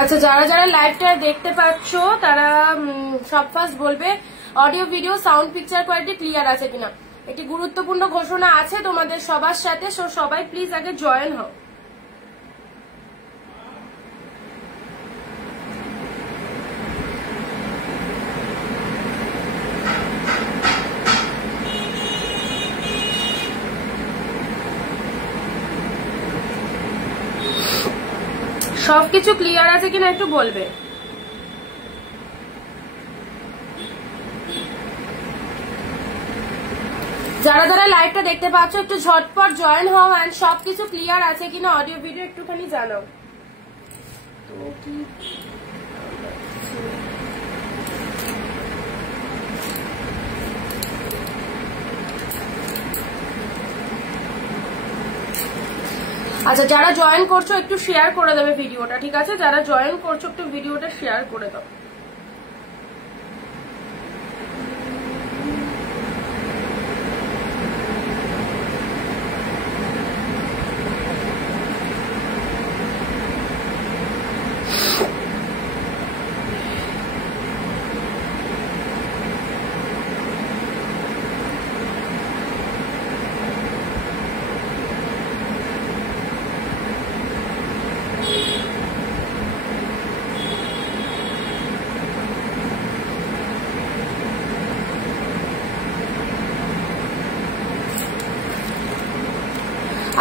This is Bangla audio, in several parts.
আচ্ছা, যারা যারা লাইভটা দেখতে পাচ্ছ তারা সব ফার্স্ট বলবে audio video sound picture quality clear আছে কিনা। একটি গুরুত্বপূর্ণ ঘোষণা আছে তোমাদের সবার সাথে, সো সবাই প্লিজ আগে জয়েন হও। সবকিছু ক্লিয়ার আছে কিনা একটু বলবে। যারা যারা লাইভটা দেখতে পাচ্ছ একটু ঝটপট জয়েন হও এন্ড সবকিছু ক্লিয়ার আছে কিনা অডিও ভিডিও একটুখানি জানাও। তো কি আচ্ছা, যারা জয়েন করছো একটু শেয়ার করে দেবে ভিডিওটা, ঠিক আছে? যারা জয়েন করছো একটু ভিডিওটা শেয়ার করে দাও।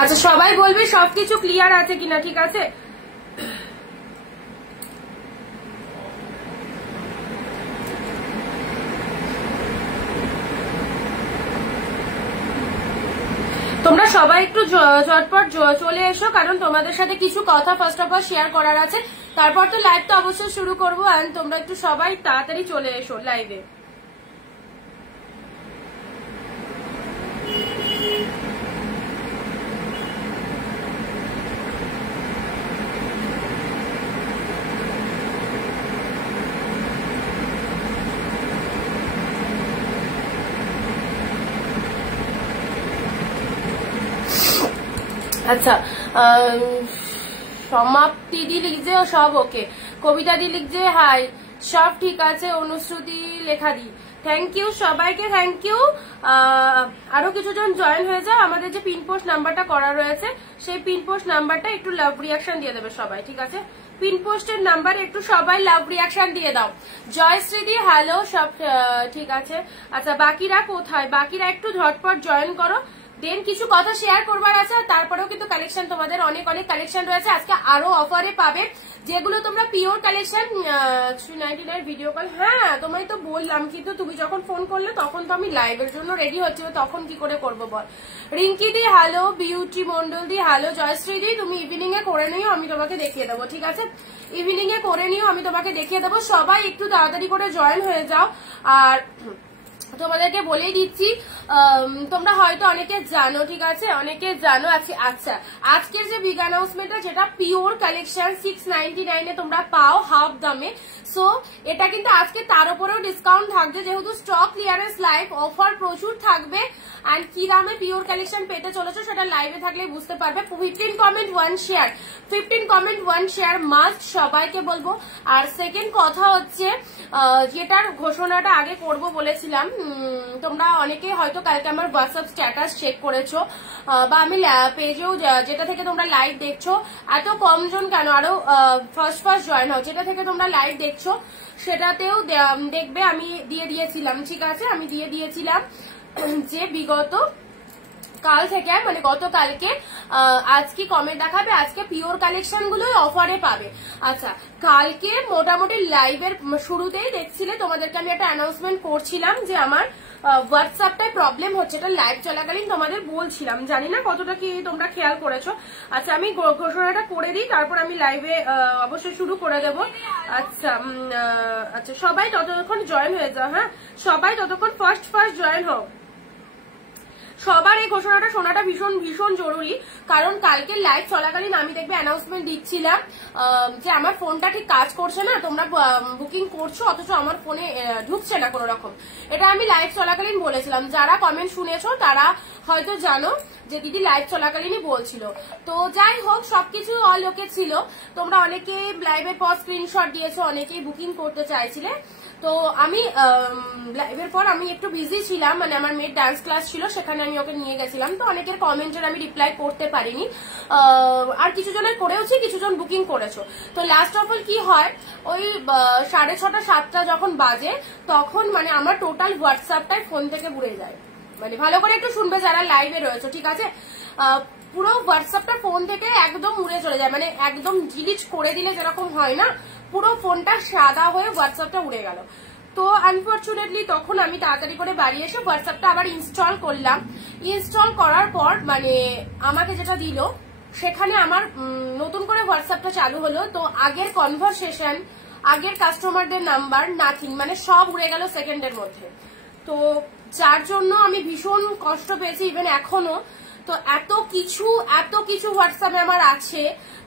আচ্ছা, সবাই বলবে সবকিছু ক্লিয়ার আছে কিনা, ঠিক আছে? তোমরা সবাই একটু ঝটপট চলে এসো, কারণ তোমাদের সাথে কিছু কথা ফার্স্ট অফ অল শেয়ার করার আছে, তারপর তো লাইভ তো অবশ্যই শুরু করবো। এন্ড তোমরা একটু সবাই তাড়াতাড়ি চলে এসো লাইভে। আচ্ছা, সমাপ্তি দি লিখছে সব ওকে, কবিতা দি লিখছে হাই, সব ঠিক আছে, অনুশ্রুতি লেখা দি থ্যাংক ইউ সবাইকে, থ্যাংক ইউ। আরো কিছুজন জয়েন হয়ে যাও। আমাদের যে পিন পোস্ট নাম্বারটা করা রয়েছে সেই পিন পোস্ট নাম্বারটা একটু লাভ রিয়াকশন দিয়ে দেবে সবাই, ঠিক আছে? পিন পোস্টের নাম্বারে একটু সবাই লাভ রিয়াকশন দিয়ে দাও। জয়শ্রীদি হ্যালো, সব ঠিক আছে। আচ্ছা, বাকিরা কোথায়? বাকিরা একটু ঝটপট জয়েন করো। দেন কিছু কথা শেয়ার করবার আছে, আর তারপরেও কিন্তু কালেকশন তোমাদের অনেক অনেক কালেকশন রয়েছে। আজকে আরো অফারে পাবে, যেগুলো তোমরা পিওর কালেকশন 399 ভিডিও কল। হ্যাঁ, তোমায় তো বললাম, কিন্তু তুমি যখন ফোন করলে তখন তো আমি লাইভের জন্য রেডি হচ্ছি, তখন কি করে করবো বল। রিঙ্কি দি হ্যালো, বিউটি মন্ডল দি হ্যালো, জয়শ্রী দি তুমি ইভিনিং এ করে নিও, আমি তোমাকে দেখিয়ে দেবো, ঠিক আছে? ইভিনিং এ করে নিও, আমি তোমাকে দেখিয়ে দেবো। সবাই একটু তাড়াতাড়ি করে জয়েন হয়ে যাও। আর তোমাদেরকে বলেই দিচ্ছি, তোমরা হয়তো অনেকে জানো, ঠিক আছে? অনেকে জানো। আচ্ছা, আজকের যে বিগ অ্যানাউন্সমেন্টটা, যেটা পিওর কালেকশন 699 এ তোমরা পাও হাফ দামে। সো এটা কিন্তু আজকে তার উপরেও ডিসকাউন্ট থাকবে, যেহেতু স্টক ক্লিয়ারেন্স লাইভ অফার প্রচুর থাকবে। এন্ড কি দামে পিওর কালেকশন পেতে চলেছো সেটা লাইভে থাকলে বুঝতে পারবে। 15 comment 1 share, 15 comment 1 share must সবাইকে বলবো। আর সেকেন্ড কথা হচ্ছে, যেটার ঘোষণাটা আগে করব বলেছিলাম, তোমরা অনেকেই হয়তো কালকে আমার হোয়াটসঅ্যাপ স্ট্যাটাস চেক করেছো, বা আমি পেজেও যেটা থেকে তোমরা লাইভ দেখছো, এত কম জন কেন, আরো ফার্স্ট জয়েন হও, যেটা থেকে তোমরা লাইভ দেখছো সেটাতেও দেখবে আমি দিয়ে দিয়েছিলাম, ঠিক আছে, আমি দিয়ে দিয়েছিলাম যে বিগত কাল থেকে মানে গতকালকে আজকে কমেন্ট দেখাবে, আজকে পিওর কালেকশন গুলোই অফারে পাবে। আচ্ছা, কালকে মোটামুটি লাইভের শুরুতেই দেখছিলে তোমাদেরকে আমি একটা অ্যানাউন্সমেন্ট করছিলাম যে আমার হোয়াটসঅ্যাপটায় প্রবলেম হচ্ছে, এটা লাইভ চলাকালীন তোমাদের বলছিলাম, জানি না কতটা কি তোমরা খেয়াল করেছো। আচ্ছা, আমি ঘোষণাটা করে দিই, তারপর আমি লাইভে অবশ্যই শুরু করে দেবো। আচ্ছা আচ্ছা, সবাই ততক্ষণ জয়েন হয়ে যাও, হ্যাঁ সবাই ততক্ষণ ফার্স্ট জয়েন হও। সবার এই ঘোষণাটা শোনাটা ভীষণ ভীষণ জরুরি, কারণ কালকে লাইভ চলাকালীন আমি দেখবে অ্যানাউন্সমেন্ট দিচ্ছিলাম যে আমার ফোনটা ঠিক কাজ করছে না, তোমরা বুকিং করছো অথচ আমার ফোনে ঢুকছে না কোনো রকম, এটা আমি লাইভ চলাকালীন বলেছিলাম। যারা কমেন্ট শুনেছো তারা হয়তো জানো যে দিদি লাইভ চলাকালীনই বলছিল। তো যাই হোক, সবকিছু অল ওকে ছিল, তোমরা অনেকেই লাইভের পর স্ক্রিনশট দিয়েছো, অনেকেই বুকিং করতে চাইছিলে। তো আমি লাইভের পর আমি একটু বিজি ছিলাম, মানে আমার মেয়ের ডান্স ক্লাস ছিল, সেখানে আমি ওকে নিয়ে গেছিলাম, তো অনেকের কমেন্টের আমি রিপ্লাই করতে পারিনি, আর কিছু জনের করেওছি, কিছু জন বুকিং করেছো। তো লাস্ট অফ অল কি হয়, ওই 6:30 7টা যখন বাজে তখন মানে আমার টোটাল হোয়াটসঅ্যাপটাই ফোন থেকে উড়ে যায়, মানে ভালো করে একটু শুনবে যারা লাইভে রয়েছে, ঠিক আছে, পুরো হোয়াটসঅ্যাপটা ফোন থেকে একদম উড়ে চলে যায়, মানে একদম ডিলিট করে দিলে যেরকম হয় না, পুরো ফোনটা সাদা হয়ে হোয়াটসঅ্যাপটা উড়ে গেল। তো আনফরচুনেটলি তখন আমি তাড়াতাড়ি করে বাড়ি এসে হোয়াটসঅ্যাপটা আবার ইনস্টল করলাম। ইনস্টল করার পর মানে আমাকে যেটা দিল সেখানে আমার নতুন করে হোয়াটসঅ্যাপটা চালু হলো, তো আগের কনভারসেশন, আগের কাস্টমারদের নাম্বার, নাথিং, মানে সব উড়ে গেল সেকেন্ডের মধ্যে। তো যার জন্য আমি ভীষণ কষ্ট পেয়েছি ইভেন এখনো। তো এত কিছু হোয়াটসঅ্যাপে আমার আছে,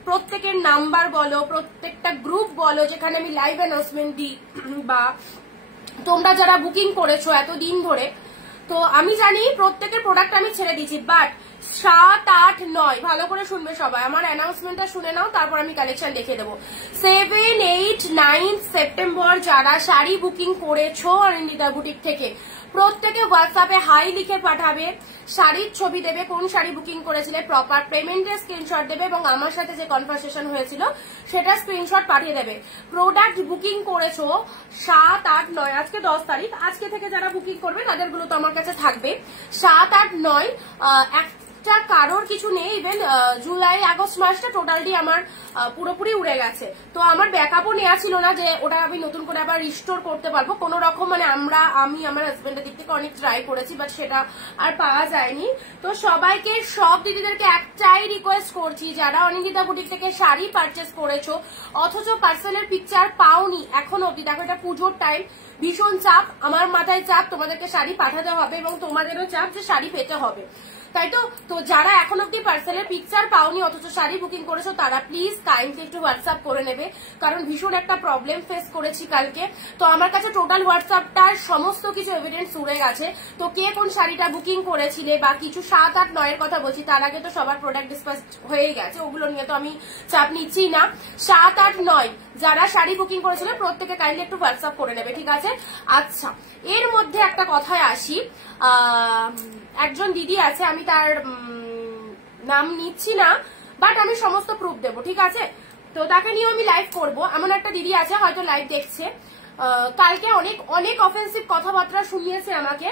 প্রত্যেকের নাম্বার বলো, প্রত্যেকটা গ্রুপ বলো যেখানে আমি লাইভ অ্যানাউন্সমেন্ট দিই, বা তোমরা যারা বুকিং করেছো এতদিন ধরে, তো আমি জানি প্রত্যেকের প্রোডাক্ট আমি ছেড়ে দিয়েছি, বাট 7, 8, 9 ভালো করে শুনবে সবাই, আমার অ্যানাউন্সমেন্টটা শুনে নাও, তারপর আমি কালেকশন দেখিয়ে দেবো। 7, 8, 9 সেপ্টেম্বর যারা শাড়ি বুকিং করেছো অনিন্দিতা বুটিক থেকে, প্রত্যেকে হোয়াটসঅ্যাপে হাই লিখে পাঠাবে, শাড়ির ছবি দেবে, কোন শাড়ি বুকিং করেছিলে, প্রপার পেমেন্টের স্ক্রিনশট দেবে, এবং আমার সাথে যে কনভারসেশন হয়েছিল সেটা স্ক্রিনশট পাঠিয়ে দেবে। প্রোডাক্ট বুকিং করেছো 7, 8, 9, আজকে 10 তারিখ, আজকে থেকে যারা বুকিং করবে তাদেরগুলো তো আমার কাছে থাকবে। 7, 8, 9 একটা কারোর কিছু নেই, ইভেন জুলাই আগস্ট মাসটা টোটালটি আমার পুরোপুরি উড়ে গেছে। তো আমার ব্যাকআপও নেওয়া ছিল না যে ওটা আমি নতুন করে আবার রিস্টোর করতে পারবো কোন রকম, মানে আমি আমার হাজবেন্ডের দিক থেকে অনেক ট্রাই করেছি, বাট সেটা আর পাওয়া যায়নি। তো সবাইকে, সব দিদিদেরকে একটাই রিকোয়েস্ট করছি, যারা অনিন্দিতা বুটিক থেকে শাড়ি পারচেস করেছো অথচ পার্সেলের পিকচার পাওনি এখনো অব্দি, দেখো এটা পুজোর টাইম, ভীষণ চাপ, আমার মাথায় চাপ, তোমাদেরকে শাড়ি পাঠাতে হবে এবং তোমাদেরও চাপ যে শাড়ি পেতে হবে, তাই তো। তো যারা এখন অব্দি পার্সেলের পিকচার পাওনি অথচ শাড়ি বুকিং করেছো তারা প্লিজ কাইন্ডলি একটু হোয়াটসঅ্যাপ করে নেবে, কারণ ভীষণ একটা প্রবলেম ফেস করেছি কালকে। তো আমার কাছে টোটাল হোয়াটসঅ্যাপটার সমস্ত কিছু এভিডেন্স উড়ে গেছে। তো কে কোন শাড়িটা বুকিং করেছিলে বা কিছু 7, 8, 9 এর কথা বলছি, তার আগে তো সবার প্রোডাক্ট ডিসপাস হয়ে গেছে, ওগুলো নিয়ে তো আমি চাপ নিচ্ছি না। 7, 8, 9 যারা শাড়ি বুকিং করেছিল প্রত্যেকে কাইন্ডলি একটু হোয়াটসঅ্যাপ করে নেবে, ঠিক আছে। আচ্ছা, এর মধ্যে একটা কথায় আসি, একজন দিদি আছে, আমি তার নাম নিচ্ছি না, বাট আমি সমস্ত প্রুফ দেবো, ঠিক আছে। তো তাকে নিয়ে আমি লাইভ করব। এমন একটা দিদি আছে হয়তো লাইভ দেখছে, কালকে অনেক অফেন্সিভ কথাবার্তা শুনিয়েছে আমাকে,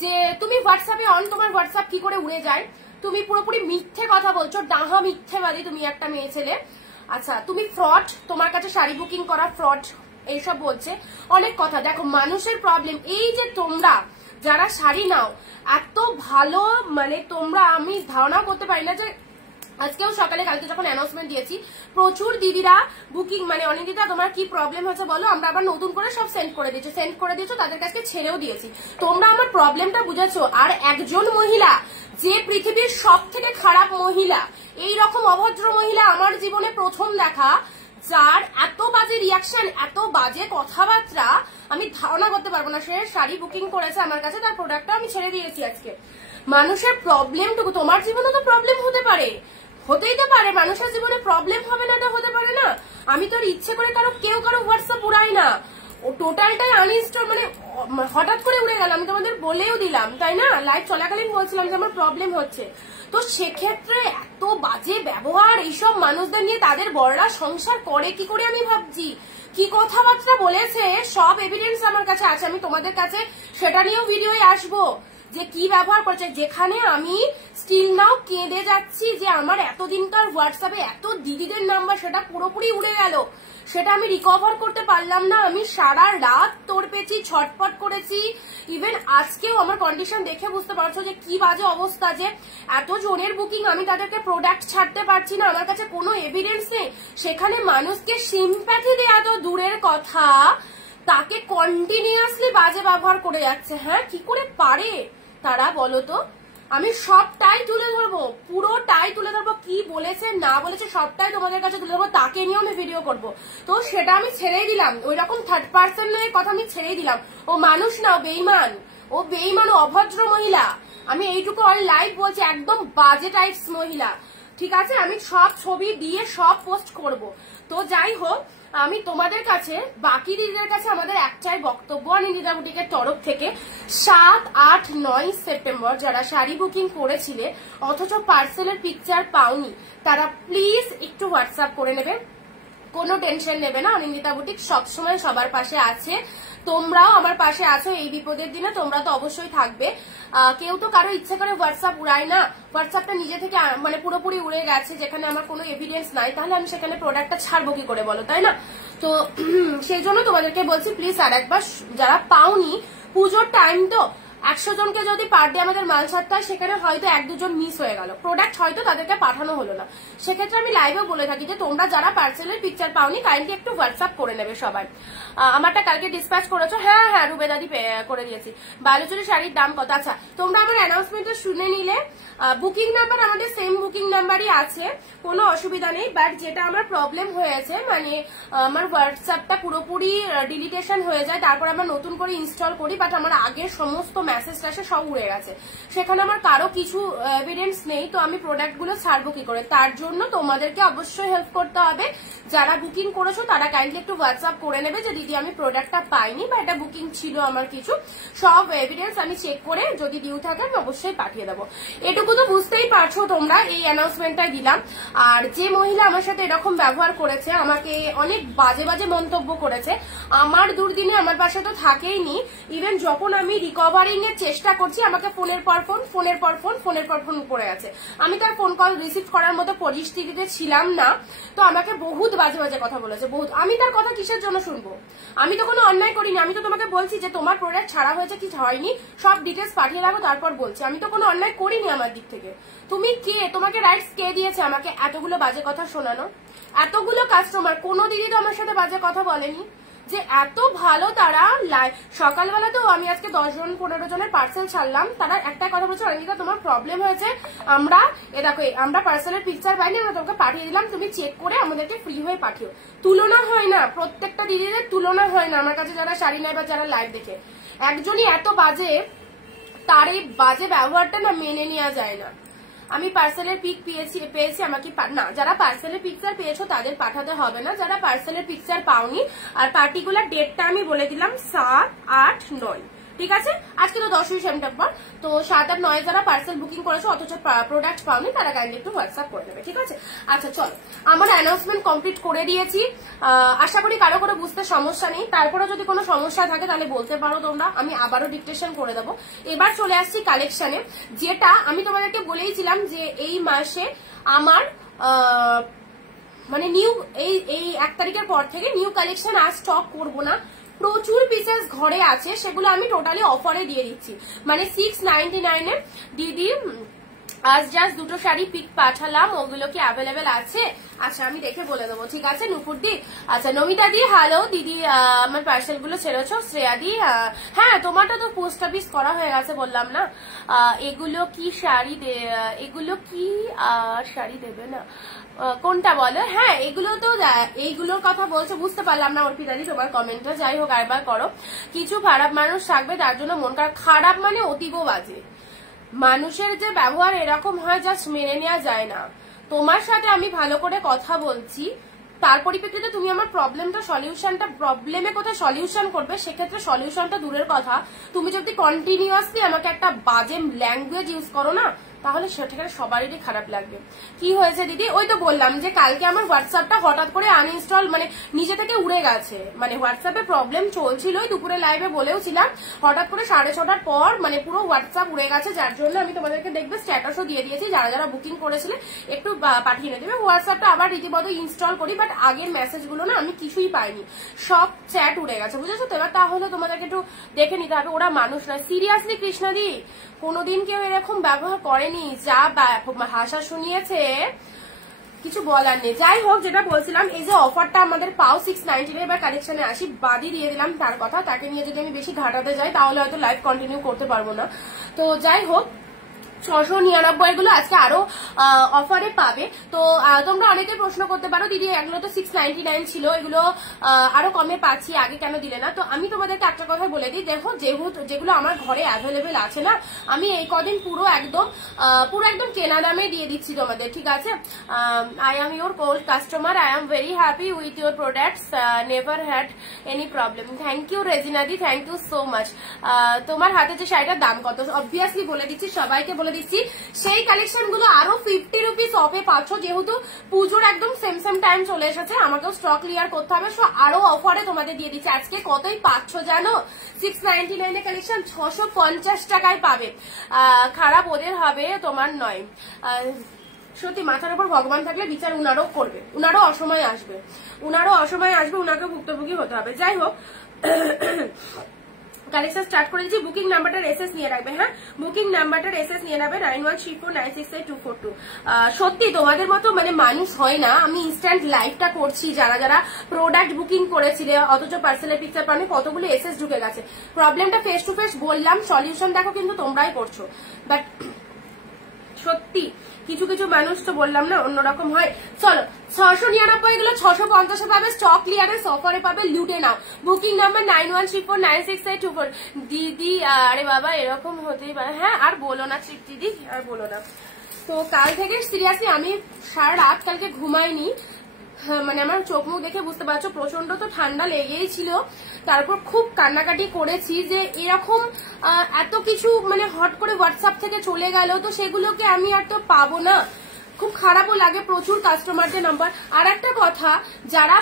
যে তুমি হোয়াটসঅ্যাপে অন, তোমার হোয়াটসঅ্যাপ কি করে উড়ে যায়, তুমি পুরোপুরি মিথ্যে কথা বলছো, ডাহা মিথ্যেবাদী তুমি একটা মেয়ে ছেলে, আচ্ছা তুমি ফ্রড, তোমার কাছে শাড়ি বুকিং করা ফ্রড, এইসব বলছে অনেক কথা। দেখো মানুষের প্রবলেম, এই যে তোমরা যারা শাড়ি নাও এত ভালো, মানে তোমরা, আমি ধারণা করতে পারি না যে আজকেও সকালে, কালকে যখন অ্যানাউন্সমেন্ট দিয়েছি প্রচুর দিদিরা বুকিং, মানে অনিন্দিতা তোমার কি প্রবলেম হচ্ছে বলো, আমরা আবার নতুন করে সব সেন্ড করে দিয়েছো, তাদের কাছে ছেড়েও দিয়েছি, তোমরা আমার প্রবলেমটা বুঝেছো। আর একজন মহিলা, যে পৃথিবীর সব থেকে খারাপ মহিলা, এই রকম অভদ্র মহিলা আমার জীবনে প্রথম দেখা, যার এত বাজে রিয়াকশন, এত বাজে কথাবার্তা, আমি ধারণা করতে পারবো না। সে শাড়ি বুকিং করেছে আমার কাছে, তার প্রোডাক্টটা আমি ছেড়ে দিয়েছি আজকে। মানুষের প্রবলেমটুকু, তোমার জীবনে তো প্রবলেম হতে পারে, হতেই তো পারে, মানুষের জীবনে প্রবলেম হবে না, হতে পারে না। আমি তো আর ইচ্ছে করে কারো হোয়াটসঅ্যাপ উড়াই না, টোটালটাই আনইনস্টল, মানে হঠাৎ করে উড়ে গেল। আমি তোমাদের বলেও দিলাম তাই না, লাইভ চলাকালীন বলছিলাম যে আমার প্রবলেম হচ্ছে। তো সেক্ষেত্রে এত বাজে ব্যবহার এইসব মানুষদের নিয়ে, তাদের বড়রা সংসার করে কি করে আমি ভাবছি। কি কথাবার্তা বলেছে সব এভিডেন্স আমার কাছে আছে, আমি তোমাদের কাছে সেটা নিয়েও ভিডিওে আসবো যে কি ব্যবহার করেছে। যেখানে আমি স্টিল নাও কেঁদে যাচ্ছি যে আমার এতদিনকার হোয়াটসঅ্যাপে এত দিদিদের নাম্বার সেটা পুরোপুরি উড়ে গেল, সেটা আমি রিকভার করতে পারলাম না। আমি সারা রাত তোর পেয়েছি, ছটপট করেছি। ইভেন আজকেও আমার কন্ডিশন দেখে বুঝতে পারছো যে কি বাজে অবস্থা, যে এত জনের বুকিং, আমি তাদেরকে প্রোডাক্ট ছাড়তে পারছি না, আমার কাছে কোনো এভিডেন্স নেই। সেখানে মানুষকে সিম্প্যাথি দেওয়া তো দূরের কথা, তাকে কন্টিনিউয়াসলি বাজে ব্যবহার করে যাচ্ছে। হ্যাঁ, কি করে পারে তারা বলো তো? আমি সবটাই তুলে ধরবো, পুরোটাই তুলে ধরবো, কি বলেছে না বলেছে সবটাই তোমাদের কাছে তুলে ধরবো, তাকে নিয়েও আমি ভিডিও করবো। তো সেটা আমি ছেড়েই দিলাম, ওই রকম থার্ড পার্সনের কথা আমি ছেড়েই দিলাম। ও মানুষ না, ও বেইমান, ও বেইমান, ও অভদ্র মহিলা। আমি এইটুকু অল লাইভ বলছি, একদম বাজে টাইপস মহিলা। ঠিক আছে, আমি সব ছবি দিয়ে সব পোস্ট করব। তো যাই হোক, আমি তোমাদের কাছে, বাকি দিদিদের কাছে আমাদের একটাই বক্তব্য অনিন্দিতা বুটিকের তরফ থেকে, 7, 8, 9 সেপ্টেম্বর যারা শাড়ি বুকিং করেছিলে অথচ পার্সেলের পিকচার পাওনি, তারা প্লিজ একটু হোয়াটসঅ্যাপ করে নেবে। কোনো টেনশন নেবে না, অনিন্দিতা বুটিক সবসময় সবার পাশে আছে। তোমরাও আমার পাশে আছো এই বিপদের দিনে, তোমরা তো অবশ্যই থাকবে। কেউ তো কারো ইচ্ছে করে হোয়াটসঅ্যাপ উড়ায় না, হোয়াটসঅ্যাপটা নিজে থেকে মানে পুরোপুরি উড়ে গেছে, যেখানে আমার কোনো এভিডেন্স নাই, তাহলে আমি সেখানে প্রোডাক্টটা ছাড়বো কি করে বলো, তাই না? তো সেই জন্য তোমাদেরকে বলছি প্লিজ আর একবার, যারা পাওনি, পুজোর টাইম তো 100 জনকে যদি পার ডে আমাদের মাল ছাড়তে হয়, সেখানে হয়তো 1-2 জন মিস হয়ে গেল, প্রোডাক্ট হয়তো তাদেরকে পাঠানো হলো না। সেক্ষেত্রে আমি লাইভেও বলে থাকি যে তোমরা যারা পার্সেলের পিকচার পাওনি কাইন্ডলি একটু হোয়াটসঅ্যাপ করে নেবে সবাই। আমারটা কালকে ডিসপ্যাচ করেছো? হ্যাঁ হ্যাঁ, রুবেদাদি করে দিয়েছি। বালুচুরি শাড়ির দাম কত? আচ্ছা, তোমরা আমার অ্যানাউন্সমেন্টটা শুনে নিলে। বুকিং নাম্বার আমাদের সেম বুকিং নাম্বারই আছে, কোনো অসুবিধা নেই। বাট যেটা আমার প্রবলেম হয়েছে, মানে আমার হোয়াটসঅ্যাপটা পুরোপুরি ডিলিটেশন হয়ে যায়, তারপর আমরা নতুন করে ইনস্টল করি, বাট আমার আগের সমস্ত মেসেজ টাসে সব উড়ে গেছে, সেখানে আমার কারো কিছু এভিডেন্স নেই। তো আমি প্রোডাক্টগুলো ছাড়বো কি করে? তার জন্য তোমাদেরকে অবশ্যই হেল্প করতে হবে। যারা বুকিং করেছো তারা কাইন্ডলি একটু হোয়াটসঅ্যাপ করে নেবে যে দিদি আমি প্রোডাক্টটা পাইনি, বা এটা বুকিং ছিল আমার কিছু, সব এভিডেন্স আমি চেক করে যদি ডিউ থাকে আমি অবশ্যই পাঠিয়ে দেবো। এটুকু তো বুঝতেই পারছো তোমরা, এই অ্যানাউন্সমেন্টটাই দিলাম। আর যে মহিলা আমার সাথে এরকম ব্যবহার করেছে, আমাকে অনেক বাজে বাজে মন্তব্য করেছে, আমার দুর্দিনে আমার পাশে তো থাকেই নি। ইভেন যখন আমি রিকভারিং এর চেষ্টা করছি, আমাকে ফোনের পর ফোন, ফোনের পর ফোন, ফোনের পর ফোন করে আছে, আমি তার ফোন কল রিসিভ করার মতো পরিস্থিতিতে ছিলাম না। তো আমাকে বহুত বাজে বাজে কথা বলেছে, বহুত। আমি তার কথা কিসের জন্য শুনবো? আমি তো কোনো অন্যায় করিনি, আমি তো তোমাকে বলছি যে তোমার প্রোডাক্ট ছাড়া হয়েছে কি হয়নি সব ডিটেলস পাঠিয়ে রাখো, তারপর বলছি। আমি তো কোনো অন্যায় করিনি আমার দিক থেকে। তুমি কে? তোমাকে রাইটস কে দিয়েছে আমাকে এতগুলো বাজে কথা শোনানো? এতগুলো কাস্টমার, কোনো দিদি তো আমার সাথে বাজে কথা বলেনি, যে এত ভালো তারা। সকালবেলাতেও আমি আজকে 10-15 জনের পার্সেল ছাড়লাম, তারা একটা কথা বলছে, অনিন্দিতা তোমার প্রবলেম হয়েছে, আমরা দেখো আমরা পার্সেলের পিকচার পাইনি, আমরা তোমাকে পাঠিয়ে দিলাম, তুমি চেক করে আমাদেরকে ফ্রি হয়ে পাঠিও। তুলনা হয় না, প্রত্যেকটা দিদিদের তুলনা হয় না আমার কাছে, যারা শাড়ি নেয় বা যারা লাইভ দেখে। একজনই এত বাজে, তার এই বাজে ব্যবহারটা না মেনে নেওয়া যায় না। আমি পার্সেলের পিক পেয়েছি আমাকে না, যারা পার্সেলের পিকচার পেয়েছো তাদের পাঠাতে হবে না, যারা পার্সেলের পিকচার পাওনি। আর পার্টিকুলার ডেটটা আমি বলে দিলাম 7, 8, 9, ঠিক আছে? আজকে তো 10ই সেপ্টেম্বর, তো 7 আর 9 যারা পার্সেল বুকিং করেছো অথচ প্রোডাক্ট পাওনি, তারা কাইন্ডলি একটু হোয়াটসঅ্যাপ করে দেবে, ঠিক আছে? আচ্ছা চলো, আমার অ্যানাউন্সমেন্ট কমপ্লিট করে দিয়েছি। আশা করি কারো কোনো বুঝতে সমস্যা নেই। তারপরে যদি কোনো সমস্যা থাকে তাহলে বলতে পারো তোমরা, আমি আবারও ডিকটেশন করে দেবো। এবার চলে আসছি কালেকশনে, যেটা আমি তোমাদেরকে বলেইছিলাম যে এই মাসে আমার মানে নিউ এই 1 তারিখের পর থেকে নিউ কালেকশন আর স্টক করবো না। প্রচুর পিসেস ঘরে আছে, সেগুলো আমি টোটালি অফারে দিয়ে দিচ্ছি, মানে 699 এ। দিদি আজ জাস্ট 2টো শাড়ি পিক পাঠালাম, ওগুলো কি অ্যাভেলেবেল আছে? আচ্ছা আমি দেখে বলে দেবো, ঠিক আছে? নুপুর দি, আচ্ছা নমিতা দি, হ্যালো দিদি, আমার পার্সেল গুলো ছেড়েছো? শ্রেয়া দি, হ্যাঁ তোমারটা তো পোস্ট অফিস করা হয়ে গেছে, বললাম না। এগুলো কি শাড়ি এগুলো কি শাড়ি দেবে না? কোনটা বলো? হ্যাঁ এগুলো তো, এইগুলোর কথা বলছো, বুঝতে পারলাম না অর্পিতাদি তোমার কমেন্টটা। যাই হোক, আরেকবার করো। কিছু খারাপ মানুষ থাকবে, তার জন্য মন খারাপ, মানে অতীব বাজে মানুষের যে ব্যবহার এরকম হয়, জাস্ট মেনে নেওয়া যায় না। তোমার সাথে আমি ভালো করে কথা বলছি, তার পরিপ্রেক্ষিতে তুমি আমার প্রবলেমে কোথায় সলিউশন করবে, সেক্ষেত্রে সলিউশনটা দূরের কথা, তুমি যদি কন্টিনিউয়াসলি আমাকে একটা বাজে ল্যাঙ্গুয়েজ ইউজ করো না, তাহলে সেটাকে সবারই খারাপ লাগবে। কি হয়েছে দিদি? ওই তো বললাম যে কালকে আমার হোয়াটসঅ্যাপটা হঠাৎ করে আনইনস্টল, মানে নিজে থেকে উড়ে গেছে। মানে হোয়াটসঅ্যাপে প্রবলেম চলছিল, দুপুরে লাইভে বলেওছিলাম, হঠাৎ করে 6:30টার পর মানে পুরো হোয়াটসঅ্যাপ উড়ে গেছে, যার জন্য আমি তোমাদেরকে দেখবে স্ট্যাটাসও দিয়ে দিয়েছি, যারা যারা বুকিং করেছিলে একটু পাঠিয়ে নিয়ে দেবে। হোয়াটসঅ্যাপটা আবার রীতিমতো ইনস্টল করি, বাট আগের মেসেজগুলো না আমি কিছুই পাইনি, সব চ্যাট উড়ে গেছে, বুঝেছো তো? এবার তাহলে তোমাদেরকে একটু দেখে নিতে হবে, ওরা মানুষ নয়। সিরিয়াসলি কৃষ্ণাদি, কোনোদিন কেউ এরকম ব্যবহার করেনি, যা ভাষা শুনিয়েছে কিছু বলার নেই। যাই হোক, যেটা বলছিলাম, এই যে অফারটা আমাদের পাও 690 এবার কালেকশনে আসি, বাদই দিয়ে দিলাম তার কথা, তাকে নিয়ে যদি আমি বেশি ঘাটাতে যাই তাহলে হয়তো লাইভ কন্টিনিউ করতে পারবো না। তো যাই হোক, 699 গুলো আজকে আরো অফারে পাবে। তো তোমরা অনেকে প্রশ্ন করতে পারো, দিদি এগুলো তো 699 ছিল, এগুলো আরো কমে পাচ্ছি, আগে কেন দিলে না? তো আমি তোমাদেরকে একটা কথা বলে দিই, দেখো যেগুলো আমার ঘরে অ্যাভেলেবেল আছে না, আমি এই কদিন পুরো একদম কেনা দামে দিয়ে দিচ্ছি তোমাদের, ঠিক আছে? I am your cold customer, I am very happy with your products, never had any problem. Thank you রেজিনাদি, থ্যাংক ইউ সো মাচ। তোমার হাতে যে শাড়িটার দাম কত অবভিয়াসলি বলে দিচ্ছি, সবাইকে বলে দিচ্ছি। সেই কালেকশন গুলো আরো 50 রুপিস অফে পাচ্ছ, যেহেতু পুজোর একদম সেম টাইম চলে এসেছে, আমাকেও স্টক ক্লিয়ার করতে হবে, সো আরো অফারে তোমাদের দিয়ে দিচ্ছি। আজকে কতই পাচ্ছ জানো? 699 এর কালেকশন 650 টাকায় পাবে। খারাপ ওদের হবে, তোমার নয়। সত্যি মাথার উপর ভগবান থাকলে বিচার উনারও করবে, উনারও অসময় আসবে, উনাকে ভুক্তভোগী হতে হবে। যাই হোক, কালেকশন স্টার্ট করে দিচ্ছি। বুকিং নাম্বারটার এসএস নিয়ে রাখবে, হ্যাঁ, বুকিং নাম্বারটার এসএস নিয়ে রাখবে 9134968242। সত্যি তোমাদের মতো মানে মানুষ হয় না। আমি ইনস্ট্যান্ট লাইভটা করছি, যারা যারা প্রোডাক্ট বুকিং করেছিলে অথচ পার্সেলের পিকচার পানি, কতগুলো এসএস ঢুকে গেছে। প্রবলেমটা ফেস টু ফেস বললাম, সলিউশন দেখো কিন্তু তোমরাই করছো, বাট সত্যি কিছু কিছু মানুষ তো বললাম না অন্যরকম হয়। চলো, 699 গুলো 650 পাবে, স্টক ক্লিয়ারেন্স অফারে পাবে, লুটে নাও। Booking number 9134968242। দিদি আরে বাবা এরকম হতেই পারে, হ্যাঁ আর বলো না দিদি, আর বলো না। তো কাল থেকে সিরিয়াসলি আমি সারা রাত কালকে ঘুমাইনি, মানে আমার চোখ মুখ দেখে বুঝতে পারছো, প্রচন্ড তো ঠান্ডা লেগেই ছিল, তারপর খুব কান্নাকাটি করেছি যে এরকম এত কিছু মানে হট করে হোয়াটসঅ্যাপ থেকে চলে গেল, তো সেগুলোকে আমি আর তো পাবো না, খুব খারাপও লাগে, প্রচুর কাস্টমারদের নাম্বার। আর একটা কথা, যারা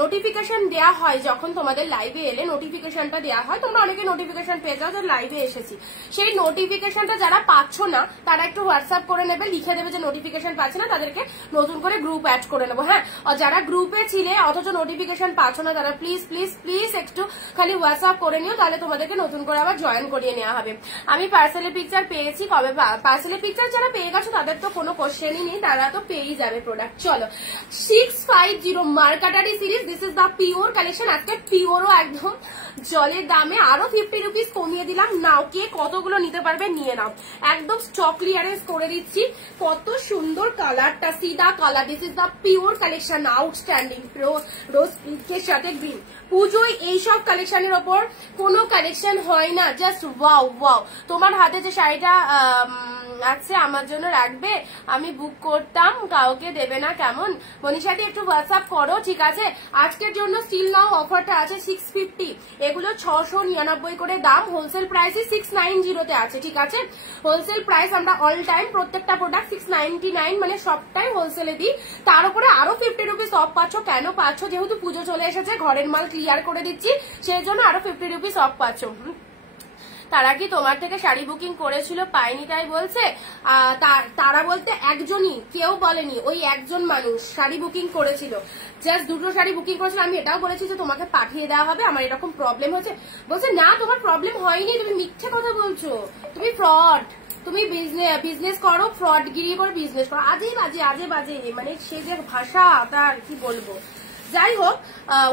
নোটিফিকেশন দেয়া হয়, যখন তোমাদের লাইভে এলে নোটিফিকেশনটা দেয়া হয়, তোমরা অনেকে নোটিফিকেশন পেয়ে যাও যে লাইভে এসেছি, সেই নোটিফিকেশনটা যারা পাচ্ছ না তারা একটু হোয়াটসঅ্যাপ করে নেবে, লিখে দেবে যে নোটিফিকেশন পাচ্ছে না, তাদেরকে নতুন করে গ্রুপ অ্যাড করে নেবো, হ্যাঁ। আর যারা গ্রুপে ছিলে অথচ নোটিফিকেশন পাচ্ছ না, তারা প্লিজ প্লিজ প্লিজ একটু খালি হোয়াটসঅ্যাপ করে নিও, তাহলে তোমাদেরকে নতুন করে আবার জয়েন করিয়ে নেওয়া হবে। আমি পার্সেলের পিকচার পেয়েছি, কবে পার্সেলের পিকচার যারা পেয়ে গেছো তাদের তো কোনো কোশ্চেনই নেই, তারা তো পেয়েই যাবে প্রোডাক্ট। চলো, 650 মার্কাটারি series, this is the pure collection. আজকে পিওরও একদম জলের দামে আরো 50 রুপিস কমিয়ে দিলাম, নাও কে কতগুলো নিতে পারবে নিয়ে নাও, একদম স্টক ক্লিয়ারেন্স করে দিচ্ছি। কত সুন্দর কালারটা, সিদা colour, this is the pure collection, outstanding, rose পিঙ্কের সাথে গ্রিন। পুজোয় এইসব কালেকশনের ওপর কোনো কালেকশন হয় না, জাস্ট ওয়াও ওয়াও। তোমার হাতে যে শাড়িটা আছে আমার জন্য রাখবে, আমি বুক করতাম, কাউকে দেবে না কেমন? মনীষাদি একটু হোয়াটসঅ্যাপ করো, ঠিক আছে? আজকের জন্য স্টিল নাও অফারটা আছে 650, এগুলো 699 করে দাম, হোলসেল প্রাইসে 690 আছে, ঠিক আছে? হোলসেল প্রাইস আমরা অল টাইম প্রত্যেকটা প্রোডাক্ট 699 মানে সবটাই হোলসেলে দিই, তার উপরে আরো 50 রুপিস অফ পাচ্ছ। কেন পাচ্ছ? যেহেতু পুজো চলে এসেছে, ঘরের মাল ক্লিয়ার করে দিচ্ছি, সেই জন্য আরো 50 রুপিস অফ পাচ্ছ। তারা কি তোমার থেকে শাড়ি বুকিং করেছিল পাইনি তাই বলছে? তারা বলতে একজনই, কেউ বলেনি, ওই একজন মানুষ শাড়ি বুকিং করেছিল, জাস্ট দুটো শাড়ি বুকিং করেছিল। আমি এটাও বলেছি যে তোমাকে পাঠিয়ে দেওয়া হবে, আমার এরকম প্রবলেম হচ্ছে। বলছে না তোমার প্রবলেম হয়নি, তুমি মিথ্যে কথা বলছো, তুমি ফ্রড, তুমি বিজনেস করো, ফ্রডগিরি করে বিজনেস করো, আজে বাজে মানে সে যে ভাষা তার কি বলবো। যাই হোক,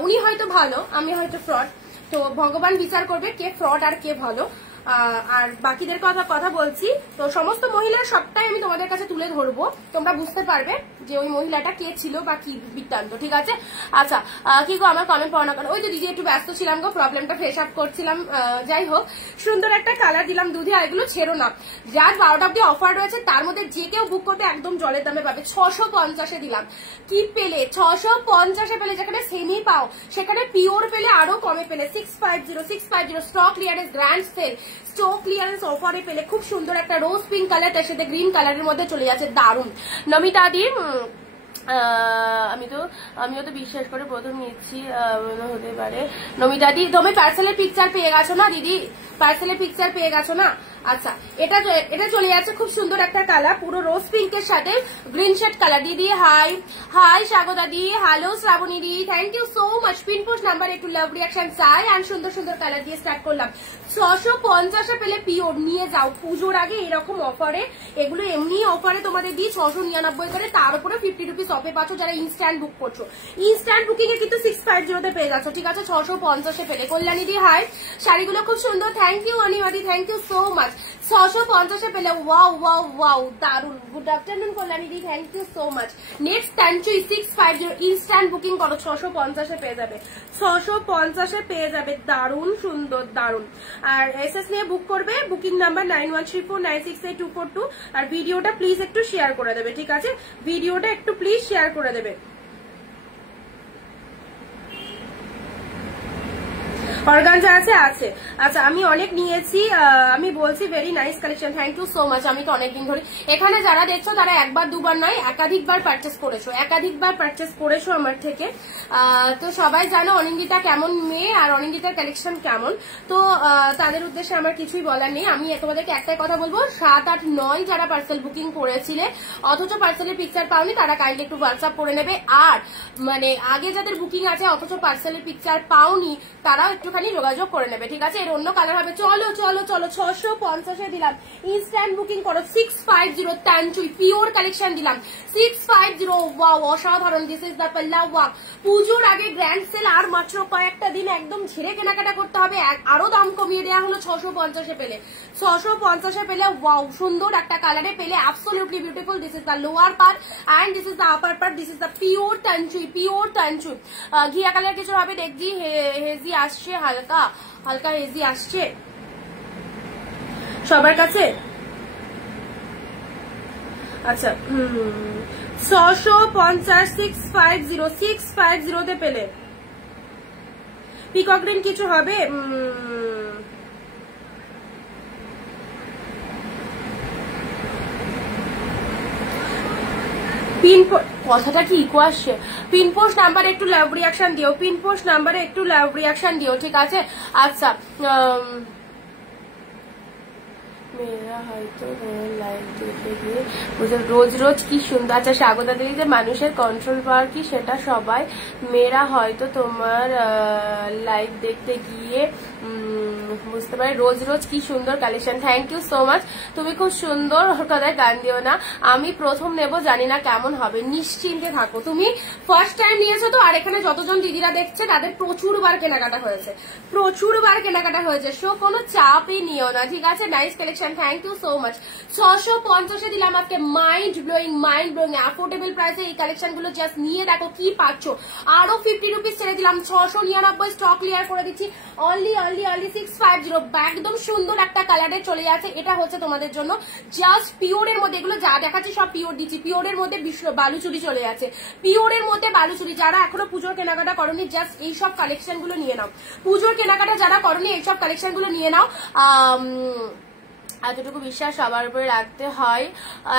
উনি হয়তো ভালো, আমি হয়তো ফ্রড, তো ভগবান বিচার করবে কে ফ্রড আর কে ভালো। আর বাকিদের কথা বলছি। তো সমস্ত মহিলার সবটাই আমি তোমাদের কাছে তুলে ধরবো, তোমরা বুঝতে পারবে যে ওই মহিলাটা কে ছিল বা কি বৃত্তান্ত, ঠিক আছে? আচ্ছা, কি গো আমার কমেন্ট পড়া না কেন? ওই তো দিদি একটু ব্যস্ত ছিলাম গো, প্রবলেমটা ফেস আপ করছিলাম। যাই হোক, সুন্দর একটা কালার দিলাম দুধে, আর এগুলো ছেড়ো না। যার 12টা অব্দি অফার রয়েছে তার মধ্যে যে কেউ বুক করবে একদম জলের দামে পাবে। 650-এ দিলাম। কি পেলে? 650-এ পেলে। যেখানে সেমি পাও সেখানে পিওর পেলে আরো কমে পেলে। 650 stock clearance grand sale, stock clearance অফারে পেলে। খুব সুন্দর একটা রোজ পিঙ্ক কালার, তার সাথে গ্রিন কালারের মধ্যে চলে যাচ্ছে, দারুন। নমিতা দি আমিও তো বিশ্বাস করে প্রথম নিচ্ছি, হতে পারে। নমিতা দি তুমি পার্সেলের পিকচার পেয়ে গেছো না দিদি? পার্সেলের পিকচার পেয়ে গেছো না? আচ্ছা, এটা চলে যাচ্ছে খুব সুন্দর একটা কালার, পুরো রোজ পিঙ্কের সাথে গ্রিন শেড কালার। দিদি hi hi, Swagata di, hello Shrabani di, thank you so much. Pin post number একটু লাভ রিয়াকশন চাই, আর সুন্দর সুন্দর কালার দিয়ে স্টার্ট করলাম। 650-এ পেলে পিওর নিয়ে যাও পুজোর আগে এরকম অফারে। এগুলো এমনি অফারে তোমাদের দিই 699 করে, তার উপরে 50 রুপিস অফে পাচ্ছ যারা ইনস্ট্যান্ট বুক করছো। ইনস্ট্যান্ট বুকিং এ কিন্তু 650-তে পেয়ে যাচ্ছ, ঠিক আছে? 650-এ পেলে। কল্যাণী দি হাই, শাড়িগুলো খুব সুন্দর, থ্যাংক ইউ অনিমাদি, থ্যাংক ইউ সো মাচ। 650-এ পেলে, ওয়াও ওয়াও ওয়াও, দারুন। Good afternoon Kalyani di, thank you so much. Next tanchoi 650 instant booking করো, 650-এ পেয়ে যাবে। 650-এ পেয়ে যাবে, দারুন সুন্দর, দারুন। আর এসএস নিয়ে বুক করবে, বুকিং নাম্বার 9134968242। আর ভিডিওটা প্লিজ একটু শেয়ার করে দেবে, ঠিক আছে? ভিডিওটা একটু প্লিজ শেয়ার করে দেবে। অর্গানজা আছে? আছে। আচ্ছা, আমি অনেক নিয়েছি, আমি বলছি very nice collection, thank you so much. আমি তো অনেকদিন ধরে এখানে যারা দেখছো তারা একবার দুবার নয় একাধিকবার পারচেস করেছো আমার থেকে। তো সবাই জানো অনিন্দিতা কেমন মেয়ে আর অনিন্দিতার কালেকশন কেমন। তো তাদের উদ্দেশ্যে আমার কিছুই বলার নেই। আমি তোমাদেরকে একটাই কথা বলবো, 7, 8, 9 যারা পার্সেল বুকিং করেছিলে অথচ পার্সেলের পিকচার পাওনি, তারা কাইন্ডলি একটু হোয়াটসঅ্যাপ করে নেবে। আর মানে আগে যাদের বুকিং আছে অথচ পার্সেলের পিকচার পাওনি, তারাও একটুখানি যোগাযোগ করে নেবে, ঠিক আছে? এর অন্য কালার হবে। চলো চলো চলো, 650-এ দিলাম, ইনস্ট্যান্ট বুকিং করো। 650 তানচুই পিওর কালেকশন দিলাম, 650। ওয়াও, অসাধারণ। দিস ইজ দ্য পাল্লা ওয়াক। পুজোর আগে গ্র্যান্ড সেল, আর মাত্র কয়েকটা দিন একদম ঝেড়ে কেনাকাটা করতে হবে। আরো দাম কমিয়ে দেওয়া হলো 650-এ পেলে। 650-এ পেলে, ওয়াও, সুন্দর একটা কালারে পেলে, absolutely beautiful. This is the lower part and this is the upper part. This is the pure tanchoi, pure tanchoi. ঘিয়া কালার কিছু হবে, দেখছি হেজি আসছে, হালকা হালকা হেজি আসছে সবার কাছে। আচ্ছা, 650, 650-তে পেলে। পিকক গ্রিন কিছু হবে, কথাটা কি ইকো আসছে? পিনপোস্ট নাম্বারে একটু লাভ রিয়াকশন দিও, পিনপোস্ট নাম্বারে একটু লাভ রিয়াকশন দিও, ঠিক আছে? আচ্ছা, মেয়েরা হয়তো লাইভ দেখতে গিয়ে রোজ রোজ কি সুন্দর। আচ্ছা, স্বাগতা দিদি, যে মানুষের কন্ট্রোল পাওয়ার কি সেটা সবাই মেয়েরা হয়তো তোমার লাইভ দেখতে গিয়ে বুঝতে পারে। রোজ রোজ কি সুন্দর collection, thank you so much. তুমি খুব সুন্দর, কথায় গান দিও না। আমি প্রথম নেব, জানি না কেমন হবে, নিশ্চিন্তে থাকো। তুমি ফার্স্ট টাইম নিয়েছো তো, আর এখানে যতজন দিদিরা দেখছে তাদের প্রচুরবার কেনাকাটা হয়েছে, সো কোনো চাপই নিও না, ঠিক আছে? Nice collection, thank you so much. 650-এ দিলাম আজকে, মাইন্ড ব্লোয়িং অ্যাফোর্ডেবল প্রাইসে এই কালেকশন গুলো জাস্ট নিয়ে দেখো কি পাচ্ছ। আরো 50 রুপিস ছেড়ে দিলাম, 699 স্টক ক্লিয়ার করে দিচ্ছি। অনলি 650, একদম সুন্দর একটা কালারে চলে যাচ্ছে। এটা হচ্ছে তোমাদের জন্য জাস্ট পিওরের মধ্যে, এগুলো যা দেখাচ্ছি সব পিওর দিচ্ছি। পিওরের মধ্যে বালুচুরি চলে যাচ্ছে, পিওরের মধ্যে বালুচুরি। যারা এখনো পুজোর কেনাকাটা করনি, জাস্ট এইসব কালেকশন গুলো নিয়ে নাও। পুজোর কেনাকাটা যারা করনি, এইসব কালেকশন গুলো নিয়ে নাও। এতটুকু বিশ্বাস সবার উপরে রাখতে হয়,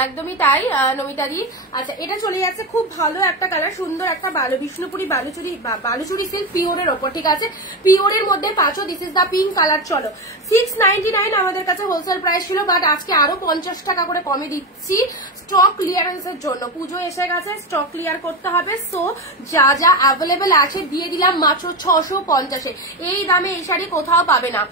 একদমই তাই নমিতাদি। আচ্ছা, এটা চলে যাচ্ছে খুব ভালো একটা কালার, সুন্দর একটা বিষ্ণুপুরি বালুচুরি সিল্ক পিওরের ওপর, ঠিক আছে? পিওরের মধ্যে পাচ্ছ। This is the pink colour. চলো, 699 আমাদের কাছে হোলসেল প্রাইস ছিল, বাট আজকে আরো 50 টাকা করে কমে দিচ্ছি। স্টক ক্লিয়ারেন্সের জন্য। পুজো এসে গেছে, স্টক ক্লিয়ার করতে হবে। সো যা যা অ্যাভেলেবেল আছে দিয়ে দিলাম মাত্র 650-এ। এই দামে এই শাড়ি কোথাও পাবে না,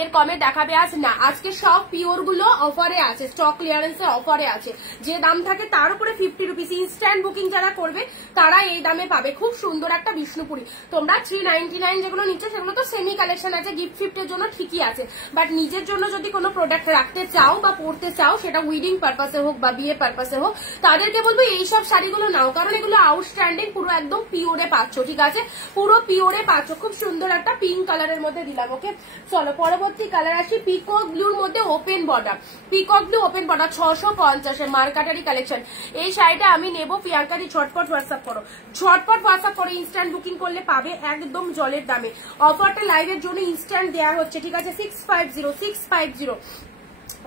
এর কমে দেখাবে আজ না। আজকে সব পিওর গুলো অফারে আছে, স্টক ক্লিয়ারেন্সের অফারে আছে। যে দাম থাকে তার উপরে 50 রুপিস। ইনস্ট্যান্ট বুকিং যারা করবে তারা এই দামে পাবে। খুব সুন্দর একটা বিষ্ণুপুরি। তোমরা 399 যেগুলো নিচ্ছে সেগুলো তো সেমি কালেকশন আছে, গিফট ফিফটের জন্য ঠিকই আছে, বাট নিজের জন্য যদি কোনো প্রোডাক্ট রাখতে চাও বা পড়তে চাও, সেটা উইডিং পারপাসে হোক বা বিয়ে পারপাসে হোক, তাদেরকে বলবো এইসব শাড়িগুলো নাও, কারণ এগুলো আউটস্ট্যান্ডিং, পুরো একদম পিওরে পাচ্ছ। ঠিক আছে, পুরো পিওরে পাচ্ছ। খুব সুন্দর একটা পিঙ্ক কালারের মধ্যে দিলাম। ওকে, চলো পরবর্তী কালার আসি। পিকক ব্লুর মধ্যে open border, peacock blue open border 650-এ মার্কাটারি কালেকশন। এই শাড়িটা আমি নেবো। প্রিয়াঙ্কাদি ঝটপট হোয়াটসঅ্যাপ করো, ঝটপট হোয়াটসঅ্যাপ করো। ইনস্ট্যান্ট বুকিং করলে পাবে একদম জলের দামে। অফারটা লাইভের জন্য ইনস্ট্যান্ট দেওয়া হচ্ছে। ঠিক আছে, 650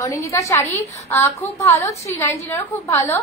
অনিন্দিতা শাড়ি খুব ভালো, 399 খুব ভালো।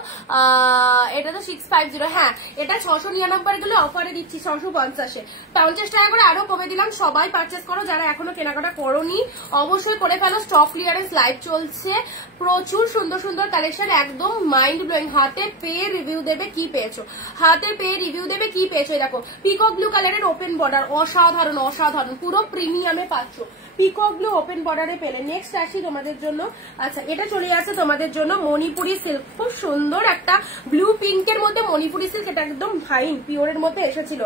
এটা তো 650। হ্যাঁ, এটা 699 গুলো অফারে দিচ্ছি 650-এ, 50 টাকা করে আরো কমে দিলাম। সবাই পারচেস করো, যারা এখনো কেনাকাটা করোনি অবশ্যই করে ফেলো। স্টক ক্লিয়ারেন্স লাইভ চলছে, প্রচুর সুন্দর সুন্দর কালেকশন, একদম মাইন্ড ব্লোয়িং। হাতে পেয়ে রিভিউ দেবে কি পেয়েছো, হাতে পেয়ে রিভিউ দেবে কি পেয়েছো। দেখো পিকক ব্লু কালারের ওপেন বর্ডার, অসাধারণ অসাধারণ, পুরো প্রিমিয়ামে পাচ্ছ। পিকক ব্লু ওপেন বর্ডারে পেলে। নেক্সট আসি তোমাদের জন্য। আচ্ছা, এটা চলে আসছে তোমাদের জন্য মণিপুরি সিল্ক। খুব সুন্দর একটা ব্লু পিঙ্কের মধ্যে মণিপুরি সিল্ক, এটা একদম ফাইন পিওরের মধ্যে এসেছিল।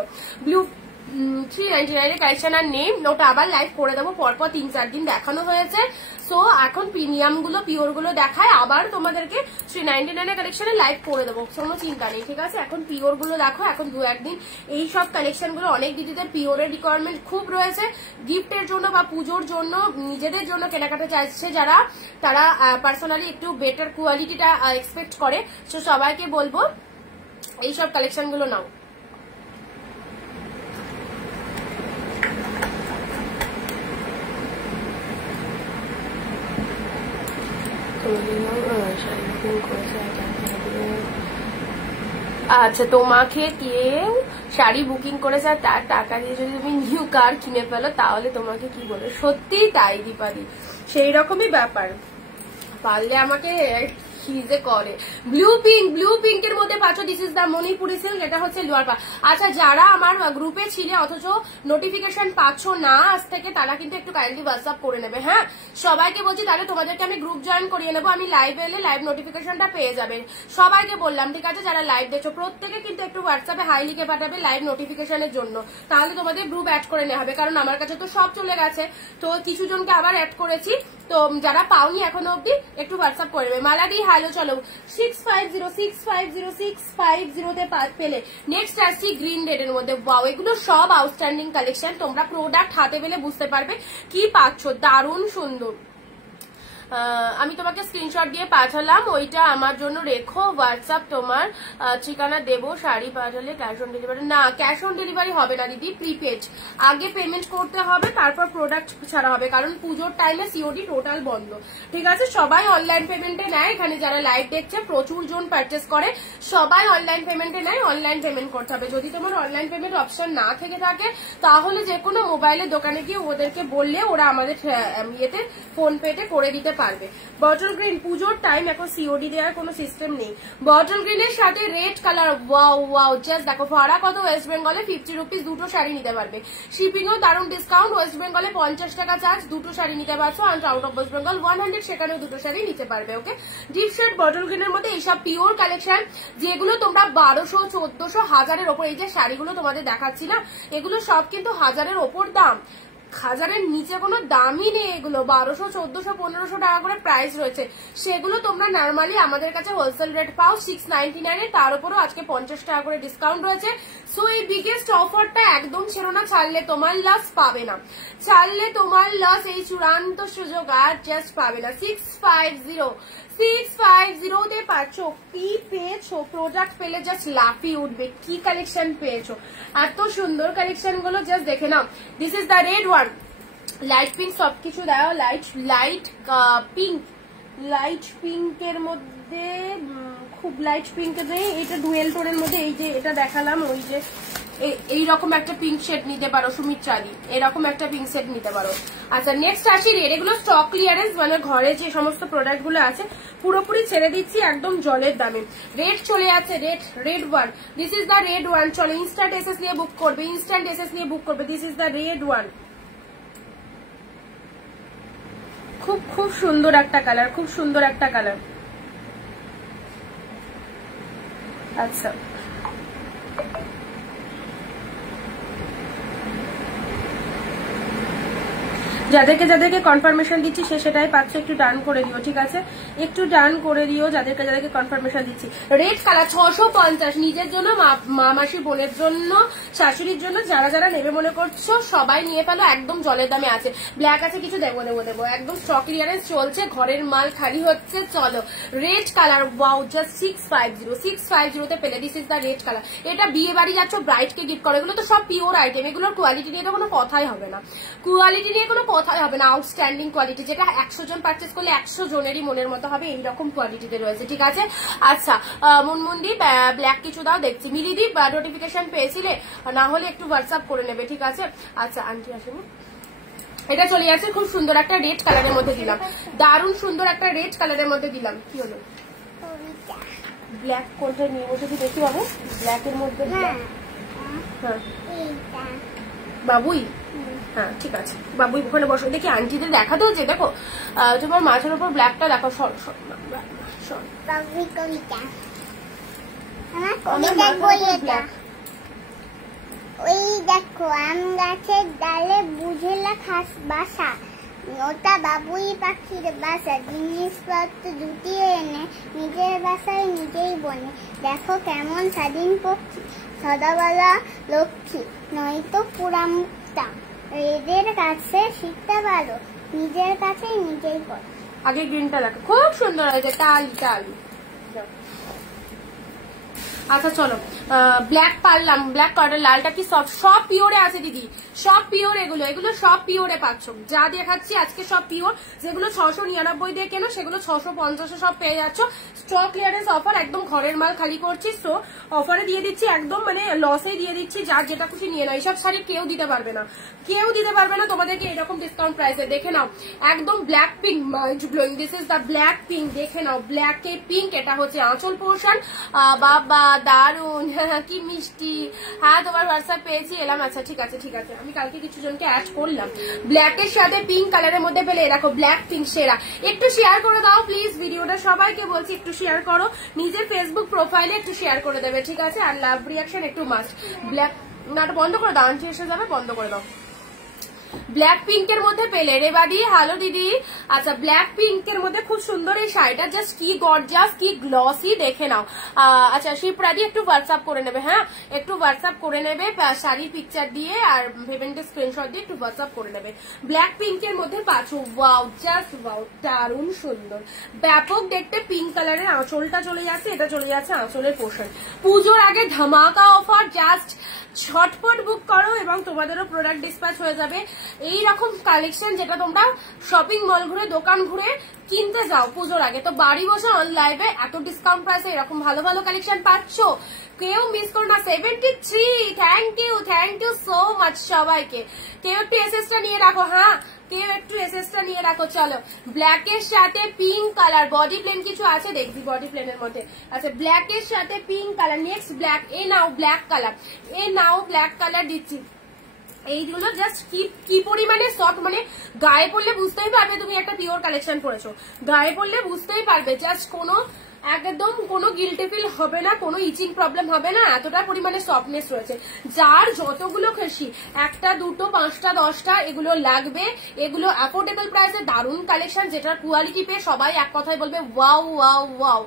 ব্লু 399 কালেকশন আর নেই, ওটা আবার লাইভ করে দেবো। পরপর 3-4 দিন দেখানো হয়েছে। সো এখন প্রিমিয়াম গুলো পিওর গুলো দেখায়, আবার তোমাদেরকে 399 কালেকশনে লাইভ করে দেবো, কোনো চিন্তা নেই। ঠিক আছে, এখন পিওর গুলো দেখো। এখন 2-1 দিন এই সব কালেকশন গুলো অনেক দিদিদের পিওরের রিকোয়ারমেন্ট খুব রয়েছে, গিফটের জন্য বা পুজোর জন্য, নিজেদের জন্য কেনাকাটা চাইছে যারা, তারা পার্সোনালি একটু বেটার কোয়ালিটিটা এক্সপেক্ট করে। সো সবাইকে বলবো এই সব কালেকশন গুলো নাও। আচ্ছা, তোমাকে কেউ শাড়ি বুকিং করেছে আর তার টাকা দিয়ে যদি তুমি নিউ কার কিনে ফেলো তাহলে তোমাকে কি বলে? সত্যি তাই দীপালি, সেই রকমই ব্যাপার। পারলে আমাকে যে করে ব্লু পিঙ্কের মধ্যে পাচ্ছ। This is the Manipuri silk, এটা হচ্ছে লোয়ার পা। আচ্ছা, যারা আমার গ্রুপে ছিলে অথচ নোটিফিকেশন পাচ্ছ না আজ থেকে, তারা কিন্তু একটু কাইন্ডলি হোয়াটসঅ্যাপ করে নেবে। হ্যাঁ, সবাইকে বলছি, তাহলে তোমাদেরকে আমি গ্রুপ জয়েন করিয়ে নেবো। আমি লাইভ এলে লাইভ নোটিফিকেশনটা পেয়ে যাবে। সবাইকে বললাম, ঠিক আছে, যারা লাইভ দেখছো প্রত্যেকে কিন্তু একটু হোয়াটসঅ্যাপে হাই লিখে পাঠাবে লাইভ নোটিফিকেশনের জন্য, তাহলে তোমাদের গ্রুপ অ্যাড করে নেওয়া হবে। কারণ আমার কাছে তো সব চলে গেছে, তো কিছু জনকে আবার অ্যাড করেছি। তো যারা পাওনি এখনো অব্দি একটু হোয়াটসঅ্যাপ করে নেবে। মালাদি হ্যালো, চলো 650 পেলে। নেক্সট আসছি গ্রিন রেড এর মধ্যে। ওয়াও, এগুলো সব আউটস্ট্যান্ডিং কালেকশন। তোমরা প্রোডাক্ট হাতে পেলে বুঝতে পারবে কি পাচ্ছ, দারুণ সুন্দর। আমি তোমাকে স্ক্রিনশট দিয়ে পাঠালাম, ওইটা আমার জন্য রেখো। হোয়াটসঅ্যাপ তোমার ঠিকানা দেবো। শাড়ি পাঠালে ক্যাশ অন ডেলিভারি? না, ক্যাশ অন ডেলিভারি হবে না দিদি, প্রিপেড। আগে পেমেন্ট করতে হবে, তারপর প্রোডাক্ট ছাড়া হবে, কারণ পুজোর টাইমে সিওডি টোটাল বন্ধ। ঠিক আছে, সবাই অনলাইন পেমেন্টে নেয়। এখানে যারা লাইভ দেখছে প্রচুর জন পারচেস করে, সবাই অনলাইন পেমেন্টে নেয়। অনলাইন পেমেন্ট করতে হবে। যদি তোমার অনলাইন পেমেন্ট অপশন না থেকে থাকে তাহলে যে কোনো মোবাইলের দোকানে গিয়ে ওদেরকে বললে ওরা আমাদের ইয়েতে ফোন পেতে করে দিতে পারবে। বটল গ্রিন পুজোর টাইম, এখন সিওডি দেওয়ার কোনো সিস্টেম নেই। বটল গ্রিনের সাথে red colour, wow wow, just দেখো ভাড়া কত। ওয়েস্ট বেঙ্গলে 50 রুপিস দুটো শাড়ি নিতে পারবে। শিপিংও দারুণ ডিসকাউন্ট। ওয়েস্ট বেঙ্গলে 50 টাকা চার্জ, দুটো শাড়ি নিতে পারছো। আর আউট অফ ওয়েস্ট বেঙ্গল 100, সেখানেও দুটো শাড়ি নিতে পারবে। ওকে, ডিপ শেড বটল গ্রিনের মধ্যে এইসব পিওর কালেকশন, যেগুলো তোমরা 1200, 1400, 1000-এর ওপর। এই যে শাড়িগুলো তোমাদের দেখাচ্ছি না, এগুলো সব কিন্তু 1000-এর ওপর দাম, 1000-এর নিচে কোনো দামই নেই। এগুলো 1200, 1400, 1500 টাকা করে প্রাইস রয়েছে। সেগুলো তোমরা নর্মালি আমাদের কাছে হোলসেল রেট পাও 699-এ, তার উপরও আজকে 50 টাকা করে ডিসকাউন্ট রয়েছে। সো এই বিগেস্ট অফারটা একদম ছেড়ো না, ছাড়লে তোমার লস পাবে না, ছাড়লে তোমার লস। এই চূড়ান্ত সুযোগ আর জাস্ট পাবে না। 650 পাচ্ছ। কি পেয়েছো? প্রোডাক্ট পেলে জাস্ট লাফিয়ে উঠবে। কি কালেকশন পেয়েছো, এত সুন্দর কালেকশন গুলো জাস্ট দেখে নাও। This is the red one, light pink, সবকিছু দেওয়া লাইট পিঙ্কের মধ্যে, খুব লাইট পিঙ্কের নেই, এটা ডুয়েল টোনের মধ্যে। এই যে এটা দেখালাম, ওই যে এইরকম একটা পিঙ্ক শেড নিতে পারো সুমিত চাঁদি, এরকম একটা পিঙ্ক শেড নিতে পারো। আচ্ছা, নেক্সট আসি রেড। এগুলো স্টক ক্লিয়ারেন্স, মানে ঘরে যে সমস্ত প্রোডাক্ট গুলো আছে পুরোপুরি ছেড়ে দিচ্ছি একদম জলের দামে। রেড চলে যাচ্ছে, red one, this is the red one. চলো ইনস্ট্যান্ট এসএস নিয়ে বুক করবে, ইনস্ট্যান্ট এসএস নিয়ে বুক করবে। This is the red one. খুব খুব সুন্দর একটা কালার, খুব সুন্দর একটা কালার। আচ্ছা যাদেরকে যাদেরকে কনফার্মেশন দিচ্ছি সে সেটাই পাচ্ছে, একটু ডান করে দিও, ঠিক আছে? একটু ডান করে দিও যাদেরকে যাদেরকে কনফার্মেশন দিচ্ছি। রেড কালার 650, নিজের জন্য, মা মাসি বোনের জন্য, শাশুড়ির জন্য, যারা যারা নেবে মনে করছো সবাই নিয়ে ফেলো, একদম জলের দামে আছে। ব্ল্যাক আছে কিছু, দেবো দেবো দেবো, একদম স্টক ক্লিয়ারেন্স চলছে, ঘরের মাল খালি হচ্ছে। চলো রেড কালার, ওয়াও, জাস্ট 650 তে পেলে। This is the red colour. এটা বিয়ে বাড়ি যাচ্ছ, ব্রাইড কে গিফট করো, এগুলো তো সব পিওর আইটেম, এগুলোর কোয়ালিটি নিয়ে তো কোনো কথাই হবে না, কোয়ালিটি নিয়ে কোনো কথাই হবে না। আউটস্ট্যান্ডিং কোয়ালিটি, যেটা 100 জন পারচেস করলে 100 জনেরই মনের মতো হবে, এইরকম কোয়ালিটিতে রয়েছে, ঠিক আছে? আচ্ছা মুনমুন্দি ব্ল্যাক কিছু দাও, দেখছি। মিলিদি নোটিফিকেশন পেয়েছিলে, না হলে একটু হোয়াটসঅ্যাপ করে নেবে, ঠিক আছে? আচ্ছা আন্টি আসেনি, এটা চলে যাচ্ছে। খুব সুন্দর একটা রেড কালারের মধ্যে দিলাম, দারুণ সুন্দর একটা রেড কালারের মধ্যে দিলাম। কি হলো ব্ল্যাক কোনটা নিয়ে বসে দেখি বাবু, ব্ল্যাকের মধ্যে। হ্যাঁ বাবুই, হ্যাঁ ঠিক আছে বাবুই, ওখানে বসো। দেখি আন্টিদের দেখাতে হচ্ছে, দেখো তোমার মাথার উপর ব্ল্যাকটা দেখো। ওই দেখো আম গাছের ডালে বুঝেলা খাস বাসা, ওটা বাবুই পাখির বাসা, জিনিসপত্র জুটিয়ে এনে নিজের বাসায় নিজেই বনে, দেখো কেমন স্বাধীন পক্ষী, সদাবেলা লক্ষ্মী, নয়তো পুরা মুক্তা, এদের কাছে শিখতে পারো, নিজের কাছে নিজেই পড়ো। আগে গ্রিনটা দেখো, খুব সুন্দর হয়েছে, টালি টালি। আচ্ছা চলো ব্ল্যাক পারলাম, ব্ল্যাক কালার, লালটা কি সব পিওরে আছে দিদি, সব পিওর, এগুলো সব পিওরে পাচ্ছ, যা দেখাচ্ছি আজকে সব পিওর। যেগুলো 699 দিয়ে কেনো সেগুলো 650 সব পেয়ে যাচ্ছ। স্টক ক্লিয়ারেন্স অফার, একদম ঘরের মাল খালি করছি, সো অফারে দিয়ে দিচ্ছি, একদম মানে লসে দিয়ে দিচ্ছি, যার যেটা খুশি নিয়ে নাও। এইসব শাড়ি কেউ দিতে পারবে না, কেউ দিতে পারবে না তোমাদেরকে এরকম ডিসকাউন্ট প্রাইসে। দেখে নাও একদম black pink, mind blowing, this is the black pink, দেখে নাও ব্ল্যাক এ পিঙ্ক, এটা হচ্ছে আঁচল পোর্শন। বাবা দারুন, কি মিষ্টি। হ্যাঁ তোমার হোয়াটসঅ্যাপ পেয়েছি, এলাম। আচ্ছা ঠিক আছে ঠিক আছে, আমি কালকে কিছু জনকে অ্যাড করলাম। ব্ল্যাক এর সাথে পিঙ্ক কালারের মধ্যে পেলে, দেখো ব্ল্যাক পিঙ্ক সেরা। একটু শেয়ার করে দাও প্লিজ ভিডিওটা, সবাইকে বলছি একটু শেয়ার করো, নিজের ফেসবুক প্রোফাইলে একটু শেয়ার করে দেবে, ঠিক আছে? আর লাভ রিয়াকশন একটু মাস্ট। ব্ল্যাক না বন্ধ করে দাও, আন্টি এসে যাবে, বন্ধ করে দাও। ব্ল্যাক পিঙ্কের মধ্যে পেলে রে বাদি, হ্যালো দিদি। আচ্ছা ব্ল্যাক পিঙ্কের মধ্যে খুব সুন্দর এই শাড়িটা, জাস্ট কি গর্জাস, কি গ্লসি, দেখে নাও। আচ্ছা শিবরাদি একটু হোয়াটসঅ্যাপ করে নেবে, হ্যাঁ একটু হোয়াটসঅ্যাপ করে নেবে, শাড়ির পিকচার দিয়ে আর পেমেন্টের স্ক্রিনশট দিয়ে একটু হোয়াটসঅ্যাপ করে নেবে। ব্ল্যাক পিঙ্কের মধ্যে পাচ্ছ, ওয়াও জাস্ট ওয়াও, দারুণ সুন্দর, ব্যাপক দেখতে পিঙ্ক কালারের। আঁচলটা চলে যাচ্ছে, এটা চলে যাচ্ছে আঁচলের পোর্শন। পুজোর আগে ধামাকা অফার, জাস্ট ঝটপট বুক করো এবং তোমাদেরও প্রোডাক্ট ডিসপ্যাচ হয়ে যাবে। এইরকম কালেকশন যেটা তোমরা শপিং মল ঘুরে, দোকান ঘুরে কিনতে যাও পুজোর আগে, তো বাড়ি বসে অনলাইনে এত ডিসকাউন্ট প্রাইসে এরকম ভালো ভালো কালেকশন পাচ্ছ, কেউ মিস করো না। 73, থ্যাংক ইউ সো মাচ সবাইকে। কেউ একটু এসএসটা নিয়ে রাখো, হ্যাঁ কেউ একটু এসএসটা নিয়ে রাখো। চলো ব্ল্যাকের সাথে পিঙ্ক কালার, বডি প্লেন কিছু আছে দেখবি বডি প্লেনের মধ্যে। আচ্ছা ব্ল্যাকের সাথে পিঙ্ক কালার, নেক্সট ব্ল্যাক, এ নাও ব্ল্যাক কালার, এ নাও ব্ল্যাক কালার দিচ্ছি। এইগুলো জাস্ট কি পরিমাণে সফট, মানে গায়ে পড়লে বুঝতেই পারবে তুমি একটা পিওর কালেকশন পরেছো, গায়ে পড়লে বুঝতেই পারবে, জাস্ট কোনো একদম কোনো গিল্টি ফিল হবে না, কোনো ইচিং প্রবলেম হবে না, এতটা পরিমাণে সফটনেস রয়েছে। যার যতগুলো খুশি, একটা দুটো পাঁচটা 10টা এগুলো লাগবে, এগুলো অ্যাফোর্ডেবল প্রাইসে দারুণ কালেকশন, যেটার কোয়ালিটি পেয়ে সবাই এক কথায় বলবে ওয়াও ওয়াও ওয়াও।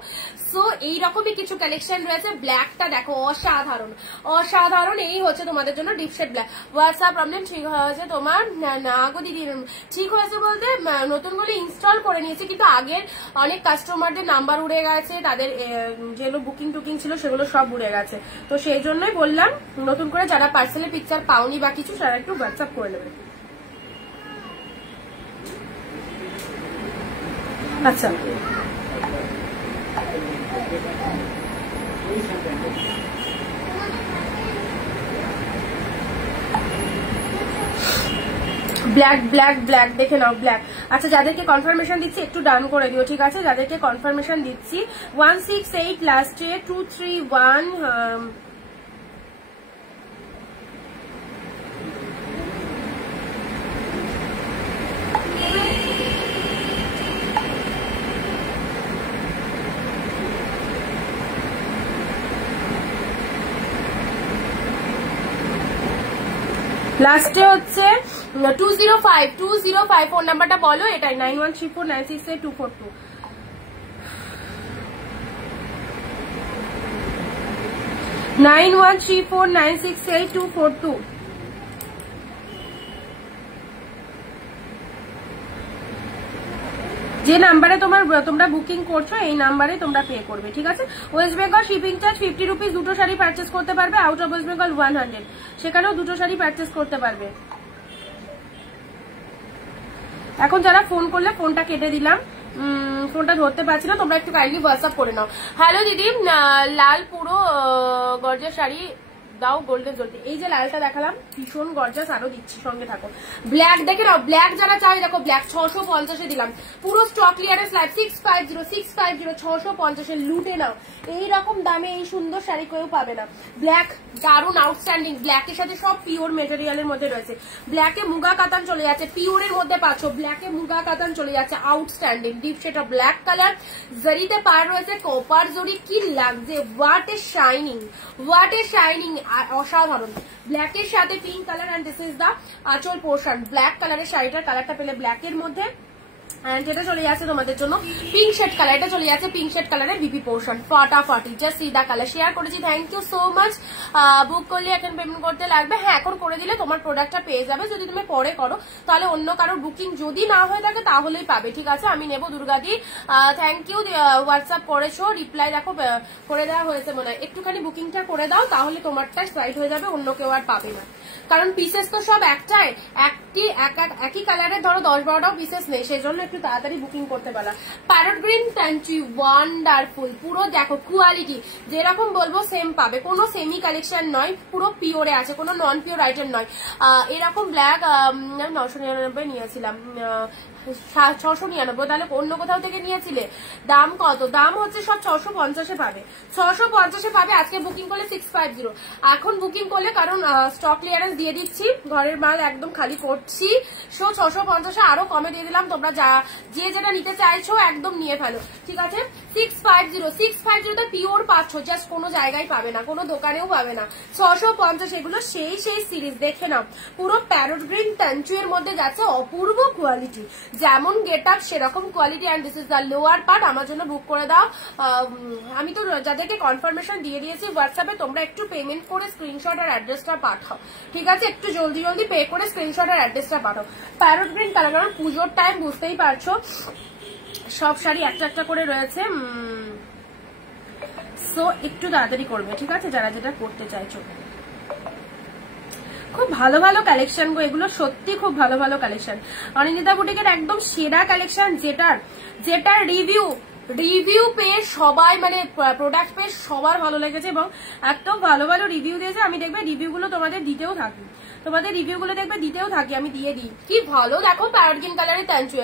সো এইরকমই কিছু কালেকশন রয়েছে। ব্ল্যাকটা দেখো অসাধারণ অসাধারণ, এই হচ্ছে তোমাদের জন্য deep shade black. WhatsApp problem ঠিক হয়েছে তোমার? না গো দিদি, ঠিক হয়েছে বলতে নতুন করে ইনস্টল করে নিয়েছি, কিন্তু আগের অনেক কাস্টমারদের নাম্বার উড়ে গেছে, তাদের যেগুলো বুকিং টুকিং ছিল সেগুলো সব উড়ে গেছে, তো সেই জন্যই বললাম নতুন করে যারা পার্সেলের পিকচার পাওনি বা কিছু তারা একটু হোয়াটসঅ্যাপ করে নেবে। আচ্ছা ব্ল্যাক ব্ল্যাক ব্ল্যাক দেখে নাও ব্ল্যাক। আচ্ছা যাদেরকে কনফার্মেশন দিচ্ছি একটু ডান করে দিও, ঠিক আছে? যাদেরকে কনফার্মেশন দিচ্ছি 168 লাস্টে 231 লাস্টে হচ্ছে 205 ফোন নাম্বারটা বলো, এটাই 9134968242। যে নাম্বারে তোমরা বুকিং করছো এই নাম্বারে তোমরা পে করবে, ঠিক আছে? West Bengal shipping charge 50 rupees, দুটো শাড়ি পারচেস করতে পারবে। আউট অফ ওয়েস্ট বেঙ্গল 100, সেখানেও দুটো শাড়ি পারচেস করতে পারবে। এখন যারা ফোন করলে ফোনটা কেটে দিলাম, ফোনটা ধরতে পারছি না, তোমরা একটু কাইন্ডলি হোয়াটসঅ্যাপ করে নাও। হ্যালো দিদি, লাল পুরো গর্জিয়াস শাড়ি দাও গোল্ডেন জ্বলতে। এই যে লালটা দেখালাম ভীষণ গর্জাস, আরো দিচ্ছি, সঙ্গে থাকো। ব্ল্যাক দেখে নাও, ব্ল্যাক যারা চাই দেখো ব্ল্যাক 650 দিলাম, পুরো স্টক ক্লিয়ারেন্স লাইভ 650 650 লুটে নাও। এইরকম দামে এই সুন্দর শাড়ি কেউ পাবে না। ব্ল্যাক দারুন আউটস্ট্যান্ডিং, ব্ল্যাকের সাথে সব পিওর মেটেরিয়ালের মধ্যে রয়েছে। ব্ল্যাকে মুগা কাতান চলে যাচ্ছে, পিওরের মধ্যে পাচ্ছ, ব্ল্যাকে মুগা কাতান চলে যাচ্ছে, আউটস্ট্যান্ডিং ডিপ সেটা ব্ল্যাক কালার, জরিতে পার রয়েছে কপার জরি, কি লাগছে, what a shining, what a shining, অসাধারণ। ব্ল্যাকের সাথে pink colour and this is the aanchal portion. Black কালারের শাড়িটার কালারটা পেলে ব্ল্যাকের মধ্যে, এন্ড এটা চলে যাচ্ছে তোমাদের জন্য পিঙ্ক শেড কালার, এটা চলে যাচ্ছে পিঙ্ক শেড কালারের বিপি পোর্শন, ফাটাফাটি just see the colour. Share করেছি, thank you so much. Book করলে এখন পেমেন্ট করতে লাগবে, হ্যাঁ এখন করে দিলে তোমার প্রোডাক্টটা পেয়ে যাবে। যদি তুমি পরে করো তাহলে অন্য কারোর বুকিং যদি না হয়ে থাকে তাহলেই পাবে, ঠিক আছে? আমি নেবো দুর্গাদি, থ্যাংক ইউ। হোয়াটসঅ্যাপ করেছো, রিপ্লাই দেখো করে দেওয়া হয়েছে মনে হয়, একটুখানি বুকিংটা করে দাও তাহলে তোমারটা সাইড হয়ে যাবে, অন্য কেউ আর পাবে না। কারণ পিসেস তো সব একটাই, একই কালারের ধরো 10-12টাও পিসেস নেই, সেই জন্য একটু তাড়াতাড়ি বুকিং করতে পারো। প্যারট গ্রিন ট্যাঞ্চি ওয়ান্ডারফুল, পুরো দেখো কোয়ালিটি যেরকম বলবো সেম পাবে, কোনো সেমি কালেকশন নয়, পুরো পিওরে আছে, কোনো নন পিওর আইটেম নয়। এরকম ব্ল্যাক 999 নিয়েছিলাম, 699, তাহলে অন্য কোথাও থেকে নিয়েছিলে? দাম কত? দাম হচ্ছে সব 650 পাবে, 650 পাবে। আজকে বুকিং করলে 650, এখন বুকিং করলে, কারণ স্টক ক্লিয়ারেন্স দিয়ে দিচ্ছি, ঘরের মাল একদম খালি করছি, সো 650 আরো কমে দিয়ে দিলাম। তোমরা যে যেটা নিতে চাইছো একদম নিয়ে ফেলো, ঠিক আছে? 650 তে পিওর পাচ্ছ, জাস্ট কোনো জায়গায় পাবে না, কোনো দোকানেও পাবে না। 650 এগুলো সেই সিরিজ, দেখে নাও, পুরো প্যারট গ্রিন ট্যাঞ্চু এর মধ্যে যাচ্ছে, অপূর্ব কোয়ালিটি, যেমন গেট আপ সেরকম quality. And this is the lower part. আমার জন্য বুক করে দাও। আমি তো যাদেরকে কনফার্মেশন দিয়ে দিয়েছি হোয়াটসঅ্যাপে, তোমরা একটু পেমেন্ট করে স্ক্রিনশট আর অ্যাড্রেসটা পাঠাও, ঠিক আছে? একটু জলদি পে করে স্ক্রিনশট আর অ্যাড্রেসটা পাঠাও। প্যারট গ্রিন কালার, কারণ পুজোর টাইম বুঝতেই পারছো সব শাড়ি একটা একটা করে রয়েছে, সো একটু তাড়াতাড়ি করবে, ঠিক আছে? যারা যেটা করতে চাইছো। খুব ভালো ভালো কালেকশন গো, এগুলো সত্যি খুব ভালো ভালো কালেকশন। অনিন্দিতা বুটিকের একদম সেরা কালেকশন, যেটার রিভিউ পেয়ে সবাই, মানে প্রোডাক্ট পেয়ে সবার ভালো লেগেছে, এবং এত ভালো ভালো রিভিউ দিয়েছে। আমি দেখবে রিভিউগুলো তোমাদের দিতেও থাকি, আমি দিয়ে দিই। কি ভালো দেখো, প্যারট গ্রিন কালারের ট্যাঞ্চু,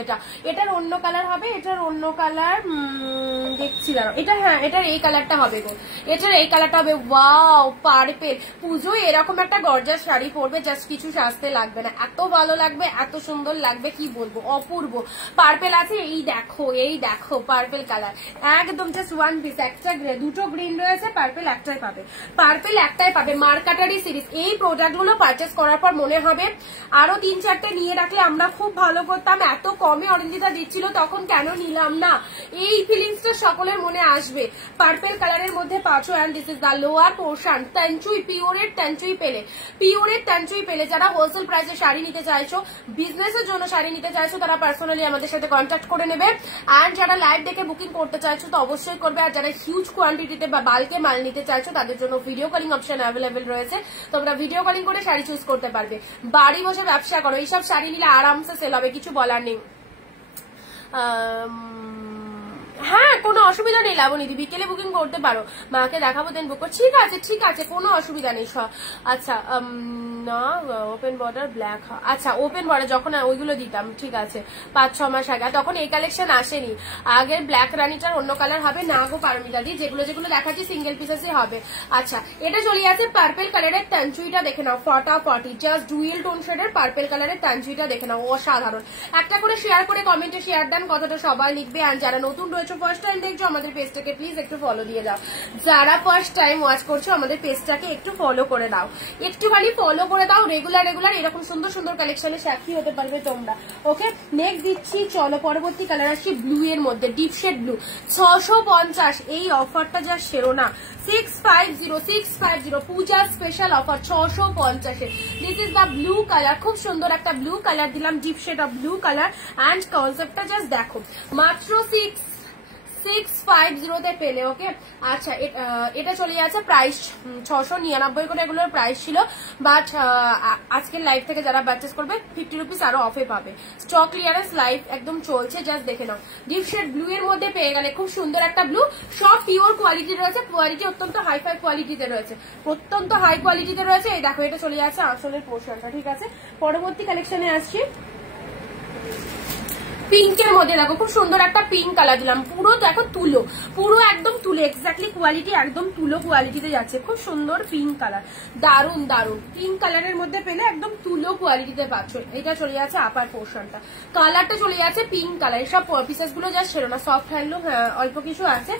এটার অন্য কালার হবে, এটার অন্য কালার দেখছি দাঁড়াও, এটা হ্যাঁ এটার এই কালারটা হবে গো, এটার এই কালারটা হবে। ওয়াও, পার্পেল, পুজোয় এরকম একটা গর্জাস শাড়ি পরবে, জাস্ট কিছু সাজতে লাগবে না, এত ভালো লাগবে, এত সুন্দর লাগবে, কি বলবো, অপূর্ব। পার্পেল আছে, এই দেখো পার্পেল কালার, একদম জাস্ট ওয়ান পিস, একটা দুটো গ্রিন রয়েছে, পার্পেল একটাই পাবে। মার্কাটারি সিরিজ, এই প্রোডাক্টগুলো পারচেস করার পর মনে হবে আরো 3-4টে নিয়ে রাখলে আমরা খুব ভালো করতাম, এত কমে অরিন্দিতা দিচ্ছিল তখন কেন নিলাম না, এই ফিলিংসটা সকলের মনে আসবে। পার্পেল কালারের মধ্যে পাচ্ছ, and this is the lower portion, tanchoi, পিওরের ট্যাঞ্চুই পেলে। যারা হোলসেল প্রাইসে শাড়ি নিতে চাইছো, বিজনেসের জন্য শাড়ি নিতে চাইছো, তারা পার্সোনালি আমাদের সাথে কন্ট্যাক্ট করে নেবে। অ্যান্ড যারা লাইভ দেখে বুকিং করতে চাইছো তো অবশ্যই করবে, আর যারা হিউজ কোয়ান্টিটিতে বা বাল্কে মাল নিতে চাইছো তাদের জন্য ভিডিও কলিং অপশন অ্যাভেলেবেল রয়েছে, তোমরা ভিডিও কলিং করে শাড়ি চুজ করতে পারবে। বাড়ি বসে ব্যবসা করো, এইসব শাড়ি নিলে আরামসে সেল হবে, কিছু বলার নেই। হ্যাঁ কোনো অসুবিধা নেই লাবণী, বিকেলে বুকিং করতে পারো, মাকে দেখাবো দেন বুক। ঠিক আছে ঠিক আছে, কোনো অসুবিধা নেই। আচ্ছা না ওপেন বর্ডার ব্ল্যাক, আচ্ছা ওপেন বর্ডার যখন ওইগুলো দিতাম, ঠিক আছে 5-6 মাস আগে, তখন এই কালেকশন আসেনি। আগের ব্ল্যাক রানিটার অন্য কালার হবে না গো পারমিতা দি, যেগুলো যেগুলো দেখাচ্ছি সিঙ্গেল পিসেসই হবে। আচ্ছা এটা চলে আছে পার্পেল কালারের তানচুইটা দেখে নাও, ফটাফটি জাস্ট ডুয়েল টোন শেডের পার্পেল কালারের তানচুইটা দেখে নাও, অসাধারণ। একটা করে শেয়ার করে কমেন্টে শেয়ার দেন, কথাটা সবাই লিখবে। আর যারা নতুন রয়েছে ফার্স্ট টাইম দেখছো আমাদের পেজটাকে প্লিজ একটু ফলো দিয়ে দাও। যারা ফার্স্ট টাইম ওয়াচ করছো আমাদের পেজটাকে একটু ফলো করে দাও, একটুখানি ফলো করে দাও। রেগুলার এরকম সুন্দর সুন্দর কালেকশনে সাক্ষী হতে পারবে তোমরা। ওকে নেক্সট দিচ্ছি, চলো পরবর্তী কালার আসছি ব্লু এর মধ্যে, ডিপ শেড ব্লু 650। এই অফারটা যা সেরো না, 650 পূজা স্পেশাল অফার 650 এ। This is the blue colour, খুব সুন্দর একটা ব্লু কালার দিলাম, deep shade of blue colour. And কনসেপ্টটা জাস্ট দেখো, মাত্র 650 তে পেলে। ওকে আচ্ছা এটা চলে যাচ্ছে প্রাইস 699 করে এগুলোর প্রাইস ছিল, বাট আজকের লাইভ থেকে যারা পারচেস করবে 50 রুপিস আরো অফে পাবে। স্টক ক্লিয়ারেন্স লাইভ একদম চলছে, জাস্ট দেখে নাও। ডিপ শেড ব্লু এর মধ্যে পেয়ে গেলে খুব সুন্দর একটা ব্লু, সব পিওর কোয়ালিটি রয়েছে, কোয়ালিটি অত্যন্ত হাই ফাই কোয়ালিটিতে রয়েছে, অত্যন্ত হাই কোয়ালিটিতে রয়েছে। এই দেখো এটা চলে যাচ্ছে আসলের পোর্শনটা, ঠিক আছে। পরবর্তী কালেকশনে আসছি পিঙ্কের মধ্যে, দেখো খুব সুন্দর একটা পিঙ্ক কালার দিলাম, পুরো দেখো তুলো, পুরো একদম তুলো, এক্স্যাক্টলি কোয়ালিটি একদম তুলো কোয়ালিটিতে যাচ্ছে, খুব সুন্দর পিঙ্ক কালার, দারুন দারুন। পিঙ্ক কালারের মধ্যে পেলে একদম তুলো কোয়ালিটিতে পাচ্ছ। এটা চলে যাচ্ছে আপার পোর্শনটা, কালারটা চলে যাচ্ছে পিঙ্ক কালার। সব পিসেস গুলো যা ছিল না, সফট হ্যান্ডলুম অল্প কিছু আছে,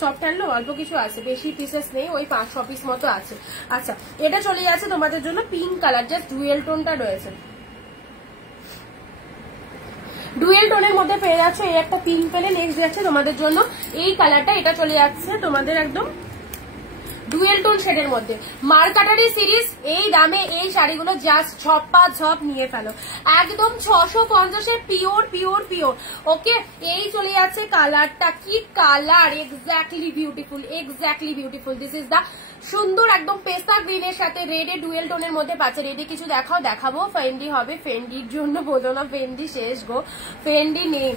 সফট হ্যান্ডলুম অল্প কিছু আছে, বেশি পিসেস নেই, ওই 500 পিস মতো আছে। আচ্ছা এটা চলে যাচ্ছে তোমাদের জন্য পিঙ্ক কালার, জাস্ট ডুয়েল টোনটা রয়েছে, ডুয়েল টোনের মধ্যে পেয়ে যাচ্ছে। এই একটা পিঙ্ক পেলে নেক্সট যাচ্ছে তোমাদের জন্য এই কালারটা, এটা চলে যাচ্ছে তোমাদের একদম ডুয়েল টোন শেডের মধ্যে। মার্কাটারি সিরিজ এই দামে এই শাড়িগুলো জাস্ট ঝপ নিয়ে ফেলো, একদম 650 পিওর পিওর পিওর। ওকে এই চলে যাচ্ছে কালারটা, কি colour, exactly beautiful, exactly beautiful. This is the সুন্দর একদম পেস্তা গ্রিনের সাথে রেডে ডুয়েল টোনের মধ্যে পাচ্ছে। রেডে কিছু দেখাবো, ফেন্ডি হবে, ফেন্ডির জন্য বোঝো না, ফেন্ডি শেষ গো, ফেন্ডি নেই।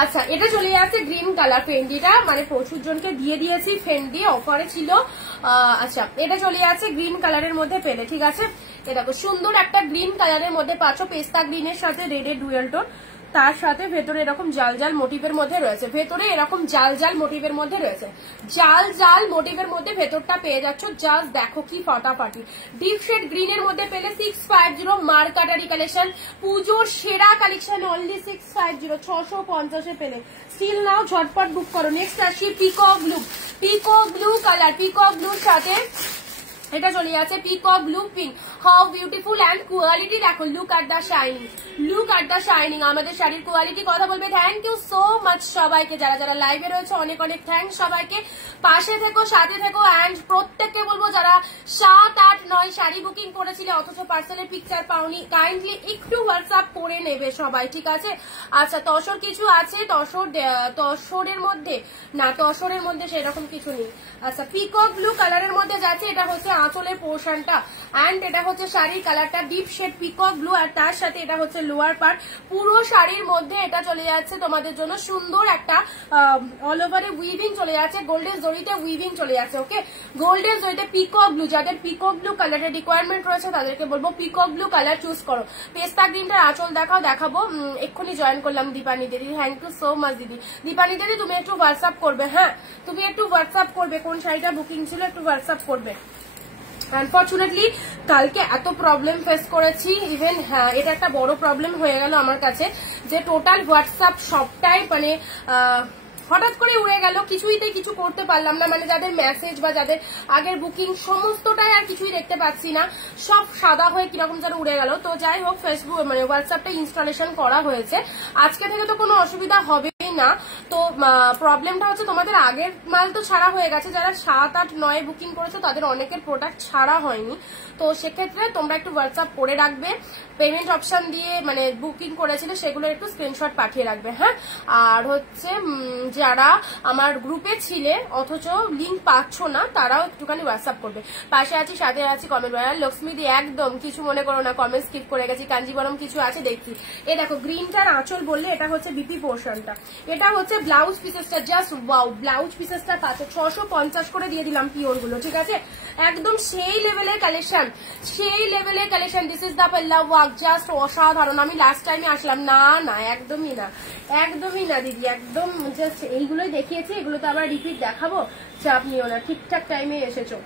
আচ্ছা এটা চলে যাচ্ছে গ্রিন কালার, ফেন্ডিটা মানে প্রচুর জনকে দিয়ে দিয়েছি, ফেন্ডি অফারে ছিল। আচ্ছা এটা চলে যাচ্ছে গ্রিন কালারের মধ্যে পেলে, ঠিক আছে। এ দেখো সুন্দর একটা গ্রিন কালারের মধ্যে পাচ্ছ, পেস্তা গ্রিনের সাথে রেডে ডুয়েল টোন, তার সাথে ভেতরে এরকম জাল জাল মোটিভের মধ্যে রয়েছে, ভেতরে এরকম জাল জাল মোটিভের মধ্যে রয়েছে, জাল জাল মোটিভের মধ্যে ভেতরটা পেয়ে যাচ্ছ। জাস্ট দেখো কি ফাটাফাটি, ডিপ শেড গ্রিনের মধ্যে পেলে 650 মার্কাটারি কালেকশন, পুজোর সেরা কালেকশন, অনলি 650, 650 এ পেলে। স্টিল নাও, ঝটপট বুক করো। নেক্সট আসি peacock blue, peacock blue colour, peacock ব্লুর সাথে এটা চলে যাচ্ছে peacock blue pink. How beautiful and quality দেখো, look at the shining, look at the shining. আমাদের শাড়ির কোয়ালিটি কথা বলবে। থ্যাংক ইউ সো মাচ সবাইকে, যারা যারা লাইভে রয়েছে অনেক অনেক থ্যাংকস সবাইকে। পাশে থেকো, সাথে থেকো। অ্যান্ড প্রত্যেককে বলবো যারা 7, 8, 9 শাড়ি বুকিং করেছিলে অথচ পার্সেলের পিকচার পাওনি, কাইন্ডলি একটু হোয়াটসঅ্যাপ করে নেবে সবাই, ঠিক আছে। আচ্ছা তসর কিছু আছে, তসরের মধ্যে না, তসরের মধ্যে সেরকম কিছু নেই। আচ্ছা পিকক ব্লু কালারের মধ্যে যাচ্ছে, এটা হচ্ছে আঁচলের পোর্শনটা, অ্যান্ড এটা হচ্ছে শাড়ির কালারটা ডিপ শেড পিকক ব্লু, আর তার সাথে এটা হচ্ছে লোয়ার পার্ট। পুরো শাড়ির মধ্যে এটা চলে যাচ্ছে তোমাদের জন্য সুন্দর একটা অল ওভারে উইভিং চলে যাচ্ছে, গোল্ডেন জরিতে উইভিং চলে যাচ্ছে। ওকে গোল্ডেন জরিতে পিকক ব্লু, যাদের পিকক ব্লু কালারের রিকোয়ারমেন্ট রয়েছে তাদেরকে বলবো পিকক ব্লু কালার চুজ করো। পেস্তা গ্রিনটার আঁচল দেখাবো, এক্ষুনি জয়েন করলাম দীপানি দিদি, থ্যাংক ইউ সো মাচ দিদি। দীপানি দিদি তুমি একটু হোয়াটসঅ্যাপ করবে, হ্যাঁ তুমি একটু হোয়াটসঅ্যাপ করবে, কোন শাড়িটা বুকিং ছিল একটু হোয়াটসঅ্যাপ করবে। আনফর্চুনেটলি কালকে এত প্রবলেম ফেস করেছি, ইভেন হ্যাঁ এটা একটা বড় প্রবলেম হয়ে গেল আমার কাছে, যে টোটাল হোয়াটসঅ্যাপ সবটাই মানে হঠাৎ করে উড়ে গেল, কিছুইতে কিছু করতে পারলাম না, মানে যাদের মেসেজ বা যাদের আগের বুকিং সমস্তটাই আর কিছুই দেখতে পাচ্ছি না, সব সাদা হয়ে কিরকম যেন উড়ে গেল। তো যাই হোক ফেসবুক মানে হোয়াটসঅ্যাপটা ইনস্টলেশন করা হয়েছে, আজকে থেকে তো কোনো অসুবিধা হবে না। তো প্রবলেমটা হচ্ছে তোমাদের আগের মাল তো ছাড়া হয়ে গেছে, যারা 7, 8, 9 বুকিং করেছো তাদের অনেকের প্রোডাক্ট ছাড়া হয়নি। তো সেক্ষেত্রে তোমরা একটু হোয়াটসঅ্যাপ করে রাখবে, পেমেন্ট অপশন দিয়ে মানে বুকিং করেছিলে সেগুলো একটু স্ক্রিনশট পাঠিয়ে রাখবে, হ্যাঁ। আর হচ্ছে যারা আমার গ্রুপে ছিলে অথচ লিঙ্ক পাচ্ছ না তারাও একটুখানি হোয়াটসঅ্যাপ করবে। পাশে আছি, সাথে আছি, কমেন্ট লক্ষ্মী দি একদম কিছু মনে করো না, কমেন্ট স্কিপ করে গেছি, কাঞ্জিবরম কিছু আছে দেখছি। এ দেখো গ্রিনটার আঁচল বললে এটা হচ্ছে বিপি পোর্শনটা, এটা হচ্ছে ব্লাউজ পিসেসটা, জাস্ট ওয়াও, ব্লাউজ পিসেসটা পাচ্ছ 650 করে দিয়ে দিলাম পিওর গুলো, ঠিক আছে? একদম সেই লেভেলের কালেকশন, সেই লেভেলের কালেকশন। দিস ইজ দ্য পাল্লা ওয়ার্ক, জাস্ট অসাধারণ। আমি লাস্ট টাইমে আসলাম, না না একদমই না, একদমই না দিদি, একদম জাস্ট এইগুলোই দেখিয়েছি, এগুলো তো আবার রিপিট দেখাবো, চাপ নিও না, ঠিকঠাক টাইমে এসেছো।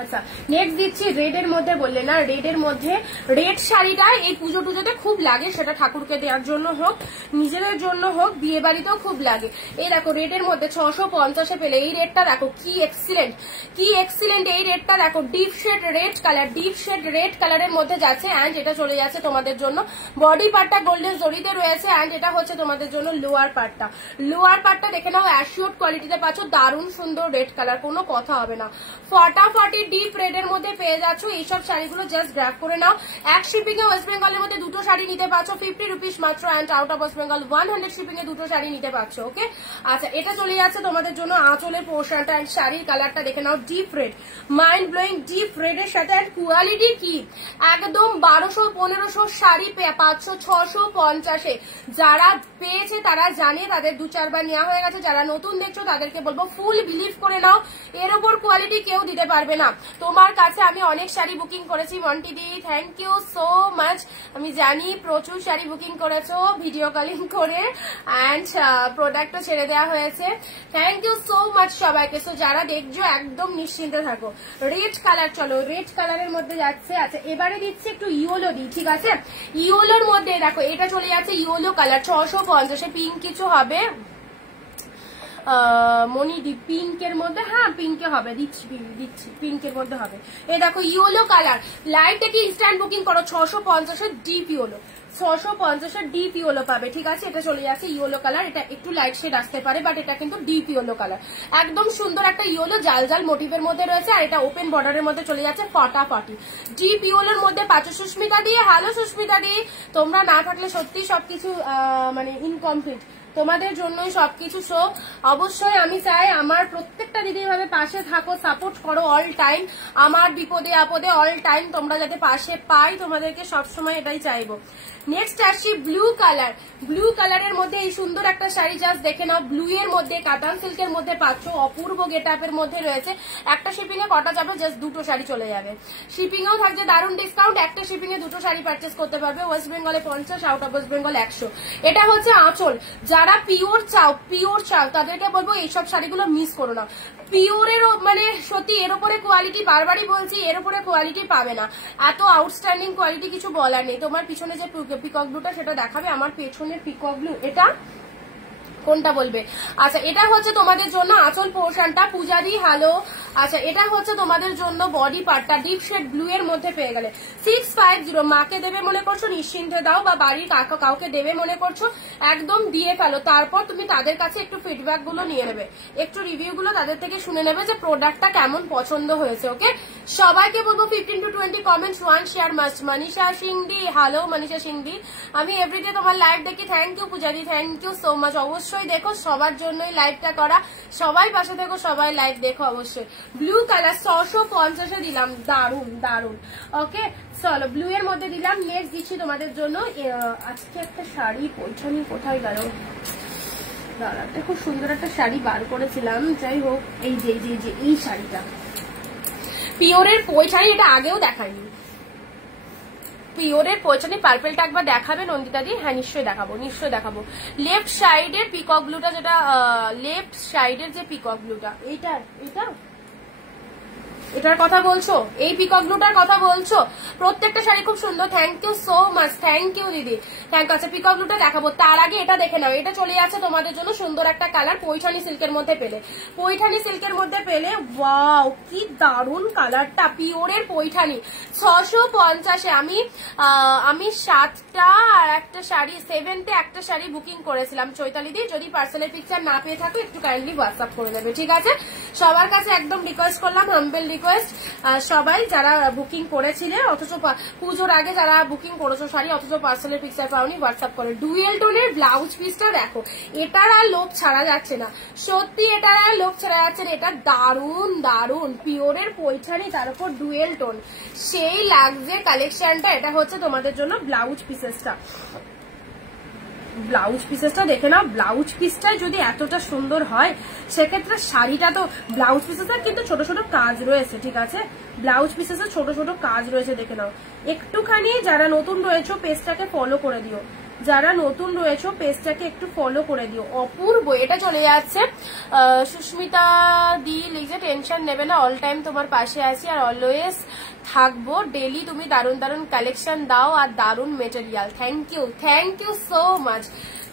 আচ্ছা নেক্সট দিচ্ছি রেড এর মধ্যে, বললে না রেড এর মধ্যে, রেড শাড়িটা এই পুজো টুজোতে খুব লাগে, সেটা ঠাকুরকে দেওয়ার জন্য হোক, নিজেদের জন্য হোক, বিয়ে বাড়িতেও খুব লাগে। এই দেখো রেড এর মধ্যে 650-এ পেলে। এই রেডটা দেখো কি এক্সিলেন্ট, কি এক্সিলেন্ট। এই রেডটা দেখো deep shade red colour, deep shade red কালারের মধ্যে যাচ্ছে, অ্যান্ড এটা চলে যাচ্ছে তোমাদের জন্য বডি পার্টটা গোল্ডেন জরিতে রয়েছে, অ্যান্ড এটা হচ্ছে তোমাদের জন্য লোয়ার পার্টটা। লোয়ার পার্টটা দেখে নাও, অ্যাশিওর কোয়ালিটিতে পাচ্ছ, দারুণ সুন্দর রেড কালার, কোনো কথা হবে না। ফটাফটি ডিপ রেড এর মধ্যে পেয়ে যাচ্ছ এইসব শাড়িগুলো, জাস্ট গ্র্যাব করে নাও। এক শিপিং এ ওয়েস্ট বেঙ্গলের মধ্যে দুটো শাড়ি নিতে পারছো 50 রুপিস মাত্র, and out of West Bengal 100 shipping এ দুটো শাড়ি নিতে পারছো, ওকে? আচ্ছা এটা চলে যাচ্ছে তোমাদের জন্য আঁচলের পোর্শনটা, অ্যান্ড শাড়ির কালারটা দেখে নাও, deep red, mind blowing deep red এর সাথে। অ্যান্ড কোয়ালিটি কি একদম 1200-1500 শাড়ি পাচ্ছ 650-এ। যারা পেয়েছে তারা জানে, তাদের 2-4 বার নেওয়া হয়ে গেছে। যারা নতুন দেখছো তাদেরকে বলবো ফুল বিলিভ করে নাও, এর ওপর কোয়ালিটি কেউ দিতে পারবে না। তোমার কাছে আমি অনেক শাড়ি বুকিং করেছি মন্টি দি, থ্যাংক ইউ সো মাচ। আমি জানি প্রচুর শাড়ি বুকিং করেছো ভিডিও কলিং করে, অ্যান্ড প্রোডাক্টও ছেড়ে দেওয়া হয়েছে, থ্যাংক ইউ সো মাচ সবাইকে। সো যারা দেখছো একদম নিশ্চিন্তে থাকো। রেড কালার, চলো রেড কালারের মধ্যে যাচ্ছে। আচ্ছা এবারে দিচ্ছি একটু ইয়েলো দিই, ঠিক আছে? ইয়েলোর মধ্যে দেখো এটা চলে যাচ্ছে ইয়েলো কালার 650-এ। পিঙ্ক কিছু হবে মনিদি, পিঙ্কের মধ্যে, হ্যাঁ পিঙ্কে হবে, দিচ্ছি পিঙ্কের মধ্যে হবে। এই দেখো ইয়েলো কালার, লাইট থেকে ইনস্ট্যান্ট বুকিং করো, 650-এর ডিপ ইয়েলো, 650-এর ডিপ ইয়েলো পাবে, ঠিক আছে? এটা চলে যাচ্ছে ইয়েলো কালার, এটা একটু লাইট শেড আসতে পারে, বাট এটা কিন্তু ডিপ ইয়েলো কালার, একদম সুন্দর একটা ইয়েলো জাল জাল মোটিভের মধ্যে রয়েছে, আর এটা ওপেন বর্ডারের মধ্যে চলে যাচ্ছে ফাটাফাটি। ডিপ ইয়েলোর মধ্যে পাচ্ছ সুস্মিতা দিয়ে, হ্যালো সুস্মিতা দি, তোমরা না থাকলে সত্যি সবকিছু মানে ইনকমপ্লিট, তোমাদের জন্যই সবকিছু। সো অবশ্যই আমি চাই আমার প্রত্যেকটা দিদি ভাবে পাশে থাকো, সাপোর্ট করো অল টাইম, আমার বিপদে আপদে অল টাইম তোমরা যাতে পাশে পাই, তোমাদেরকে সবসময় এটাই চাইবো। নেক্সট আসছি ব্লু কালার, ব্লু কালারের মধ্যে এই সুন্দর একটা শাড়ি, জাস্ট দেখে নাও, ব্লু এর মধ্যে কাতান সিল্কের মধ্যে পাচ্ছ, অপূর্ব গেট আপের মধ্যে রয়েছে। একটা শিপিং এ কটা যাবে, জাস্ট দুটো শাড়ি চলে যাবে, শিপিং এও থাকছে দারুণ ডিসকাউন্ট, একটা শিপিং এ দুটো শাড়ি পারচেস করতে পারবে। ওয়েস্ট বেঙ্গলে 50, আউট অফ ওয়েস্ট বেঙ্গল 100। এটা হচ্ছে আঁচল, যারা পিওর চাও তাদেরকে বলবো এইসব শাড়িগুলো মিস করো না। পিওরের মানে সত্যি এর উপরে কোয়ালিটি, বারবারই বলছি, এর উপরে কোয়ালিটি পাবে না, এত আউটস্ট্যান্ডিং কোয়ালিটি কিছু বলার নেই। তোমার পিছনে যে পিকক ব্লুটা সেটা দেখাবে, আমার পেছনের পিকক ব্লু, এটা কোনটা বলবে? আচ্ছা এটা হচ্ছে তোমাদের জন্য আঁচল পোর্শনটা, পূজারি হ্যালো। আচ্ছা এটা হচ্ছে তোমাদের জন্য বডি পার্টটা, ডিপ শেড ব্লু এর মধ্যে পেয়ে গেলে 650। মাকে দেবে মনে করছো নিশ্চিন্তে দাও, বা বাড়ির কাউকে দেবে মনে করছো একদম দিয়ে ফেলো, তারপর তুমি তাদের কাছে একটু ফিডব্যাক গুলো নিয়ে নেবে, একটু রিভিউ গুলো তাদের থেকে শুনে নেবে যে প্রোডাক্টটা কেমন পছন্দ হয়েছে, ওকে? সবাইকে বলবো 15 to 20 comments, 1 share must. Manisha সিংডি, হ্যালো মনীষা সিংডি, আমি এভরিডে তোমার লাইভ দেখি, থ্যাংক ইউ পূজাদি, থ্যাংক ইউ সো মাচ। অবশ্যই দেখো, সবার জন্যই লাইভটা করা, সবাই পাশে দেখো, সবাই লাইভ দেখো অবশ্যই। ব্লু কালার 650-এ দিলাম, দারুন দারুন, ওকে? চলো ব্লু এর মধ্যে দিলাম। নেক্সট দিচ্ছি তোমাদের জন্য আজকে একটা শাড়ি, পৈঠানি কোথায় গেল, দাঁড়াতে, খুব সুন্দর একটা শাড়ি বার করেছিলাম, যাই হোক এই যে এই শাড়িটা পিওরের পৈঠানি, এটা আগেও দেখাইনি, পিওরের পৈঠানি পার্পেলটা একবার দেখাবে নন্দিতা দি? হ্যাঁ নিশ্চয়ই দেখাবো। লেফট সাইডের পিকক ব্লুটা, যেটা লেফট সাইডের যে পিকক ব্লুটা, এটার কথা বলছো, এই পিকক ব্লুটার কথা বলছো? প্রত্যেকটা শাড়ি খুব সুন্দর, thank you so much, thank you দিদি, থ্যাংক ইউ। আচ্ছা পিকক ব্লুটা দেখাবো, তার আগে এটা দেখে নাও, এটা চলে যাচ্ছে তোমাদের জন্য সুন্দর একটা কালার, পৈঠানি সিল্কের মধ্যে পেলে, পৈঠানি সিল্কের মধ্যে পেলে, ওয়াও কি দারুন কালারটা, পিওরের পৈঠানি 650-এ। আমি 7টা আর একটা শাড়ি, 7তে একটা শাড়ি বুকিং করেছিলাম চৈতালি দি, যদি পার্সেলের পিকচার না পেয়ে থাকো একটু কাইন্ডলি হোয়াটসঅ্যাপ করে দেবে, ঠিক আছে? সবার কাছে একদম রিকোয়েস্ট করলাম, হাম্বেল রিকোয়েস্ট, সবাই যারা বুকিং করেছিলে, অথচ পুজোর আগে যারা বুকিং করেছো শাড়ি, অথচ পার্সেলের পিকচার পাওনি, হোয়াটসঅ্যাপ করে। ডুয়েল টোনের ব্লাউজ পিসটা দেখো, এটার আর লোক ছাড়া যাচ্ছে না, সত্যি এটার আর লোক ছাড়া যাচ্ছে না, এটা দারুন দারুন, পিওরের পৈঠানি, তার উপর ডুয়েল টোন, সেই লাগছে কালেকশনটা। এটা হচ্ছে তোমাদের জন্য ব্লাউজ পিসেসটা, ব্লাউজ পিসেসটা দেখে নাও, ব্লাউজ পিসটাই যদি এতটা সুন্দর হয় সেক্ষেত্রে শাড়িটা তো, ব্লাউজ পিসেসের কিন্তু ছোট ছোট কাজ রয়েছে, ঠিক আছে, ব্লাউজ পিসেসের ছোট ছোট কাজ রয়েছে, দেখে নাও। একটুখানি যারা নতুন রয়েছে পেজটাকে ফলো করে দিও, যারা নতুন রয়েছে পেজটাকে একটু ফলো করে দিও। অপূর্ব, এটা চলে যাচ্ছে সুস্মিতা দি লিখছে টেনশন নেবে না, অল টাইম তোমার পাশে আছি আর অলওয়েজ থাকবো, ডেলি তুমি দারুন দারুন কালেকশন দাও আর দারুন material. Thank you so much.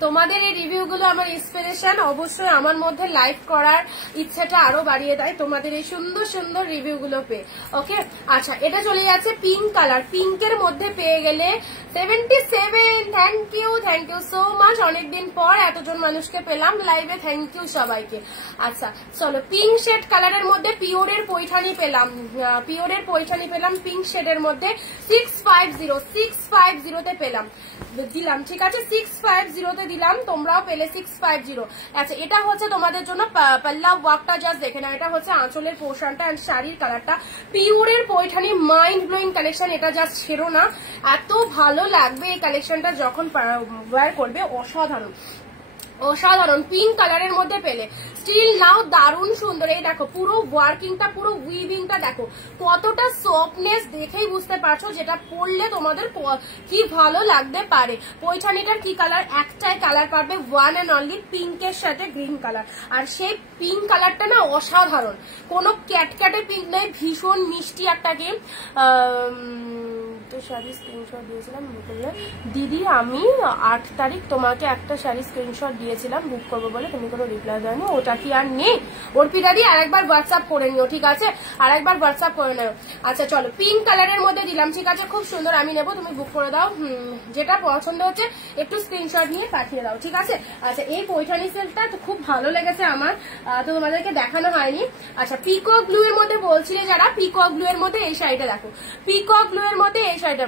তোমাদের এই রিভিউগুলো আমার ইন্সপিরেশন, অবশ্যই আমার মধ্যে লাইভ করার ইচ্ছাটা আরো বাড়িয়ে দেয় তোমাদের এই সুন্দর সুন্দর রিভিউগুলো পেয়ে। ওকে, আচ্ছা এটা চলে যাচ্ছে পিঙ্ক কালার, পিঙ্কের মধ্যে পেয়ে গেলে 77। Thank you so much. অনেকদিন পর এতজন মানুষকে পেলাম লাইভে, থ্যাংক ইউ সবাইকে। আচ্ছা চলো, পিঙ্ক শেড কালারের মধ্যে পিওরের পৈঠানি পেলাম, পিঙ্ক শেডের মধ্যে 650 তে পেলাম, দিলাম, ঠিক আছে, 650 তে দিলাম, তোমরাও পেলে 650। আচ্ছা এটা হচ্ছে তোমাদের জন্য পাল্লা ওয়ার্কটা, জাস্ট দেখে না, এটা হচ্ছে আঁচলের পোর্শনটা এন্ড শাড়ির কালারটা, পিওরের পৈঠানি, মাইন্ড ব্লোয়িং কালেকশন। এটা জাস্ট ছেড়ো না, এত ভালো লাগবে এই কালেকশনটা যখন ওয়্যার করবে, অসাধারণ অসাধারণ। পিঙ্ক কালারের মধ্যে পেলে, স্টিল নাও দারুণ সুন্দর। এই দেখো পুরো ওয়ার্কিংটা, পুরো উইভিংটা দেখো কতটা সফটনেস, দেখেই বুঝতে পারছো যেটা পরলে তোমাদের কি ভালো লাগতে পারে। পৈঠানিটার কি কালার, একটাই কালার পারবে, ওয়ান অ্যান্ড অনলি, পিঙ্কের সাথে গ্রিন কালার। আর সেই পিঙ্ক কালারটা না অসাধারণ, কোনো ক্যাটক্যাটে পিঙ্ক নেই, ভীষণ মিষ্টি একটা কি শাড়ি স্ক্রিনশট দিয়েছিলাম বললে দিদি, আমি 8 তারিখ তোমাকে একটা শাড়ি স্ক্রিনশট দিয়েছিলাম বুক করবো বলে, তুমি কোনো রিপ্লাই দাওনি, ওটা কি আর নেই? অর্পিতাদি আরেকবার হোয়াটসঅ্যাপ করে নিও, ঠিক আছে, আরেকবার হোয়াটসঅ্যাপ করে নেও। আচ্ছা চলো, পিঙ্ক কালারের মধ্যে দিলাম, ঠিক আছে, খুব সুন্দর, আমি নেবো, তুমি বুক করে দাও। যেটা পছন্দ হচ্ছে একটু স্ক্রিনশট নিয়ে পাঠিয়ে দাও, ঠিক আছে। আচ্ছা এই পৈঠানি সেলটা তো খুব ভালো লেগেছে আমার, তো তোমাদেরকে দেখানো হয়নি। আচ্ছা পিকক ব্লু এর মধ্যে বলছিলে যারা, পিকক ব্লু এর মধ্যে এই শাড়িটা দেখো, পিকক ব্লু এর মধ্যে এই শাড়িটা,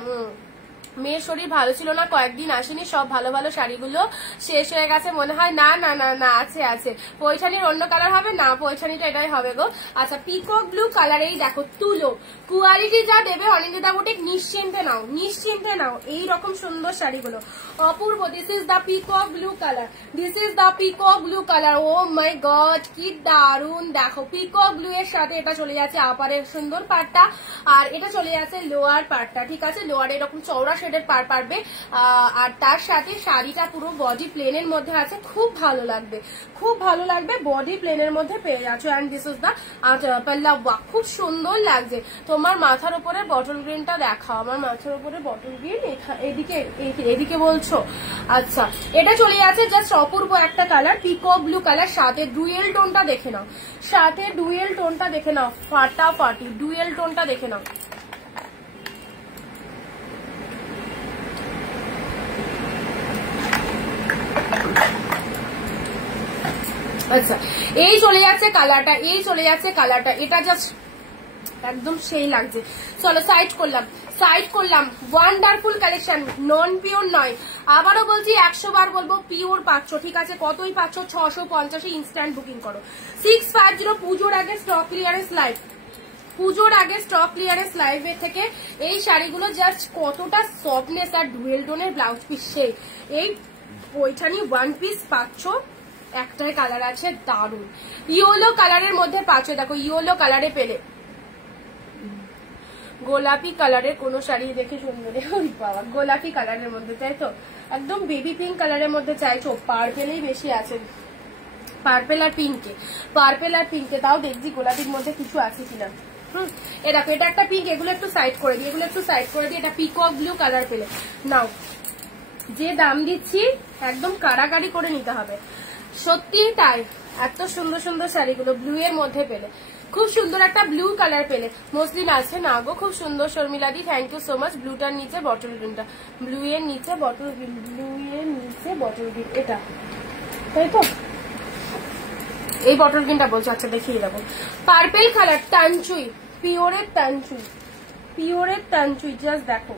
মেয়ের শরীর ভালো ছিল না, কয়েকদিন আসেনি, সব ভালো ভালো শাড়িগুলো শেষ হয়ে গেছে মনে হয়। না না না না, আছে। পৈঠানির অন্য কালার হবে না, পৈঠানিটা এটাই হবে গো। আচ্ছা পিকক ব্লু কালার, এই দেখো তুলো, কোয়ালিটি যা দেবে অনিন্দিতা বুটিক, নিশ্চিন্তে নাও এইরকম সুন্দর শাড়িগুলো, অপূর্ব। This is the peacock blue colour, oh my god কি দারুন। দেখো পিকক ব্লু এর সাথে এটা চলে যাচ্ছে আপারের সুন্দর পার্টটা, আর এটা চলে যাচ্ছে লোয়ার পার্টটা, ঠিক আছে, লোয়ার এরকম চওড়া শেডের পার পারবে, আর তার সাথে শাড়িটা পুরো বডি প্লেনের মধ্যে আছে, খুব ভালো লাগবে, বডি প্লেনের মধ্যে পেয়ে যাচ্ছ। এন্ড দিস ইজ দা পাল্লা ওয়ার্ক, খুব সুন্দর লাগছে। তোমার মাথার উপরে বটল গ্রিনটা দেখাও, আমার মাথার উপরে বটল গ্রিন, এদিকে বলছো। আচ্ছা এটা চলে যাচ্ছে জাস্ট অপূর্ব একটা কালার, পিকক ব্লু কালার, সাথে ডুয়েল টোনটা দেখে নাও, ফাটাফাটি ডুয়েল টোনটা দেখে নাও। আচ্ছা এই চলে যাচ্ছে কালারটা, এটা জাস্ট একদম সেই লাগছে। চলো সাইড করলাম, ওয়ান্ডারফুল কালেকশন, নন পিওর নয়, আবারও বলছি 100 বার বলবো, পিওর পাচ্ছ, ঠিক আছে, কতই পাচ্ছ, 650 ইনস্ট্যান্ট বুকিং করো। 650 পুজোর আগে স্টক ক্লিয়ারেন্স লাইভের থেকে এই শাড়িগুলো জাস্ট কতটা সফটনেস আর ডুয়েল টোনের ব্লাউজ পিস, সেই এই পৈঠানি ওয়ান পিস পাচ্ছ, একটাই কালার আছে দারুন, ইয়েলো কালারের মধ্যে পাচ্ছ, দেখো ইয়েলো কালারে পেলে, গোলাপি কালারের কোন শাড়ি দেখে সুন্দর, বাবা গোলাপি কালারের মধ্যে, তাই তো, একদম বেবি পিঙ্ক কালারের মধ্যে চাইছো, পার্পেলেই বেশি আছে, পার্পেল আর পিঙ্কে, তাও দেখছি গোলাপির মধ্যে কিছু আছে কিনা। এটা একটা পিঙ্ক, এগুলো একটু সাইড করে দিই, এটা পিকক ব্লু কালার পেলে নাও, যে দাম দিচ্ছি একদম কাড়াকাড়ি করে নিতে হবে, সত্যি তাই। এত সুন্দর সুন্দর শাড়িগুলো ব্লু এর মধ্যে পেলে, খুব সুন্দর একটা ব্লু কালার পেলে, মসলিন আছে না গো, খুব সুন্দর। শর্মিলাদি থ্যাংক ইউ সো মাচ। ব্লুটার নিচে বটল গ্রিনটা, ব্লু এর নিচে বটল গ্রিন, এটা তাই তো, এই বটল গ্রিনটা বলছো, আচ্ছা দেখিয়ে দেবো। পার্পেল কালার, টানচুই, পিওরের টানচুই, জাস্ট দেখো,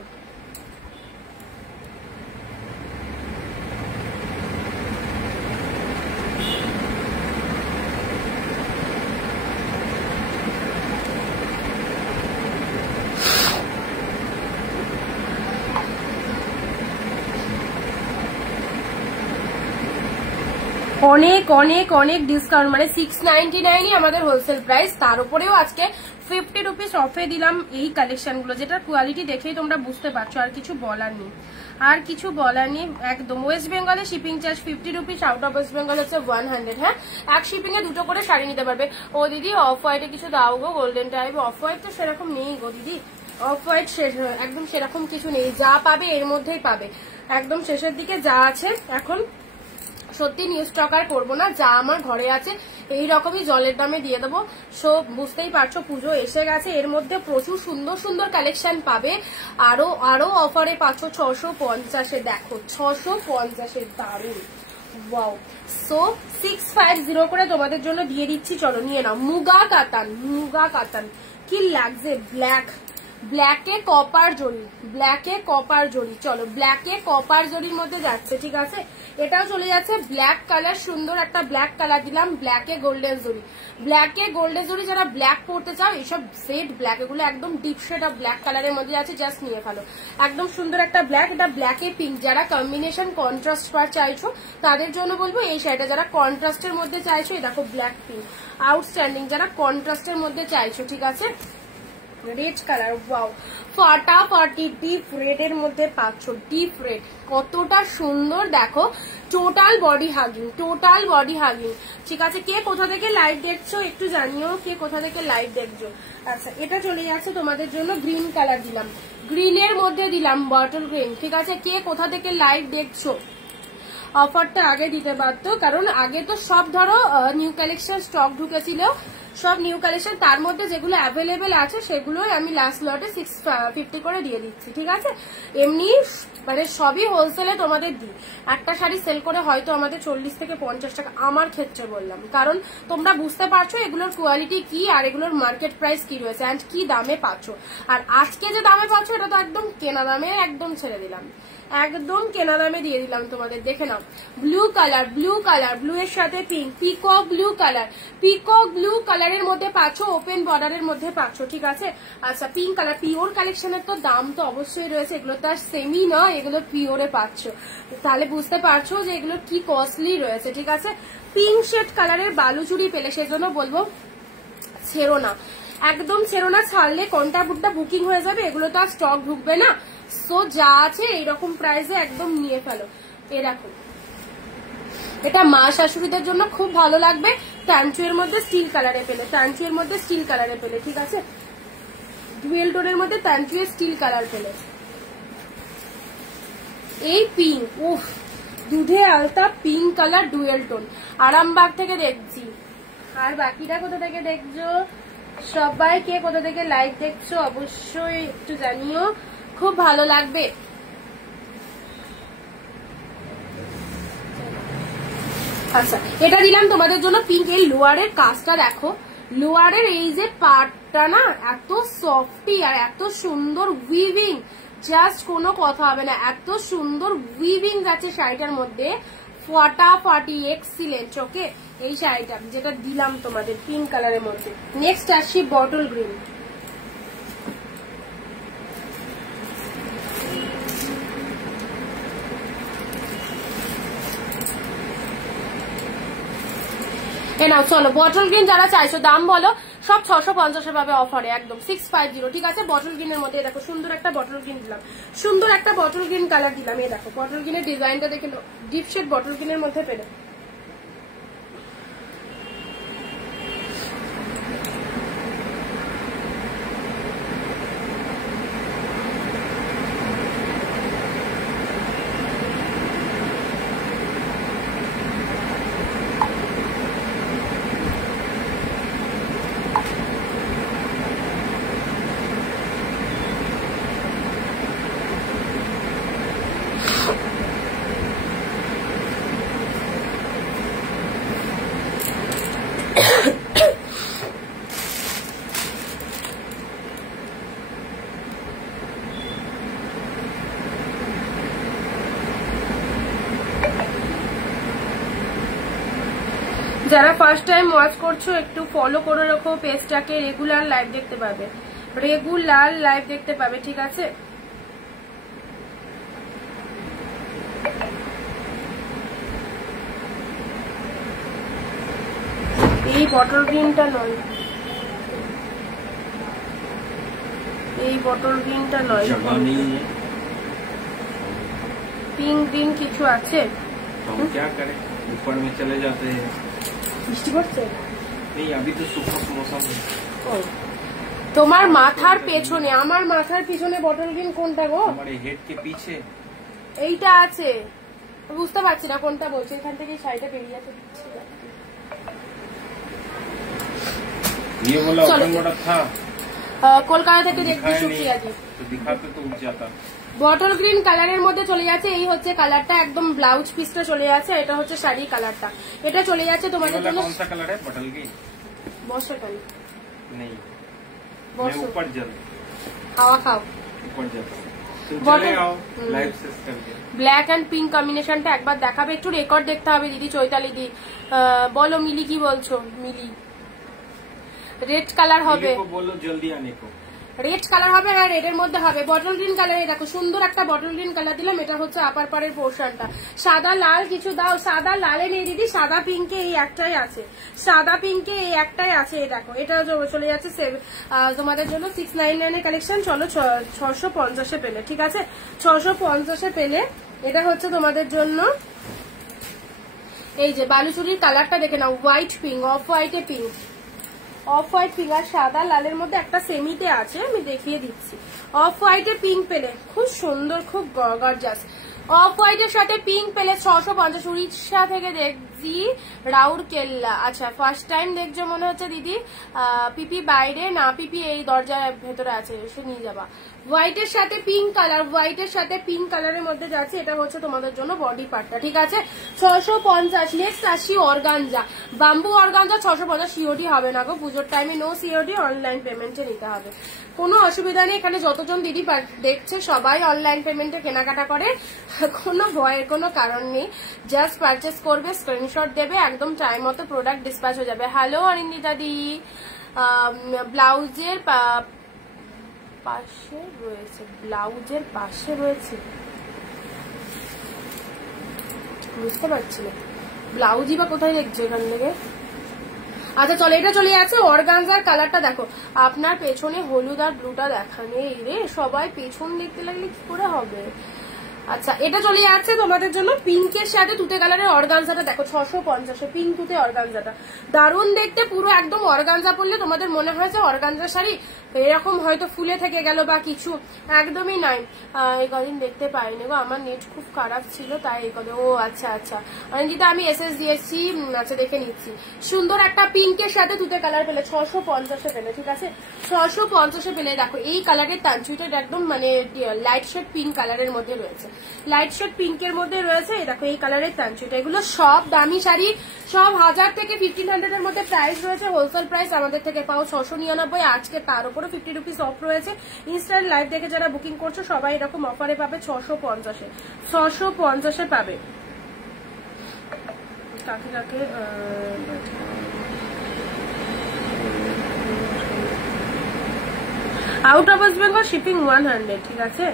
অনেক অনেক অনেক ডিসকাউন্ট, মানে 699 আমাদের হোলসেল প্রাইস, তার উপরেও আজকে 50 রুপিস অফে দিলাম এই কালেকশন গুলো, যেটা কোয়ালিটি দেখেই তোমরা বুঝতে পারছো। আর কিছু বলার নেই, আর কিছু বলার নেই একদম। ওয়েস্ট বেঙ্গলে shipping charge 50 rupees, out of West Bengal হচ্ছে 100। হ্যাঁ, এক শিপিং এ দুটো করে শাড়ি নিতে পারবে। ও দিদি অফ হোয়াইটে কিছু দাও গো, গোল্ডেন টাইপ। অফ হোয়াইট তো সেরকম নেই গো দিদি, অফ হোয়াইট একদম সেরকম কিছু নেই, যা পাবে এর মধ্যেই পাবে। একদম শেষের দিকে যা আছে এখন সত্যি নিউ স্টক আর করবো না, যা আমার ঘরে আছে এই রকমই জলের দামে দিয়ে দেবো। সো বুঝতেই পারছো পুজো এসে গেছে, এর মধ্যে প্রচুর সুন্দর সুন্দর কালেকশন পাবে। আরো আরো অফারে পাচ্ছ 650-এ, দেখো 650-এর দারুন, ওয়াও। সো 650 করে তোমাদের জন্য দিয়ে দিচ্ছি, চলো নিয়ে নাও। মুগা কাতান, মুগা কাতান কি লাগছে, ব্ল্যাকে কপার জড়ি, ব্ল্যাকে কপার জড়ি, চলো ব্ল্যাকে কপার জড়ির মধ্যে যাচ্ছে, ঠিক আছে। এটাও চলে যাচ্ছে ব্ল্যাক কালার, সুন্দর একটা ব্ল্যাক কালার দিলাম, ব্ল্যাকে গোল্ডেন জড়ি, ব্ল্যাকে গোল্ডেন জড়ি। যারা ব্ল্যাক পড়তে চাও, এইসব সেট ব্ল্যাক, এগুলো একদম ডিপ শেড অফ ব্ল্যাক কালারের মধ্যে আছে, জাস্ট নিয়ে ফেলো। একদম সুন্দর একটা ব্ল্যাক, এটা ব্ল্যাকে পিঙ্ক। যারা কম্বিনেশন কন্ট্রাস্ট পার চাইছো তাদের জন্য বলবো এই শাড়িটা। যারা কন্ট্রাস্টের মধ্যে চাইছো, এই দেখো ব্ল্যাক পিঙ্ক আউটস্ট্যান্ডিং। যারা কন্ট্রাস্টের মধ্যে চাইছো, ঠিক আছে, রেড কালার, ওয়াও ফাটাফাটি ডিপ রেড এর মধ্যে পাচ্ছ, ডিপ রেড কতটা সুন্দর দেখো। Total body hugging, total body hugging, ঠিক আছে। কে কোথা থেকে লাইভ দেখছো একটু জানিও, কে কোথা থেকে লাইভ দেখছো। আচ্ছা, এটা চলে যাচ্ছে তোমাদের জন্য গ্রিন কালার দিলাম, গ্রিনের মধ্যে দিলাম বটল গ্রিন, ঠিক আছে। কে কোথা থেকে লাইভ দেখছো, অফারটা আগে দিতে পারতো, কারণ আগে তো সব ধরো নিউ কালেকশন স্টক ঢুকেছিল, সব নিউ কালেকশন, তার মধ্যে যেগুলো অ্যাভেলেবেল আছে সেগুলোই আমি লাস্ট লটে 650 করে দিয়ে দিচ্ছি, ঠিক আছে। এমনি মানে সবই হোলসেলে তোমাদের দিই। একটা শাড়ি সেল করে হয়তো আমাদের 40 থেকে 50 টাকা, আমার ক্ষেত্রে বললাম, কারণ তোমরা বুঝতে পারছো এগুলোর কোয়ালিটি কি আর এগুলোর মার্কেট প্রাইস কি রয়েছে অ্যান্ড কি দামে পাচ্ছ। আর আজকে যে দামে পাচ্ছ এটা তো একদম কেনা দামে একদম ছেড়ে দিলাম, একদম কেনা দামে দিয়ে দিলাম তোমাদের। দেখে নাও, blue colour, blue colour, blue এর সাথে pink, peacock blue colour, peacock blue কালারের মধ্যে পাচ্ছ, ওপেন বর্ডারের মধ্যে পাচ্ছ, ঠিক আছে। আচ্ছা, পিঙ্ক কালার, পিওর কালেকশনের তো দাম তো অবশ্যই রয়েছে, এগুলো তো আর সেমি নয়, এগুলো পিওরে পাচ্ছ, তাহলে বুঝতে পারছো যে এগুলো কি কস্টলি রয়েছে, ঠিক আছে। পিঙ্ক শেড কালারের বালুচুরি পেলে, সেজন্য বলবো ছেড়ো না, একদম ছেড়ো না, ছাড়লে কোনটা বুকটা বুকিং হয়ে যাবে, এগুলো তো আর স্টক ঢুকবে না। সো যা আছে এইরকম প্রাইসে একদম নিয়ে ফেলো। এ দেখো, এটা মা শাশুড়িদের জন্য খুব ভালো লাগবে। ট্যাঞ্চুয়ের মধ্যে স্টিল কালারে পেলে, ট্যাঞ্চুয়ের মধ্যে স্টিল কালারে পেলে, ঠিক আছে। ডুয়েল টোনের মধ্যে ট্যাঞ্চুয়ের স্টিল কালার পেলে। এই পিঙ্ক, উফ, দুধে আলতা pink colour dual tone, Arambagh থেকে দেখছি। আর বাকিটা কোথা থেকে দেখছো, সবাই কে কোথা থেকে লাইভ দেখছো অবশ্যই একটু জানিও, খুব ভালো লাগবে। আচ্ছা, এটা দিলাম তোমাদের জন্য পিঙ্ক। এই লোয়ারের কাজটা দেখো, লোয়ারের এই যে পার্টটা না এত সফটি আর এত সুন্দর উইভিং, জাস্ট কোনো কথা হবে না, এত সুন্দর উইভিং যাচ্ছে শাড়িটার মধ্যে, ফাটাফাটি এক্সিলেন্ট। ওকে, এই শাড়িটা যেটা দিলাম তোমাদের পিঙ্ক কালারের মধ্যে। নেক্সট আসছি বটল গ্রিন, নাও চলো। বটল গ্রিন যারা চাইছো, দাম বলো, সব 650 পাবে অফারে, একদম 650, ঠিক আছে। বটল গ্রিনের মধ্যে দেখো সুন্দর একটা বটল গ্রিন দিলাম, সুন্দর একটা বটল গ্রিন কালার দিলাম। এই দেখো বটল গ্রিনের ডিজাইনটা দেখে, ডিপ শেড বটল গ্রিনের মধ্যে পেলে। যারা ফার্স্ট টাইম ওয়াচ করছো একটু ফলো করে রাখো পেজটাকে, রেগুলার লাইভ দেখতে পাবে, রেগুলার লাইভ দেখতে পাবে, ঠিক আছে। এই বটল গ্রিনটা নয়, এই বটল গ্রিনটা নয়, পিঙ্ক গ্রিন কিছু আছে। क्या करें, ऊपर में चले जाते हैं। বৃষ্টি পড়ছে? नहीं, अभी तो सूखा मौसम है। তোমার মাথার পেছনে, আমার মাথার পিছনে বটল গ্রিন কোনটা গো? हमारे हेड के पीछे এইটা আছে, বুঝতে পারছি না কোনটা বলছে। এখান থেকে শাড়িটা বেরিয়ে আছে। ये वाला ओपन बड़ा था, কলকাতা থেকে দেখবি সুপ্রিয়াজি, तो दिखाते तो उठ जाता। বটল গ্রিন কালারের মধ্যে চলে যাচ্ছে। এই হচ্ছে কালারটা, একদম ব্লাউজ পিসটা চলে যাচ্ছে। এটা হচ্ছে শাড়ি কালারটা, এটা চলে যাচ্ছে তোমাদের জন্য। कौन सा कलर है बटल ग्रीन? বর্ষাকাল नहीं, বর্ষ, मैं ऊपर चल, হাওয়া খাও। ऊपर जाता तुम Bottle- चले आओ लाइव सिस्टम के। ব্ল্যাক অ্যান্ড পিঙ্ক কম্বিনেশনটা একবার দেখাবে, একটু রেকর্ড দেখতে হবে দিদি। চৈতালি দি বলো, মিলি কি বলছো? মিলি রেড কালার হবে, को बोलो जल्दी आने को। রেড কালার হবে, হ্যাঁ রেডের মধ্যে হবে। বটল গ্রিন কালারে দেখো, সুন্দর একটা বটল গ্রিন কালার দিলাম। এটা হচ্ছে আপার পাড়ের পোর্শনটা। সাদা লাল কিছু দাও, সাদা লালে নেই দিদি, সাদা পিঙ্কে এই একটাই আছে, সাদা পিঙ্কে এই একটাই আছে। এই দেখো, এটা চলে যাচ্ছে তোমাদের জন্য 699 কালেকশন। চলো 650 পেলে, ঠিক আছে 650 পেলে। এটা হচ্ছে তোমাদের জন্য এই যে বালুচুরির কালারটা দেখে নাও, হোয়াইট পিঙ্ক, অফ হোয়াইটে পিঙ্ক, অফ হোয়াইট পিঙ্ক আর সাদা লালের মধ্যে একটা সেমিতে আছে, আমি দেখিয়ে দিচ্ছি। অফ হোয়াইটে পিঙ্ক পেলে খুব সুন্দর, খুব গর্জাস। অফ হোয়াইটের সাথে পিঙ্ক পেলে 650। উড়িষ্যা থেকে দেখছি, রাউরকেল্লা। আচ্ছা, ফার্স্ট টাইম দেখছো মনে হচ্ছে দিদি। পিপি বাইরে না, পিপি এই দরজার ভেতরে আছে, এসে নিয়ে যাবা। হোয়াইটের সাথে পিঙ্ক কালার, হোয়াইটের সাথে পিঙ্ক কালারের মধ্যে যাচ্ছে। এটা হচ্ছে তোমাদের জন্য বডি পার্টটা, ঠিক আছে 650। নেক্সট আসি অর্গানজা, বাম্বু অর্গানজা 650। সিওডি হবে না গো, পুজোর টাইমে নো সিওডি, অনলাইন পেমেন্টে নিতে হবে। কোনো অসুবিধা নেই, এখানে যতজন দিদি দেখছে সবাই অনলাইন পেমেন্টে কেনাকাটা করে, কোনো ভয়ের কোনো কারণ নেই। জাস্ট পারচেস করবে, স্ক্রিনশট দেবে, একদম টাইম মতো প্রোডাক্ট ডিসপ্যাচ হয়ে যাবে। হ্যালো অরিন্দিতা দি, ব্লাউজের পাশে রয়েছে, ব্লাউজের পাশে রয়েছে, বুঝতে পারছি না ব্লাউজই বা কোথায় দেখছো এখান থেকে। আচ্ছা চলো, এটা চলে যাচ্ছে অর্গানজার কালারটা। দেখো আপনার পেছনে হলুদ আর ব্লুটা দেখা নেই রে, সবাই পেছন দেখতে লাগলে কি করে হবে। আচ্ছা, এটা চলে যাচ্ছে তোমাদের জন্য পিঙ্কের সাথে তুতে কালারের অর্গানজাটা। দেখো 650, পিঙ্ক তুতে অর্গানজাটা দারুণ দেখতে, পুরো একদম অর্গানজা পরলে তোমাদের মনে হয় যে অর্গানজা শাড়ি এরকম হয়তো ফুলে থেকে গেল বা কিছু, একদমই নাই। এই কদিন দেখতে পাইনি গো, আমার নেট খুব খারাপ ছিল তাই এই কদিন। ও আচ্ছা আচ্ছা অঞ্জিতা, আমি এসএস দিয়েছি, আচ্ছা দেখে নিচ্ছি। সুন্দর একটা পিঙ্কের সাথে তুতে কালার পেলে 650 পেলে, ঠিক আছে 650 পেলে। দেখো এই কালারের তানচুইটা একদম মানে লাইট শেড পিঙ্ক কালারের মধ্যে রয়েছে, লাইট শেড পিঙ্কের মধ্যে রয়েছে। দেখো এই কালারের তানচুইটা, এগুলো সব দামি শাড়ি, সব 1000 থেকে 1500 এর মধ্যে প্রাইস রয়েছে। হোলসেল প্রাইস আমাদের থেকে পাও 699। আজকে তার উপরে 50 রুপিস অফ রয়েছে। ইনস্ট্যান্ট লাইভ দেখে যারা বুকিং করছো সবাই এরকম অফারে পাবে 650-এ, 650-এ পাবে। কাকে কাকে out of West Bengal shipping 100, ঠিক আছে।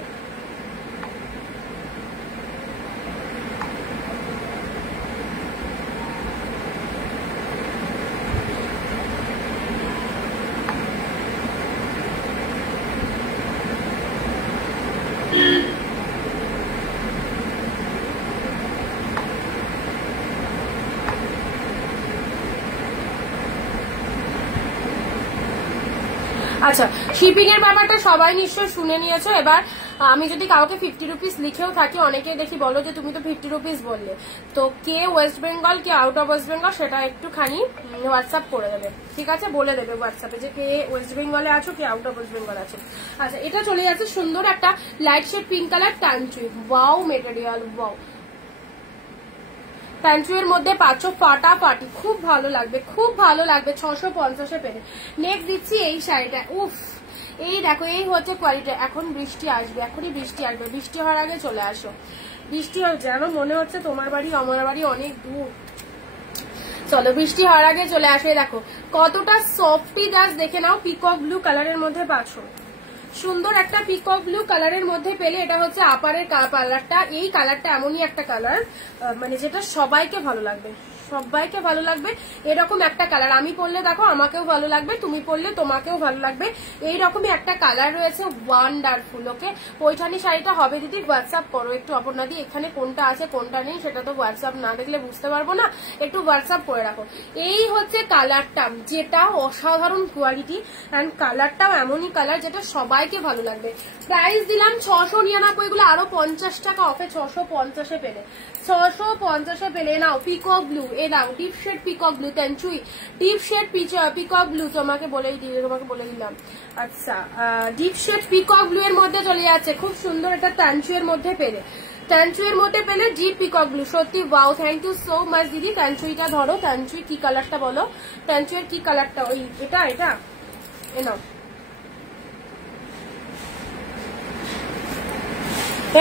আচ্ছা, শিপিং এর ব্যাপারটা সবাই নিশ্চয় শুনে নিয়েছো। এবার আমি যদি কাউকে 50 রুপিস লিখেও থাকি, অনেকে দেখি বলো যে তুমি তো 50 রুপিস বললে, তো কে ওয়েস্ট বেঙ্গল কে আউট অফ ওয়েস্ট বেঙ্গল সেটা একটুখানি হোয়াটসঅ্যাপ করে দেবে, ঠিক আছে, বলে দেবে হোয়াটসঅ্যাপে যে কে ওয়েস্ট বেঙ্গলে আছো কে আউট অফ ওয়েস্ট বেঙ্গল আছো। আচ্ছা, এটা চলে যাচ্ছে সুন্দর একটা light shade pink colour tanchoi, wow material, wow প্যান্ট্রির মধ্যে পাচ্ছ ফাটাফাটি, খুব ভালো লাগবে, খুব ভালো লাগবে 650-এ পেলে। নেক্সট দিচ্ছি এই শাড়িটা, উফ এই দেখো এই হচ্ছে কোয়ালিটি। এখন বৃষ্টি আসবে, এখনই বৃষ্টি আসবে, বৃষ্টি হওয়ার আগে চলে আসো। বৃষ্টি যেন মনে হচ্ছে তোমার বাড়ি আমার বাড়ি অনেক দূর। চলো বৃষ্টি হওয়ার আগে চলে আসে। দেখো কতটা সফটি, জাস্ট দেখে নাও। পিকক ব্লু কালারের মধ্যে পাচ্ছ, সুন্দর একটা পিকক ব্লু কালারের মধ্যে পেলে। এটা হচ্ছে আপারের কালারটা, এই কালারটা এমনই একটা কালার মানে যেটা সবাইকে ভালো লাগবে, সবাইকে ভালো লাগবে এরকম একটা কালার। আমি পরলে দেখো আমাকেও ভালো লাগবে, তুমি পরলে তোমাকেও ভালো লাগবে, এইরকমই একটা কালার রয়েছে, ওয়ান্ডারফুল। ওকে, পৈঠানি শাড়িটা হবে দিদি, হোয়াটসঅ্যাপ করো একটু অপর্ণাদি, এখানে কোনটা আছে কোনটা নেই সেটা তো হোয়াটসঅ্যাপ না দেখলে বুঝতে পারবো না, একটু হোয়াটসঅ্যাপ করে রাখো। এই হচ্ছে কালারটা, যেটা অসাধারণ কোয়ালিটি অ্যান্ড কালারটাও এমনই কালার যেটা সবাইকে ভালো লাগবে। প্রাইস দিলাম 699, গুলো আরো 50 টাকা অফে 650-এ পেলে, 650-এ পেলে। নাও পিকক ব্লু, এ নাও deep shade peacock blue, tanchoi deep shade peacock blue, তোমাকে বলে দিলাম। আচ্ছা, ডিপ শেড পিকক ব্লু এর মধ্যে চলে যাচ্ছে, খুব সুন্দর, এটা তেঞ্চুয়ের মধ্যে পেলে, তেঞ্চুয়ের মধ্যে পেলে ডিপ পিকক ব্লু, সত্যি wow, thank you so much দিদি। তেঞ্চুইটা ধরো, তেঞ্চুই কি কালারটা বলো, তেঞ্চুয়ের কি কালারটা, ওই এটা এ নাও,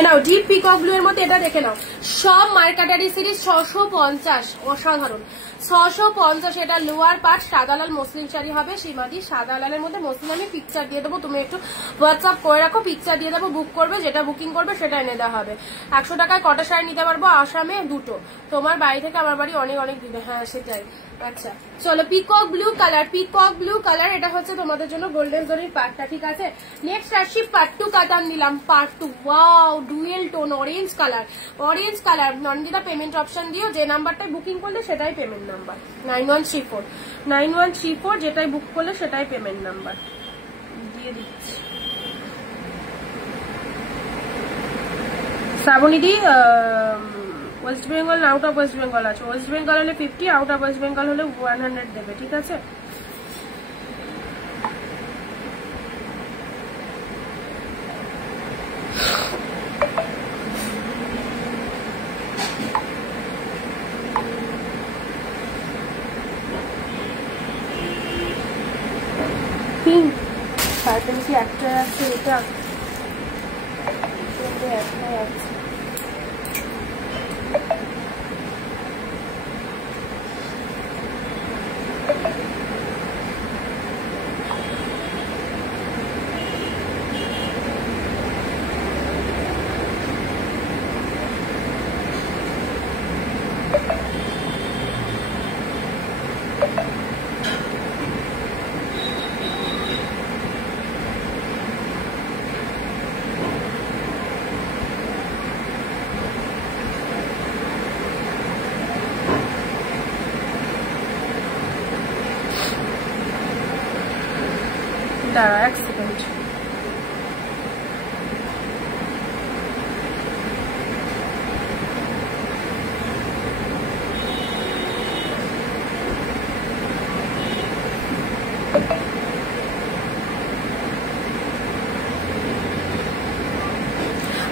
নাও ডিপ পিকক ব্লু এর মধ্যে এটা দেখে নাও। সব মার্কাটারি সিরিজ 650, অসাধারণ 650। এটা লোয়ার পার্ট সাদা লাল মসলিন শাড়ি হবে, সীমাদি সাদা লালের মধ্যে মসলিন, আমি পিকচার দিয়ে দেবো, তুমি একটু হোয়াটসঅ্যাপ করে রাখো, পিকচার দিয়ে দেবো, বুক করবে, যেটা বুকিং করবে সেটা এনে দেওয়া হবে। 100 টাকায় কটা শাড়ি নিতে পারবো, আসামে 2টো, তোমার বাড়ি থেকে আমার বাড়ি অনেক অনেক দূরে। হ্যাঁ সেটাই। আচ্ছা চলো, peacock blue colour, peacock blue colour, এটা হচ্ছে তোমাদের জন্য গোল্ডেন জরির পার্টটা, ঠিক আছে। নেক্সট আসছি পার্ট 2 কাতান দিলাম, part 2, wow dual tone orange colour, orange colour. Nandita payment option দিও, যে নাম্বারটাই বুকিং করলে সেটাই পেমেন্ট নাম্বার, 9134 যেটাই বুক করলে সেটাই পেমেন্ট নাম্বার দিয়ে দিচ্ছি। শ্রাবণীদি ওয়েস্ট বেঙ্গল, আউট অফ ওয়েস্ট বেঙ্গল আছে, ওয়েস্ট বেঙ্গল হলে 50, আউট অফ ওয়েস্ট বেঙ্গল হলে 100 দেবে, ঠিক আছে। পিঙ্ক তারপরে কি একটা আছে, এটা একটাই আছে। দাঁড়া এক সেকেন্ড,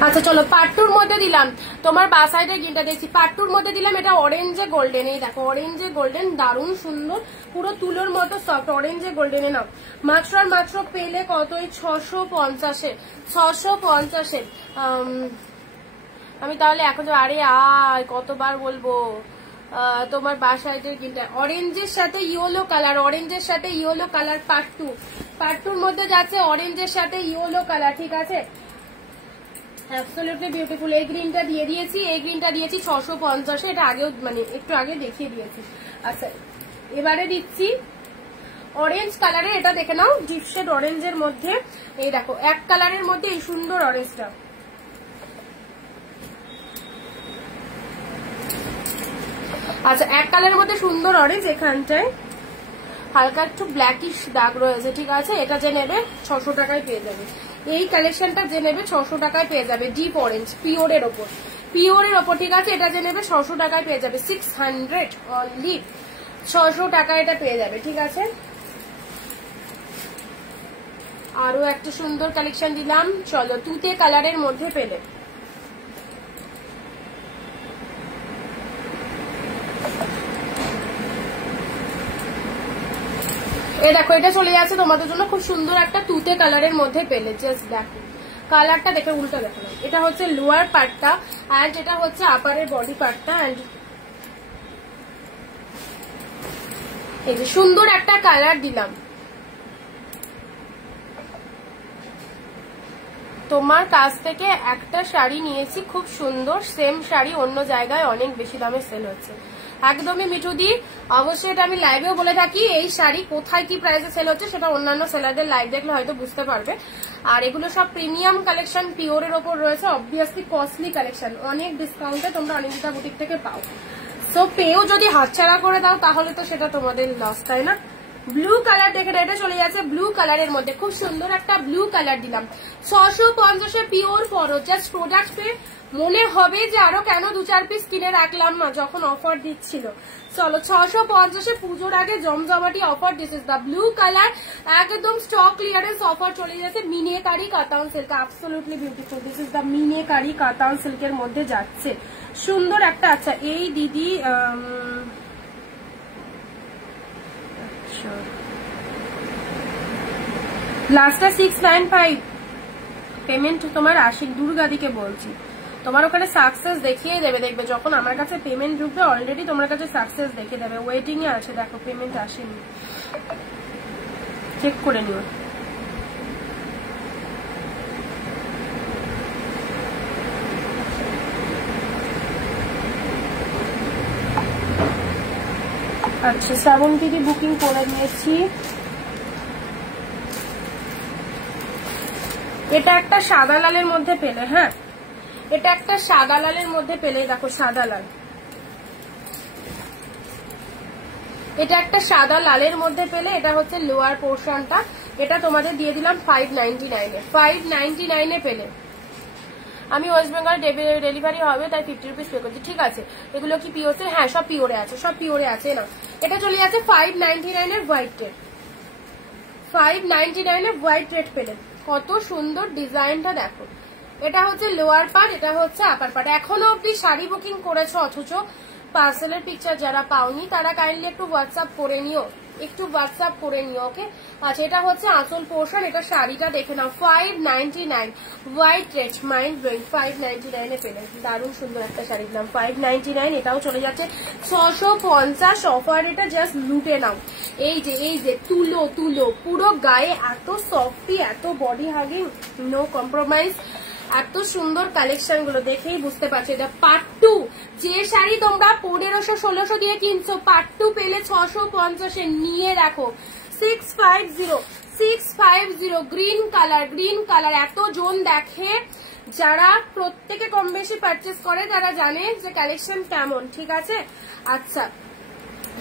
আচ্ছা চলো পার্ট 2 মধ্যে দিলাম, তোমার বা সাইডের গিনটা দেখছি, পার্ট 2 মধ্যে দিলাম, এটা অরেঞ্জে গোল্ডেন, এই দেখো অরেঞ্জে গোল্ডেন, দারুণ সুন্দর, পুরো তুলোর মতো সফট, অরেঞ্জে গোল্ডেনে নাও। মাত্র আর মাত্র পেলে কত, 650-এ, 650-এ। আমি তাহলে এখন আরে কতবার বলবো, তোমার বা সাইডের গিনটা অরেঞ্জের সাথে ইয়েলো কালার, অরেঞ্জের সাথে ইয়েলো কালার, পার্ট 2, পার্ট 2 মধ্যে যাচ্ছে অরেঞ্জের সাথে ইয়েলো কালার, ঠিক আছে। Absolutely beautiful. এই গ্রিনটা দিয়ে দিয়েছি, এই গ্রিনটা দিয়েছি 650-এ, এটা আগেও মানে একটু আগে দেখিয়ে দিয়েছি। আচ্ছা এবারে দিচ্ছি অরেঞ্জ কালারের, এটা দেখে নাও ডিপ শেড অরেঞ্জের মধ্যে, এই দেখো এক কালারের মধ্যে এই সুন্দর অরেঞ্জটা। আচ্ছা এক কালারের মধ্যে সুন্দর অরেঞ্জ, এখানটায় হালকা একটু ব্ল্যাকিশ দাগ রয়েছে, ঠিক আছে। এটা যে নেবে 600 টাকায় পেয়ে যাবে, এই কালেকশনটা যে নেবে 600 টাকায় পেয়ে যাবে, ডিপ অরেঞ্জ পিওরের ওপর, পিওরের ওপর, ঠিক আছে। এটা যে নেবে 600 টাকায় পেয়ে যাবে, 600 অনলি, 600 টাকায় এটা পেয়ে যাবে, ঠিক আছে। আরো একটা সুন্দর কালেকশন দিলাম, চলো তুতে কালারের মধ্যে পেলে, এই দেখো এটা চলে যাচ্ছে তোমাদের জন্য, খুব সুন্দর একটা তুতে কালারের মধ্যে পেলে, জাস্ট দেখো কালারটা দেখে উল্টা দেখো, এটা হচ্ছে লোয়ার পার্টটা অ্যান্ড এটা হচ্ছে আপারের বডি পার্টটা, অ্যান্ড এই যে সুন্দর একটা কালার দিলাম। তোমার কাছ থেকে একটা শাড়ি নিয়েছি খুব সুন্দর, সেম শাড়ি অন্য জায়গায় অনেক বেশি দামে সেল হচ্ছে, একদমই মিঠুদি। অবশ্যই এটা আমি লাইভেও বলে থাকি, এই শাড়ি কোথায় কি প্রাইসে সেল হচ্ছে সেটা অন্যান্য সেলারদের লাইভ দেখলে হয়তো বুঝতে পারবে। আর এগুলো সব প্রিমিয়াম কালেকশন, পিওরের ওপর রয়েছে, অবভিয়াসলি কস্টলি কালেকশন, অনেক ডিসকাউন্টে তোমরা অনিন্দিতা বুটিক থেকে পাও। সো পেও যদি হাতছাড়া করে দাও তাহলে তো সেটা তোমাদের লস, তাই না? ব্লু কালার দেখে এটা চলে যাচ্ছে ব্লু কালারের মধ্যে, খুব সুন্দর একটা ব্লু কালার দিলাম। 650 পিওর পরো, জাস্ট প্রোডাক্ট পেয়ে মনে হবে যে আরো কেন 2-4 পিস কিনে রাখলাম না যখন অফার দিচ্ছিল। চলো 650 পুজোর আগে জমজমাটি offer. This is the blue colour, একদম স্টক ক্লিয়ারেন্স অফার চলে যাচ্ছে। Meenakari katan silk, absolutely beautiful. This is the meenakari katan সিল্কের মধ্যে যাচ্ছে, সুন্দর একটা। আচ্ছা এই দিদি লাস্টটা 695 পেমেন্ট তোমার আশিক দুর্গাদিকে বলছি, তোমার ওখানে সাকসেস দেখিয়ে দেবে। দেখবে যখন আমার কাছে পেমেন্ট ঢুকবে অলরেডি তোমার কাছে সাকসেস দেখে দেবে। ওয়েটিং এ আছে, দেখো পেমেন্ট আসেনি, চেক করে নিও। আচ্ছা শ্রাবন্তীদি বুকিং করে নিয়েছি। এটা একটা সাদা লালের মধ্যে পেলে, হ্যাঁ এটা একটা সাদা লালের মধ্যে পেলে, দেখো সাদা লাল, এটা একটা সাদা লালের মধ্যে পেলে। এটা হচ্ছে লোয়ার পোর্শনটা, এটা তোমাদের দিয়ে দিলাম 599 এ, 599 এ পেলে। আমি ওয়েস্ট বেঙ্গল ডেলিভারি হবে তাই 50 রুপিস পে করছি, ঠিক আছে। এগুলো কি পিওরে? হ্যাঁ সব পিওরে আছে, সব পিওরে আছে না। এটা চলে যাচ্ছে 599 এর হোয়াইট রেড, 599 এর হোয়াইট রেড পেলে। কত সুন্দর ডিজাইনটা দেখো। এটা হচ্ছে লোয়ার পার্ট, এটা হচ্ছে আপার পার্ট। এখনো অব্দি শাড়ি বুকিং করেছো অথচ পার্সেলের পিকচার যারা পাওনি তারা কাইন্ডলি একটু হোয়াটসঅ্যাপ করে নিও, একটু হোয়াটসঅ্যাপ করে নিও, ওকে। আচ্ছা এটা হচ্ছে আঁচল পোর্শন, এটা শাড়িটা দেখে নাও 599 হোয়াইট রেড, মাইন্ড ব্লোয়িং। 599 এ পেলে, দারুণ সুন্দর একটা শাড়ি দিলাম 599। এটাও চলে যাচ্ছে 650 অফার, এটা জাস্ট লুটে নাও। এই যে তুলো তুলো পুরো গায়ে, এত সফটি, এত বডি হাগিং, নো কম্প্রোমাইজ। এত সুন্দর কালেকশন গুলো দেখেই বুঝতে পারছো এটা পার্ট 2। যে শাড়ি তোমরা 1500-1600 দিয়ে কিনছো, পার্ট 2 পেলে 650 এ। নিয়ে রাখো 650 গ্রিন কালার, গ্রিন কালার এত জন দেখে, যারা প্রত্যেকে কম বেশি পারচেস করে তারা জানে যে কালেকশন কেমন, ঠিক আছে। আচ্ছা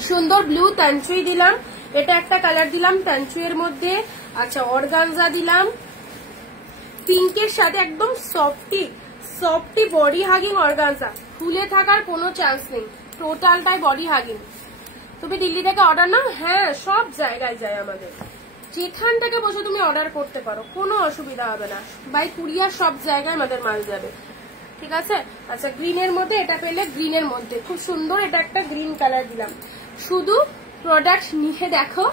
সুন্দর ব্লু তানচুই দিলাম, এটা একটা কালার দিলাম তানচুইয়ের মধ্যে। আচ্ছা অর্গানজা দিলাম পিঙ্কের সাথে, একদম সফটি বডি হাগিং অর্গানজা, ফুলে থাকার কোনো চান্স নেই, টোটালটাই বডি হাগিং। তুমি দিল্লি থেকে অর্ডার নাও, হ্যাঁ সব জায়গায় যায় আমাদের, যেখান থেকে বসে তুমি অর্ডার করতে পারো, কোনো অসুবিধা হবে না। বাই কুরিয়ার সব জায়গায় আমাদের মাল যাবে, ঠিক আছে। আচ্ছা গ্রিনের মধ্যে এটা পেলে, গ্রিনের মধ্যে খুব সুন্দর, এটা একটা গ্রিন কালার দিলাম। শুধু প্রোডাক্ট নিয়ে দেখো,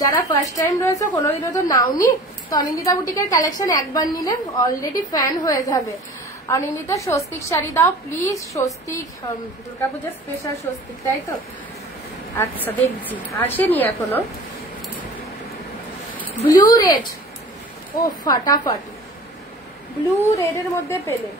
যারা ফার্স্ট টাইম রয়েছে কোনোদিনও তো নাওনি, তো অনিন্দিতা বুটিকের কালেকশন একবার নিলে অলরেডি ফ্যান হয়ে যাবে। অনিন্দিতা স্বস্তিক শাড়ি দাও প্লিজ, স্বস্তিক দুর্গাপূজার স্পেশাল স্বস্তিক, তাই তো? আচ্ছা দেখছি, আসেনি এখনো। ব্লু রেড, ও ফাটাফাটি, ব্লু রেড এর মধ্যে পেলে।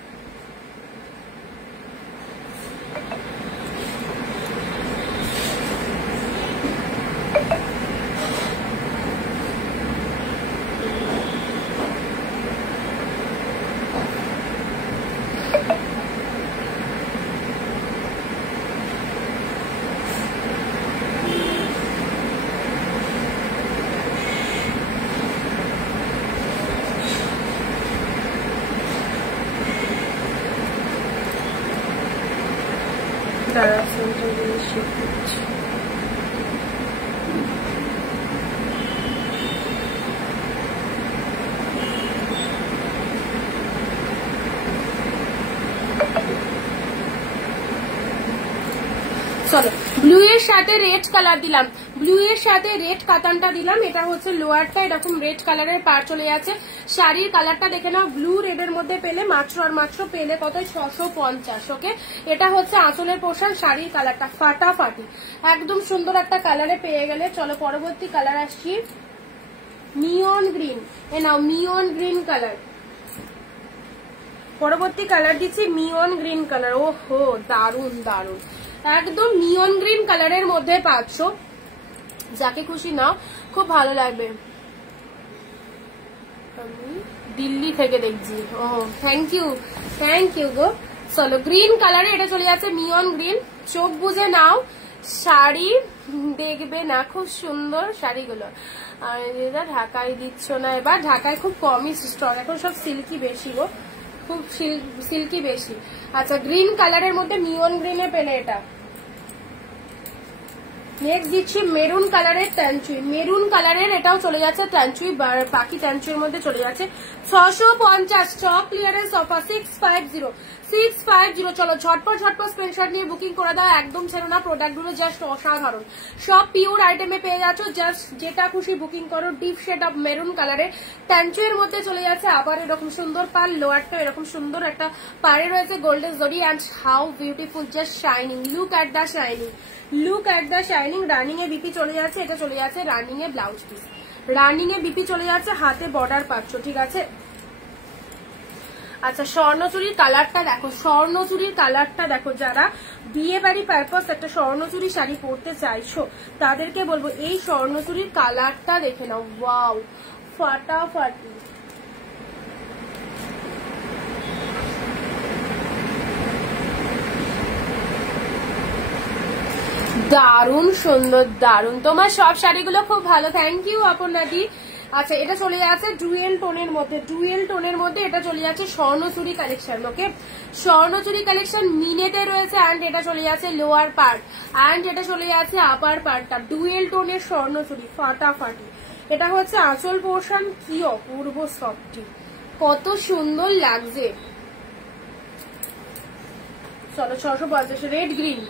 চলো ব্লু এর সাথে রেড কালার দিলাম, ব্লু এর সাথে রেড কাতানটা দিলাম। এটা হচ্ছে লোয়ারটা, এরকম রেড কালারের পার চলে যাচ্ছে। শাড়ির কালারটা দেখে নাও, ব্লু রেড এর মধ্যে পেলে মাত্র আর মাত্র পেলে কত, 650, ওকে। এটা হচ্ছে আঁচলের পোর্শন, শাড়ির কালারটা ফাটাফাটি, একদম সুন্দর একটা কালারে পেয়ে গেলে। চলো পরবর্তী কালার আসছি, নিয়ন গ্রিন। এ নাও মিয়ন গ্রিন কালার, পরবর্তী কালার দিচ্ছি মিয়ন গ্রিন কালার। ও হো দারুন দারুন, একদম নিয়ন গ্রিন কালারের মধ্যে পাচ্ছ, যাকে খুশি নাও, খুব ভালো লাগবে। আমি দিল্লি থেকে দেখছি। ও থ্যাংক ইউ গো। চলো গ্রিন কালারে এটা চলে যাচ্ছে নিয়ন গ্রিন, চোখ বুঝে নাও। শাড়ি দেখবে না, খুব সুন্দর শাড়িগুলো। আর এটা ঢাকায় দিচ্ছ না, এবার ঢাকায় খুব কমই স্টক, এখন সব সিল্কি বেশি গো, খুব সিল্কি বেশি। আচ্ছা গ্রিন কালারের মধ্যে নিয়ন গ্রিনে পেলে এটা। নেক্সট দিচ্ছি মেরুন কালারের ট্যাঞ্চুই, মেরুন কালারের এটাও চলে যাচ্ছে ট্যাঞ্চুই, বাকি ট্যাঞ্চুইয়ের মধ্যে চলে যাচ্ছে 650 স্টক ক্লিয়ারেন্স অফার 650। চলো ঝটপট স্ক্রিনশট নিয়ে বুকিং করে দাও, একদম ছেড়ো না, প্রোডাক্টগুলো জাস্ট অসাধারণ, সব পিওর আইটেমে পেয়ে যাচ্ছ, জাস্ট যেটা খুশি বুকিং করো। ডিপ শেড অফ মেরুন কালারে ট্যাঞ্চুইয়ের মধ্যে চলে যাচ্ছে, আবার এরকম সুন্দর পার, লোয়ারটা এরকম সুন্দর একটা পাড়ে রয়েছে গোল্ডেন জরি, and how beautiful, just shining, look at the shining. Running A BP চলে যাচ্ছে, এটা চলে যাচ্ছে রানিং এ ব্লাউজ পিস, রানিং এ বিপি চলে যাচ্ছে, হাতে বর্ডার পাচ্ছ, ঠিক আছে। আচ্ছা স্বর্ণচুরির কালারটা দেখো, স্বর্ণচুরির কালারটা দেখো, যারা বিয়ে বাড়ি পারপাস একটা স্বর্ণচুরি শাড়ি পরতে চাইছো তাদেরকে বলবো এই স্বর্ণচুরির কালারটা দেখে নাও, ওয়াও ফাটাফাটি। দারুণ সুন্দর, দারুণ, তোমার সব শাড়িগুলো খুব ভালো, থ্যাংক ইউ অপর্ণাদি। আচ্ছা এটা চলে যাচ্ছে ডুয়েল টোনের মধ্যে, এটা চলে যাচ্ছে স্বর্ণচুরি কালেকশন, ওকে স্বর্ণচুরি কালেকশন মিনেটে রয়েছে, অ্যান্ড এটা চলে যাচ্ছে লোয়ার পার্ট, অ্যান্ড এটা চলে যাচ্ছে আপার পার্টটা, ডুয়েল টোনের স্বর্ণচুরি ফাটাফাটি। এটা হচ্ছে আঁচল পোর্শন, কি অপূর্ব সফটি, কত সুন্দর লাগছে। চলো 650 রেড গ্রিন,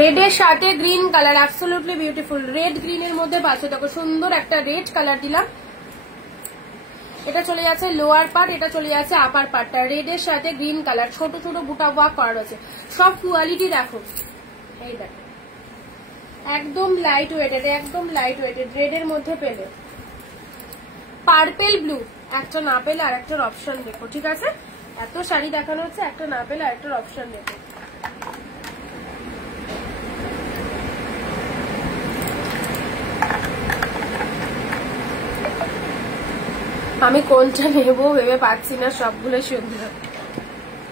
রেডের সাথে green colour, absolutely beautiful, red গ্রিনের মধ্যে পাচ্ছে, দেখো সুন্দর একটা রেড কালার দিলাম। এটা চলে যাচ্ছে লোয়ার পার্ট, এটা চলে যাচ্ছে আপার পার্টটা, রেডের সাথে গ্রিন কালার, ছোট ছোট বুটা ওয়ার্ক করা রয়েছে, সব কোয়ালিটি দেখো, এই দেখো একদম লাইট ওয়েটেড, রেডের মধ্যে পেলে। পার্পেল ব্লু, একটা না পেলে আর একটার অপশন দেখো, ঠিক আছে, এত শাড়ি দেখানো হচ্ছে, একটা না পেলে আর একটার অপশন দেখো। আমি কোনটা নেবো ভেবে পাচ্ছি না, সবগুলো সুন্দর,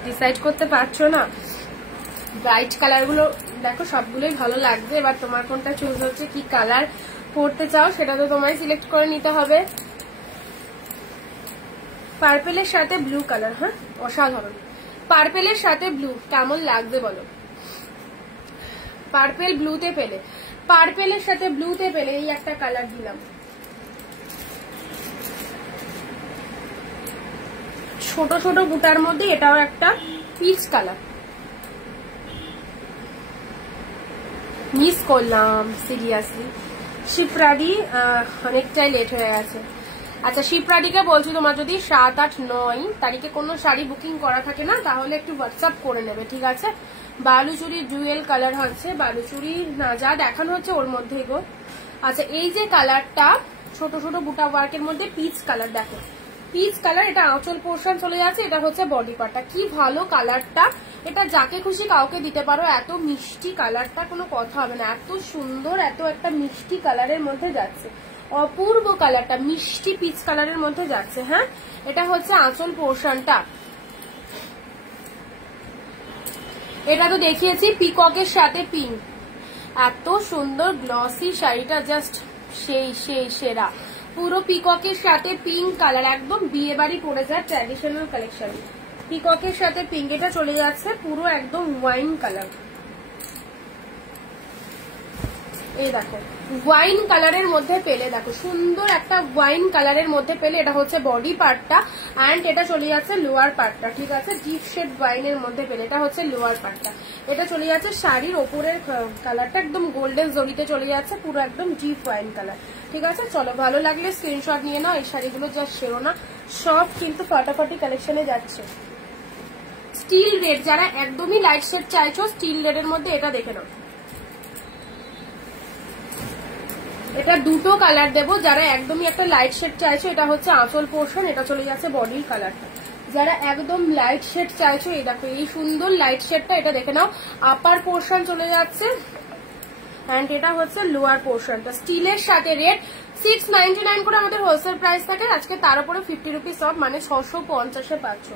ডিসাইড করতে পারছো না। ব্রাইট কালার গুলো দেখো সবগুলোই ভালো লাগছে, এবার তোমার কোনটা চুজ হচ্ছে, কি কালার পরতে চাও সেটা তো তোমায় সিলেক্ট করে নিতে হবে। পার্পেলের সাথে ব্লু কালার, হ্যাঁ অসাধারণ, পার্পেলের সাথে ব্লু কেমন লাগছে বলো। পার্পেল ব্লুতে পেলে, পার্পেলের সাথে ব্লুতে পেলে এই একটা কালার দিলাম, ছোট ছোট বুটার মধ্যে, এটাও একটা পিচ কালার, মিস করলাম সিরিয়াসলি। শিপ্রাদি অনেকটাই লেট হয়ে গেছে। আচ্ছা শিপ্রাদিকে বলছি, তোমার যদি 7, 8, 9 তারিখে কোনো শাড়ি বুকিং করা থাকে না তাহলে একটু হোয়াটসঅ্যাপ করে নেবে, ঠিক আছে। বালুচুরি জুয়েল কালার হচ্ছে, বালুচুরি না যা দেখানো হচ্ছে ওর মধ্যেই গো। আচ্ছা এই যে কালারটা ছোট ছোট বুটা ওয়ার্কের মধ্যে পিচ কালার, দেখো পিচ কালার, এটা আঁচল পোর্শন চলে যাচ্ছে, এটা হচ্ছে বডি পার্টটা, কি ভালো কালারটা, এটা যাকে খুশি কাউকে দিতে পারো, এত মিষ্টি কালারটা কোনো কথা হবে না, এত সুন্দর, এত একটা মিষ্টি কালারের মধ্যে যাচ্ছে, অপূর্ব কালারটা, মিষ্টি পিচ কালারের মধ্যে যাচ্ছে। হ্যাঁ এটা হচ্ছে আঁচল পোর্শনটা, এটা তো দেখিয়েছি পিককের সাথে পিঙ্ক, এত সুন্দর গ্লসি শাড়িটা, জাস্ট সেই সেরা, পুরো পিককের সাথে পিঙ্ক কালার, একদম বিয়ে বাড়ি পরে যায় ট্র্যাডিশনাল কালেকশন, পিককের সাথে পিঙ্ক, এটা চলে যাচ্ছে পুরো একদম ওয়াইন কালার, এই দেখো ওয়াইন কালারের মধ্যে পেলে, দেখো সুন্দর একটা ওয়াইন কালারের মধ্যে পেলে, এটা হচ্ছে বডি পার্টটা, অ্যান্ড এটা চলে যাচ্ছে লোয়ার পার্টটা, ঠিক আছে, ডিপ শেড ওয়াইনের মধ্যে পেলে, এটা হচ্ছে লোয়ার পার্টটা, এটা চলে যাচ্ছে শাড়ির ওপরের কালারটা একদম গোল্ডেন জরিতে চলে যাচ্ছে, পুরো একদম ডিপ ওয়াইন কালার, ঠিক আছে। চলো ভালো লাগলে স্ক্রিনশট নিয়ে নাও, এই শাড়িগুলো যা সেরো না, সব কিন্তু ফাটাফাটি কালেকশনে যাচ্ছে। স্টিল রেড, যারা একদমই লাইট শেড চাইছো স্টিল রেডের মধ্যে এটা দেখে নাও, এটা দুটো কালার দেবো, যারা একদমই একটা লাইট শেড চাইছো, এটা হচ্ছে আঁচল পোর্শন, এটা চলে যাচ্ছে বডির কালারটা, যারা একদম লাইট শেড চাইছো, এই দেখো এই সুন্দর লাইট শেডটা, এটা দেখে নাও। আপার পোর্শন চলে যাচ্ছে এন্ড এটা হচ্ছে লোয়ার পোর্শনটা। স্টিলের সাথে রেট 699 করে আমাদের হোলসেল প্রাইস থাকে, আজকে তার উপরে 50 রুপিস অফ, মানে 650-এ পাচ্ছ।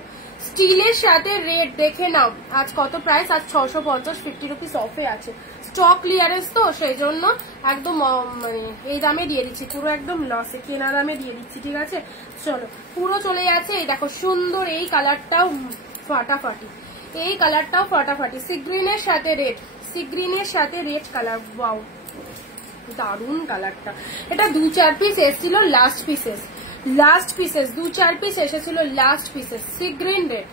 স্টিলের সাথে রেট দেখে নাও আজ কত প্রাইস, আজ 650, 50 রুপিস অফে আছে। স্টক ক্লিয়ারেন্স তো সেই জন্য একদম মানে এই দামে দিয়ে দিচ্ছি, পুরো একদম লসে কেনা দামে দিয়ে দিচ্ছি, ঠিক আছে। চলো পুরো চলে যাচ্ছে। এই দেখো সুন্দর এই কালারটাও ফাটাফাটি, এই কালারটাও ফাটাফাটি। সি গ্রিনের সাথে রেড, সি গ্রিনের সাথে রেড কালার, ওয়াও দারুন কালারটা। এটা 2-4 পিস এসেছিল, লাস্ট পিসেস 2-4 পিস এসেছিল last pieces. Sea green red,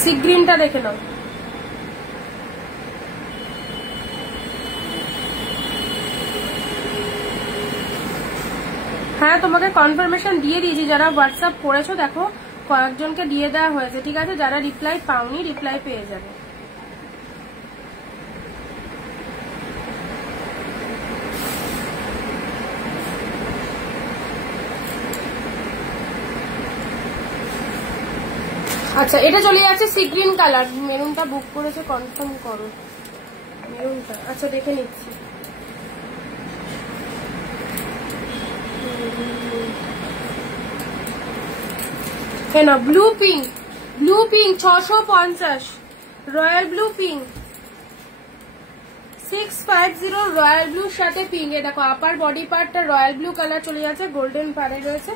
sea গ্রিনটা দেখে নাও। হ্যাঁ তোমাকে কনফার্মেশন দিয়ে দিয়েছি, যারা হোয়াটসঅ্যাপ করেছো দেখো কয়েকজনকে দিয়ে দেওয়া হয়েছে, ঠিক আছে। যারা রিপ্লাই পাওনি রিপ্লাই পেয়ে যাবে। আচ্ছা এটা চলে যাচ্ছে সি গ্রিন কালার। মেরুনটা বুক করেছে, কনফার্ম করো মেরুনটা। আচ্ছা দেখে নিচ্ছি। কেন blue pink, blue pink 650, royal blue pink 650, royal ব্লুর সাথে পিঙ্ক। এ দেখো আপার বডি পার্টটা রয়্যাল ব্লু কালার চলে যাচ্ছে, গোল্ডেন পারে রয়েছে,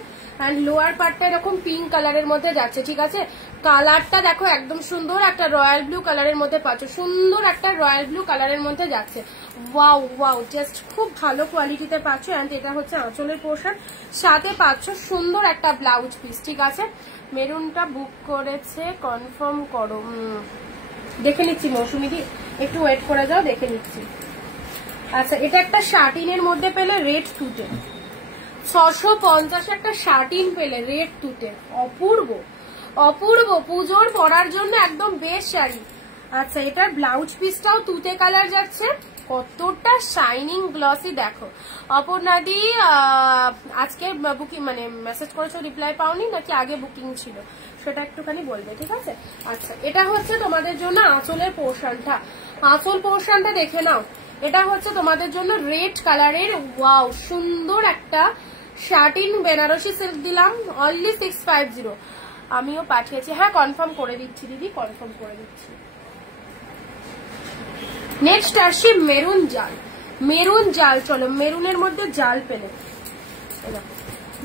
এন্ড লোয়ার পার্টটা এরকম পিঙ্ক কালারের মধ্যে যাচ্ছে, ঠিক আছে। কালারটা দেখো একদম সুন্দর একটা রয়্যাল ব্লু কালারের মধ্যে পাচ্ছ, সুন্দর একটা রয়্যাল ব্লু কালারের মধ্যে যাচ্ছে। ওয়াও ওয়াও, জাস্ট খুব ভালো কোয়ালিটিতে পাচ্ছ। এন্ড এটা হচ্ছে আঁচলের পোর্শন, সাথে পাচ্ছ সুন্দর একটা ব্লাউজ পিস, ঠিক আছে। মেরুনটা বুক করেছে, কনফার্ম করো। দেখে নিচ্ছি মৌসুমি দি, একটু ওয়েট করে যাও, দেখে নিচ্ছি। আচ্ছা এটা একটা শার্টিনের মধ্যে পেলে, রেড তুতে 650 একটা শার্টিন পেলে, রেড তুতে, অপূর্ব অপূর্ব, পুজোর পরার জন্য একদম বেস্ট শাড়ি। আচ্ছা এটার ব্লাউজ পিসটাও তুতে কালার যাচ্ছে, কতটা শাইনিং গ্লসি দেখো। অপর্ণাদি আজকে বুকিং মানে মেসেজ করেছো, রিপ্লাই পাওনি নাকি আগে বুকিং ছিল সেটা একটুখানি বলবে, ঠিক আছে। আচ্ছা এটা হচ্ছে তোমাদের জন্য আঁচলের পোর্শনটা, আঁচল পোর্শনটা দেখে নাও। এটা হচ্ছে তোমাদের জন্য রেড কালারের, ওয়াও সুন্দর একটা শার্টিন বেনারসি সিল্ক দিলাম, অনলি 650। আমিও পাঠিয়েছি, হ্যাঁ কনফার্ম করে দিচ্ছি দিদি, কনফার্ম করে দিচ্ছি। নেক্সট আসি মেরুন জাল, মেরুন জাল। চলো মেরুনের মধ্যে জাল পেলে,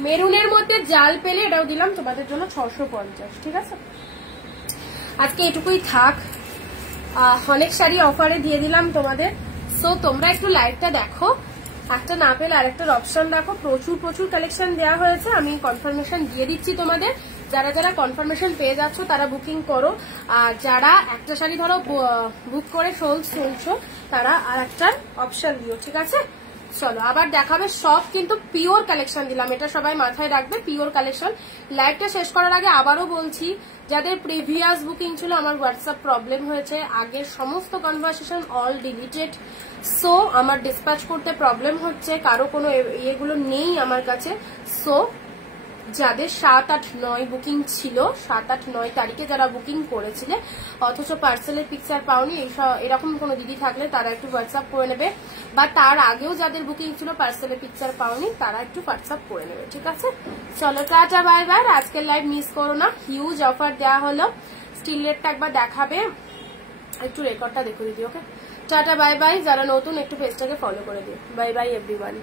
মেরুনের মধ্যে জাল পেলে এটাও দিলাম তোমাদের জন্য 650, ঠিক আছে। আজকে এটুকুই থাক, অনেক শাড়ি অফারে দিয়ে দিলাম তোমাদের। সো তোমরা একটু লাইভটা দেখো, একটা না পেলে আরেকটার অপশন দেখো, প্রচুর প্রচুর কালেকশন দেওয়া হয়েছে। আমি কনফার্মেশন দিয়ে দিচ্ছি তোমাদের, যারা যারা কনফার্মেশন পেয়ে যাচ্ছ তারা বুকিং করো, আর যারা একটা শাড়ি ধরো বুক করে চলছো তারা আর একটার অপশন দিও, ঠিক আছে। চলো আবার দেখাবে, সব কিন্তু পিওর কালেকশন দিলাম, এটা সবাই মাথায় রাখবে, পিওর কালেকশন। লাইভটা শেষ করার আগে আবারও বলছি, যাদের প্রিভিয়াস বুকিং ছিল আমার হোয়াটসঅ্যাপ প্রবলেম হয়েছে, আগের সমস্ত কনভারসেশন অল ডিলিটেড, সো আমার ডিসপ্যাচ করতে প্রবলেম হচ্ছে, কারো কোনো ইয়েগুলো নেই আমার কাছে। সো যাদের 7, 8, 9 বুকিং ছিল, 7, 8, 9 তারিখে যারা বুকিং করেছিলে অথচ পার্সেলের পিকচার পাওনি, এরকম কোনো দিদি থাকলে তারা একটু হোয়াটসঅ্যাপ করে নেবে, বা তার আগেও যাদের বুকিং ছিল পার্সেলের পিকচার পাওনি তারা একটু হোয়াটসঅ্যাপ করে নেবে, ঠিক আছে। চলো টাটা বাই বাই, আজকের লাইভ মিস করো না, হিউজ অফার দেওয়া হলো। স্টিল রেটটা একবার দেখাবে, একটু রেকর্ডটা দেখে দিদি, ওকে। টাটা বাই বাই, যারা নতুন একটু পেজটাকে ফলো করে দিও। Bye bye everyone.